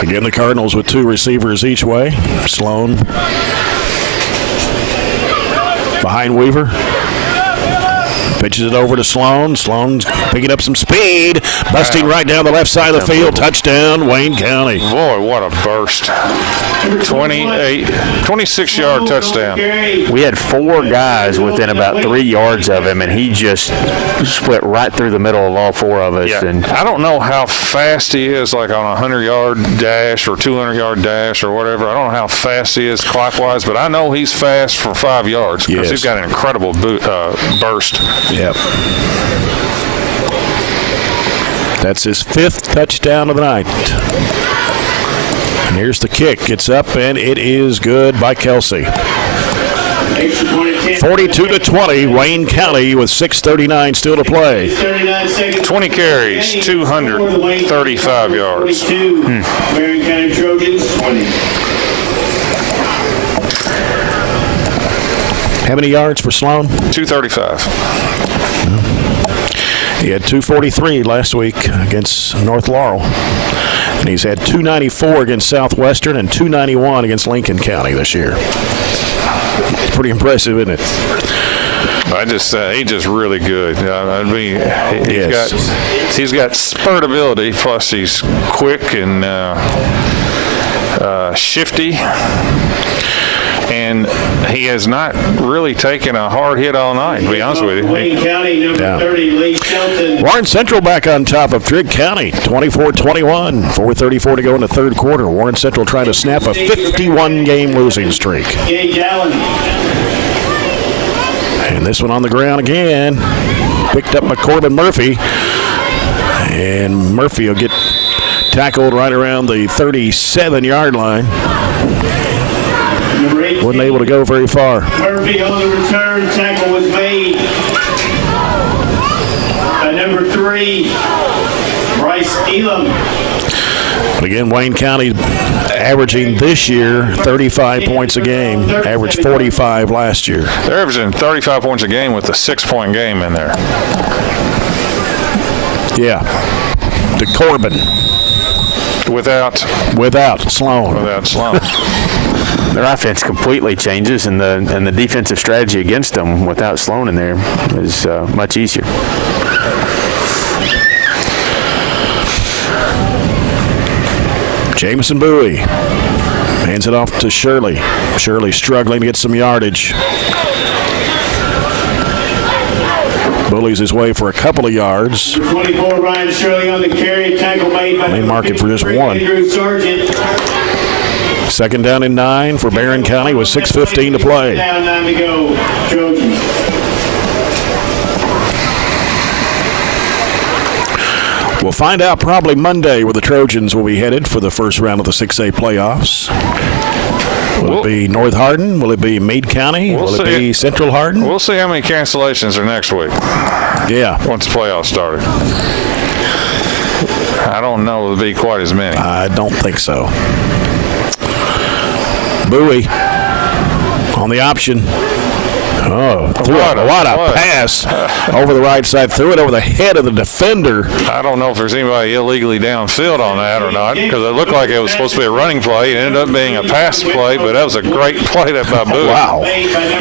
Again, the Cardinals with two receivers each way. Sloan behind Weaver. Pitches it over to Sloan. Sloan's picking up some speed, busting right down the left side of the field. Touchdown, Wayne County. Boy, what a burst. 26-yard touchdown. We had 4 guys within about 3 yards of him, and he just split right through the middle of all 4 of us. Yeah. And I don't know how fast he is, like on a 100-yard dash or 200-yard dash or whatever. I don't know how fast he is clockwise, but I know he's fast for 5 yards because he's got an incredible burst. Yep. That's his 5th touchdown of the night. And here's the kick. It's up, and it is good by Kelsey. 42-20, Wayne County with 6:39 still to play. 20 carries, 235 yards. Barren County Trojans 20. How many yards for Sloan? 235. He had 243 last week against North Laurel. And he's had 294 against Southwestern and 291 against Lincoln County this year. It's pretty impressive, isn't it? He's just really good. I mean, he's got spurt ability, plus he's quick and shifty. And he has not really taken a hard hit all night, to be honest with you. Wayne County, number 30, Lee Shelton. Warren Central back on top of Trigg County, 24-21. 4:34 to go in the third quarter. Warren Central trying to snap a 51-game losing streak. Gage Allen. And this one on the ground again. Picked up by Corbin Murphy. And Murphy will get tackled right around the 37-yard line. Wasn't able to go very far. Murphy on the return. Tackle was made by number 3, Bryce Elam. But again, Wayne County averaging this year 35 points a game. Averaged 45 last year. They're averaging 35 points a game with a 6-point game in there. Yeah. To Corbin. Without Sloan. Without Sloan. their offense completely changes, and the defensive strategy against them without Sloan in there is much easier. Jamison Bowie hands it off to Shirley. Shirley struggling to get some yardage. Bullies his way for a couple of yards. 24, Ryan Shirley on the carry. Tackle made by They mark it for just one. Andrew Sargent. Second down and 9 for Barren County with 6:15 to play. Down, 9 to go. Trojans. We'll find out probably Monday where the Trojans will be headed for the first round of the 6A playoffs. Will it be North Hardin? Will it be Meade County? Will it be Central Hardin? We'll see how many cancellations are next week. Yeah. Once the playoffs started. I don't know it'll be quite as many. I don't think so. Bowie on the option. Oh, what a pass over the right side. Threw it over the head of the defender. I don't know if there's anybody illegally downfield on that or not, because it looked like it was supposed to be a running play. It ended up being a pass play, but that was a great play by Bowie. Wow.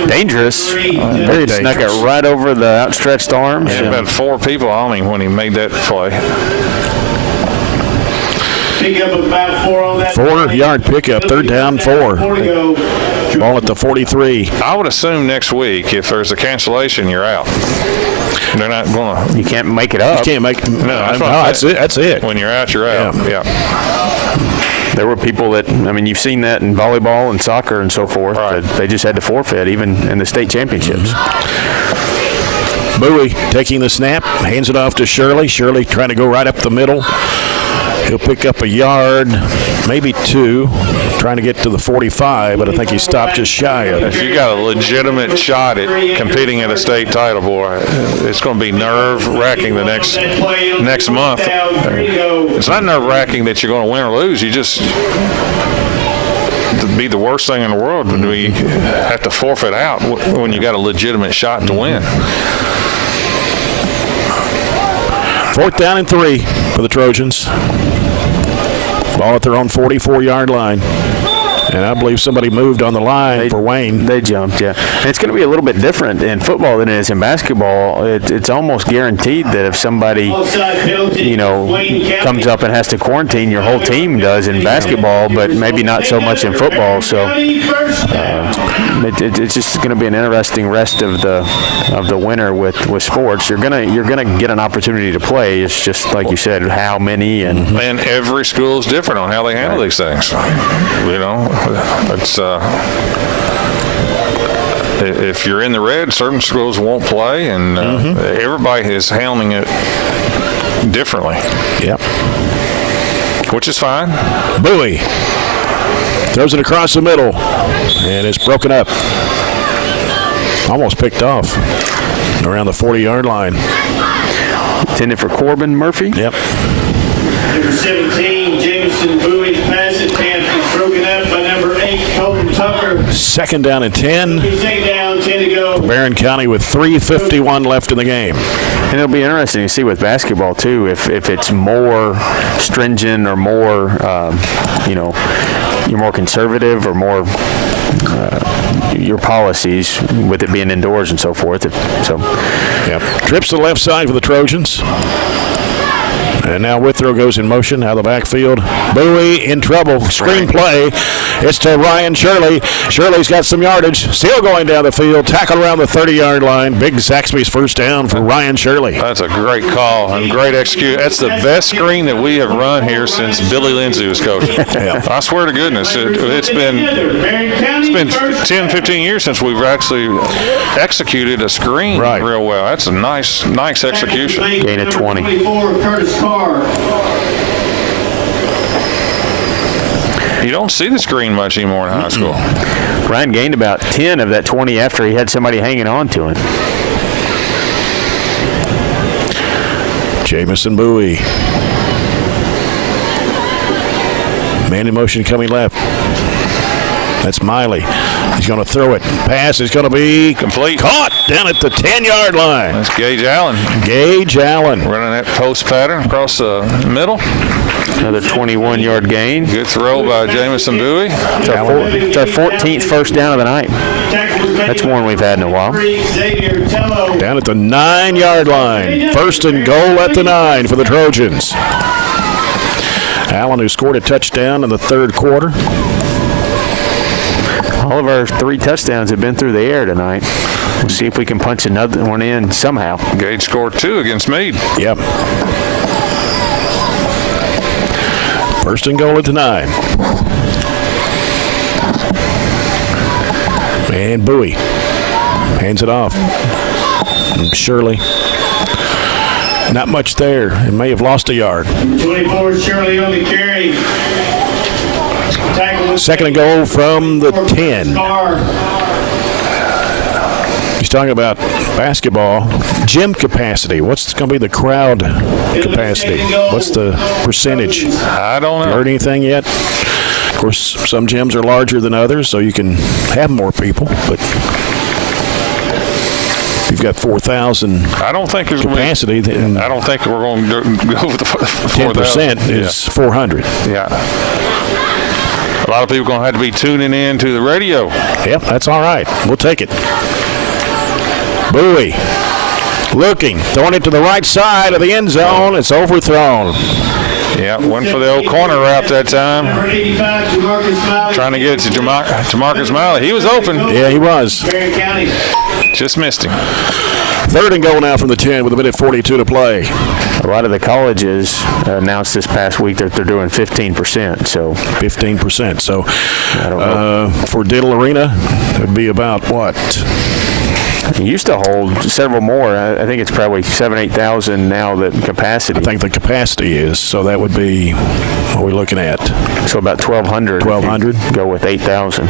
Dangerous. Very dangerous. Snuck it right over the outstretched arms. He had about 4 people on him when he made that play. Pick up about 4 on that. 4-yard pickup, third down, 4. 4 to go. Ball at the 43. I would assume next week, if there's a cancellation, you're out. They're not going to. You can't make it up. You can't make. No, that's it. That's it. When you're out, you're out. Yeah. There were people that, I mean, you've seen that in volleyball and soccer and so forth. Right. That they just had to forfeit, even in the state championships. Bowie taking the snap, hands it off to Shirley. Shirley trying to go right up the middle. He'll pick up a yard, maybe 2, trying to get to the 45, but I think he stopped just shy of it. If you got a legitimate shot at competing at a state title, boy, it's going to be nerve-wracking the next month. It's not nerve-wracking that you're going to win or lose. You just be the worst thing in the world when we have to forfeit out when you got a legitimate shot to win. 4th down and 3 for the Trojans. Ball at their own 44-yard line. And I believe somebody moved on the line for Wayne. They jumped, yeah. And it's going to be a little bit different in football than it is in basketball. It's almost guaranteed that if somebody, comes up and has to quarantine, your whole team does in basketball, but maybe not so much in football. So it's just going to be an interesting rest of the winter with sports. You're gonna get an opportunity to play. It's just like you said, how many and every school is different on how they handle these things. It's if you're in the red, certain schools won't play, and everybody is handling it differently. Yep. Which is fine. Bowie throws it across the middle, and it's broken up. Almost picked off around the 40-yard line. Intended for Corbin Murphy. Yep. Number 17, Jameson Bowie's pass attempt is broken up by number 8, Colton Tucker. 2nd down and 10. Second down, 10 to go. Barren County with 3:51 left in the game. And it'll be interesting to see with basketball, too, if it's more stringent or more, you're more conservative or more your policies with it being indoors and so forth. Trips to the left side for the Trojans. And now Withrow goes in motion out of the backfield. Bowie in trouble. Screen play. It's to Ryan Shirley. Shirley's got some yardage. Still going down the field. Tackle around the 30-yard line. Big Zaxby's first down for Ryan Shirley. That's a great call and great execution. That's the best screen that we have run here since Billy Lindsay was coaching. I swear to goodness, it's been 10, 15 years since we've actually executed a screen real well. That's a nice execution. Gain of 20. 24, Curtis Carr. You don't see the screen much anymore in high school. Ryan gained about 10 of that 20 after he had somebody hanging on to him. Jamison Bowie. Man in motion coming left. That's Miley. He's going to throw it. Pass is going to be complete. Caught down at the 10-yard line. That's Gage Allen. Gage Allen. Running that post pattern across the middle. Another 21-yard gain. Good throw by Jamison Bowie. It's our 14th first down of the night. That's one we've had in a while. Down at the 9-yard line. 1st and goal at the 9 for the Trojans. Allen, who scored a touchdown in the 3rd quarter. All of our 3 touchdowns have been through the air tonight. We'll see if we can punch another one in somehow. Gage scored 2 against Meade. Yep. 1st and goal at the 9. And Bowie hands it off. And Shirley. Not much there. It may have lost a yard. 24, Shirley on the carry. 2nd and goal from the 10. He's talking about basketball. Gym capacity. What's going to be the crowd capacity? What's the percentage? I don't know. Heard anything yet? Of course, some gyms are larger than others, so you can have more people. But you've got 4,000 I don't think there's capacity. Then I don't think we're going to go with the 10% is 400. Yeah. A lot of people are going to have to be tuning in to the radio. Yep, that's all right. We'll take it. Bowie looking, throwing it to the right side of the end zone. It's overthrown. Yeah, went for the old corner route that time. Trying to get it to Marcus Miley. He was open. Yeah, he was. Just missed him. 3rd and goal now from the 10 with 1:42 to play. A lot of the colleges announced this past week that they're doing 15%. So 15%. So I don't know. For Diddle Arena, it would be about what? It used to hold several more. I think it's probably 7,000, 8,000 now, the capacity. I think the capacity is. So that would be, what are we looking at? So about 1,200. 1,200. Go with 8,000.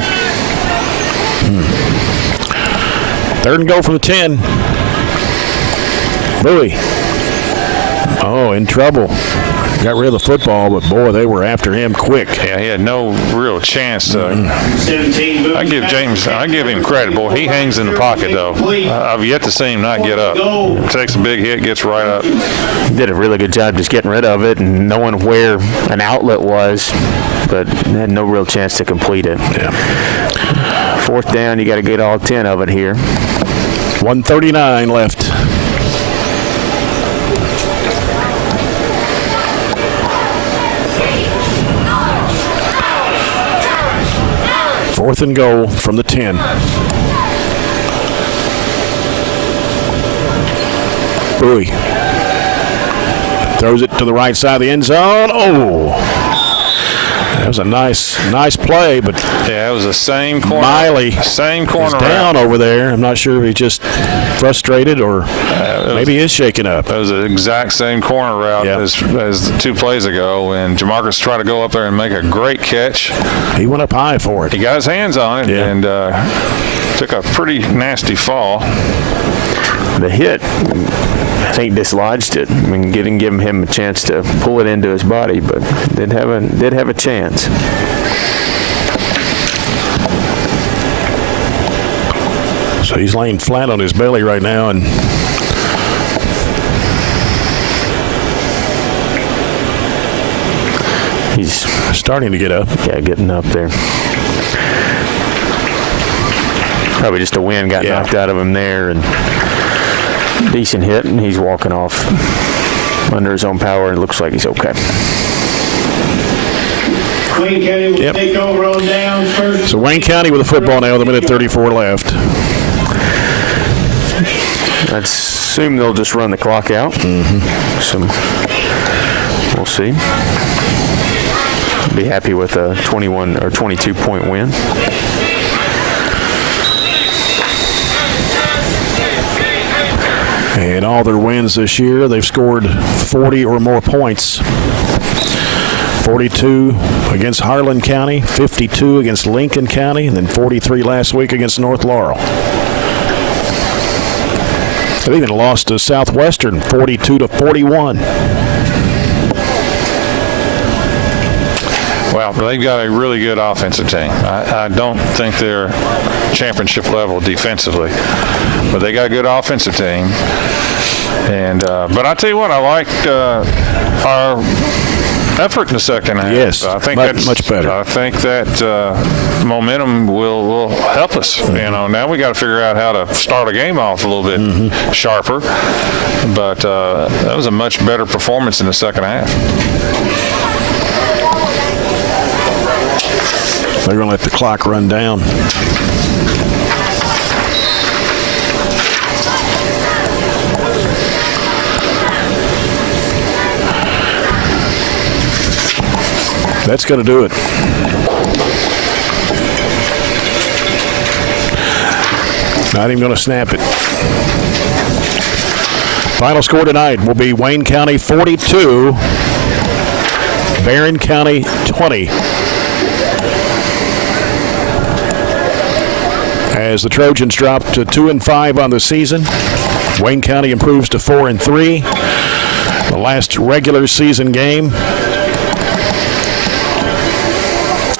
3rd and goal from the 10. Bowie. Oh, in trouble. got rid of the football, but boy, they were after him quick. Yeah, he had no real chance to. 17. I give him credit, boy. He hangs in the pocket, though. I've yet to see him not get up. Takes a big hit, gets right up. Did a really good job just getting rid of it and knowing where an outlet was, but had no real chance to complete it. Yeah. 4th down, you got to get all 10 of it here. 1:39 left. Fourth and goal from the 10. Bowie throws it to the right side of the end zone. Oh, that was a nice play, but Yeah, it was the same corner. Miley Same is corner down route. over there. I'm not sure if he's just frustrated or maybe he is shaking up. That was the exact same corner route Yeah. as 2 plays ago, and Jamarcus tried to go up there and make a great catch. He went up high for it. He got his hands on it Yeah. and took a pretty nasty fall. The hit, I think, dislodged it. I mean, giving him a chance to pull it into his body, but did have a chance. So he's laying flat on his belly right now, and He's starting to get up. Yeah, getting up there. Probably just a wind got knocked out of him there, and decent hit, and he's walking off under his own power, and it looks like he's okay. Wayne County will take over on downs first. So Wayne County with the football now, with a minute 34 left. I assume they'll just run the clock out. So we'll see. Be happy with a 21 or 22-point win. And all their wins this year, they've scored 40 or more points. 42 against Harlan County, 52 against Lincoln County, and then 43 last week against North Laurel. They even lost to Southwestern 42-41. Well, they've got a really good offensive team. I don't think they're championship level defensively, but they got a good offensive team. And but I tell you what, I liked our effort in the second half. Yes, I think much better. I think that momentum will help us. You know, now we got to figure out how to start a game off a little bit sharper. But that was a much better performance in the second half. They're going to let the clock run down. That's going to do it. Not even going to snap it. Final score tonight will be Wayne County 42, Barren County 20. As the Trojans drop to 2-5 on the season, Wayne County improves to 4-3. The last regular season game.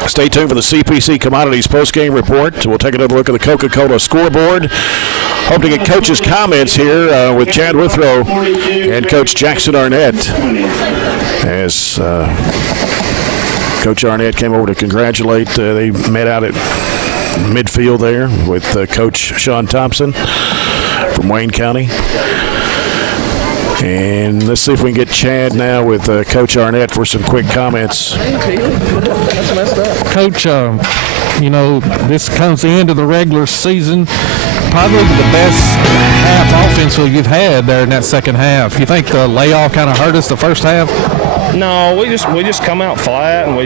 Stay tuned for the CPC Commodities postgame report. We'll take another look at the Coca-Cola scoreboard. Hope to get Coach's comments here with Chad Withrow and Coach Jackson Arnett. As Coach Arnett came over to congratulate, they met out at midfield there with Coach Sean Thompson from Wayne County. And let's see if we can get Chad now with Coach Arnett for some quick comments. Coach, you know, this comes the end of the regular season. Probably the best half offensively you've had there in that second half. You think the layoff kind of hurt us the first half? No, we just come out flat, and we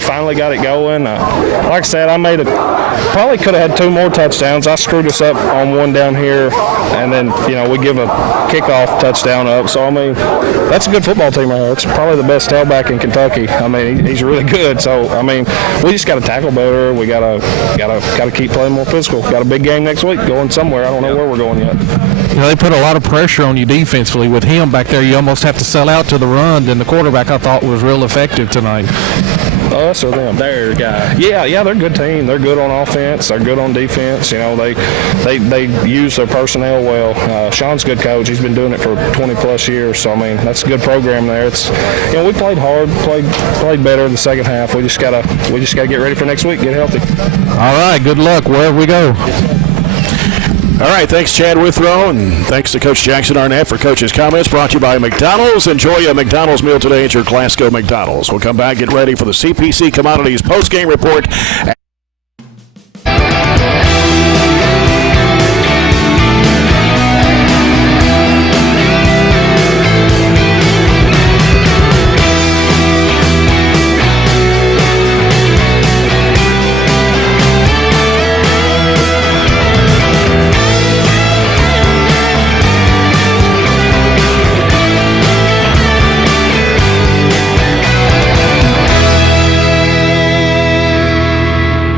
finally got it going. Like I said, probably could have had 2 more touchdowns. I screwed us up on one down here, and then we give a kickoff touchdown up. So I mean, that's a good football team right here. It's probably the best tailback in Kentucky. I mean, he's really good. So I mean, we just got to tackle better. We gotta keep playing more physical. Got a big game next week, going somewhere. I don't know where we're going yet. they put a lot of pressure on you defensively. With him back there, you almost have to sell out to the run. And the quarterback, I thought, was real effective tonight. Us or them? Their guy. Yeah, they're a good team. They're good on offense. They're good on defense. You know, they use their personnel well. Sean's a good coach. He's been doing it for 20-plus years. So, I mean, that's a good program there. It's, you know, we played hard, played better in the second half. We just gotta get ready for next week, get healthy. All right, good luck wherever we go. All right, thanks, Chad Withrow, and thanks to Coach Jackson Arnett for Coach's comments. Brought to you by McDonald's. Enjoy a McDonald's meal today at your Glasgow McDonald's. We'll come back, get ready for the CPC Commodities post-game report.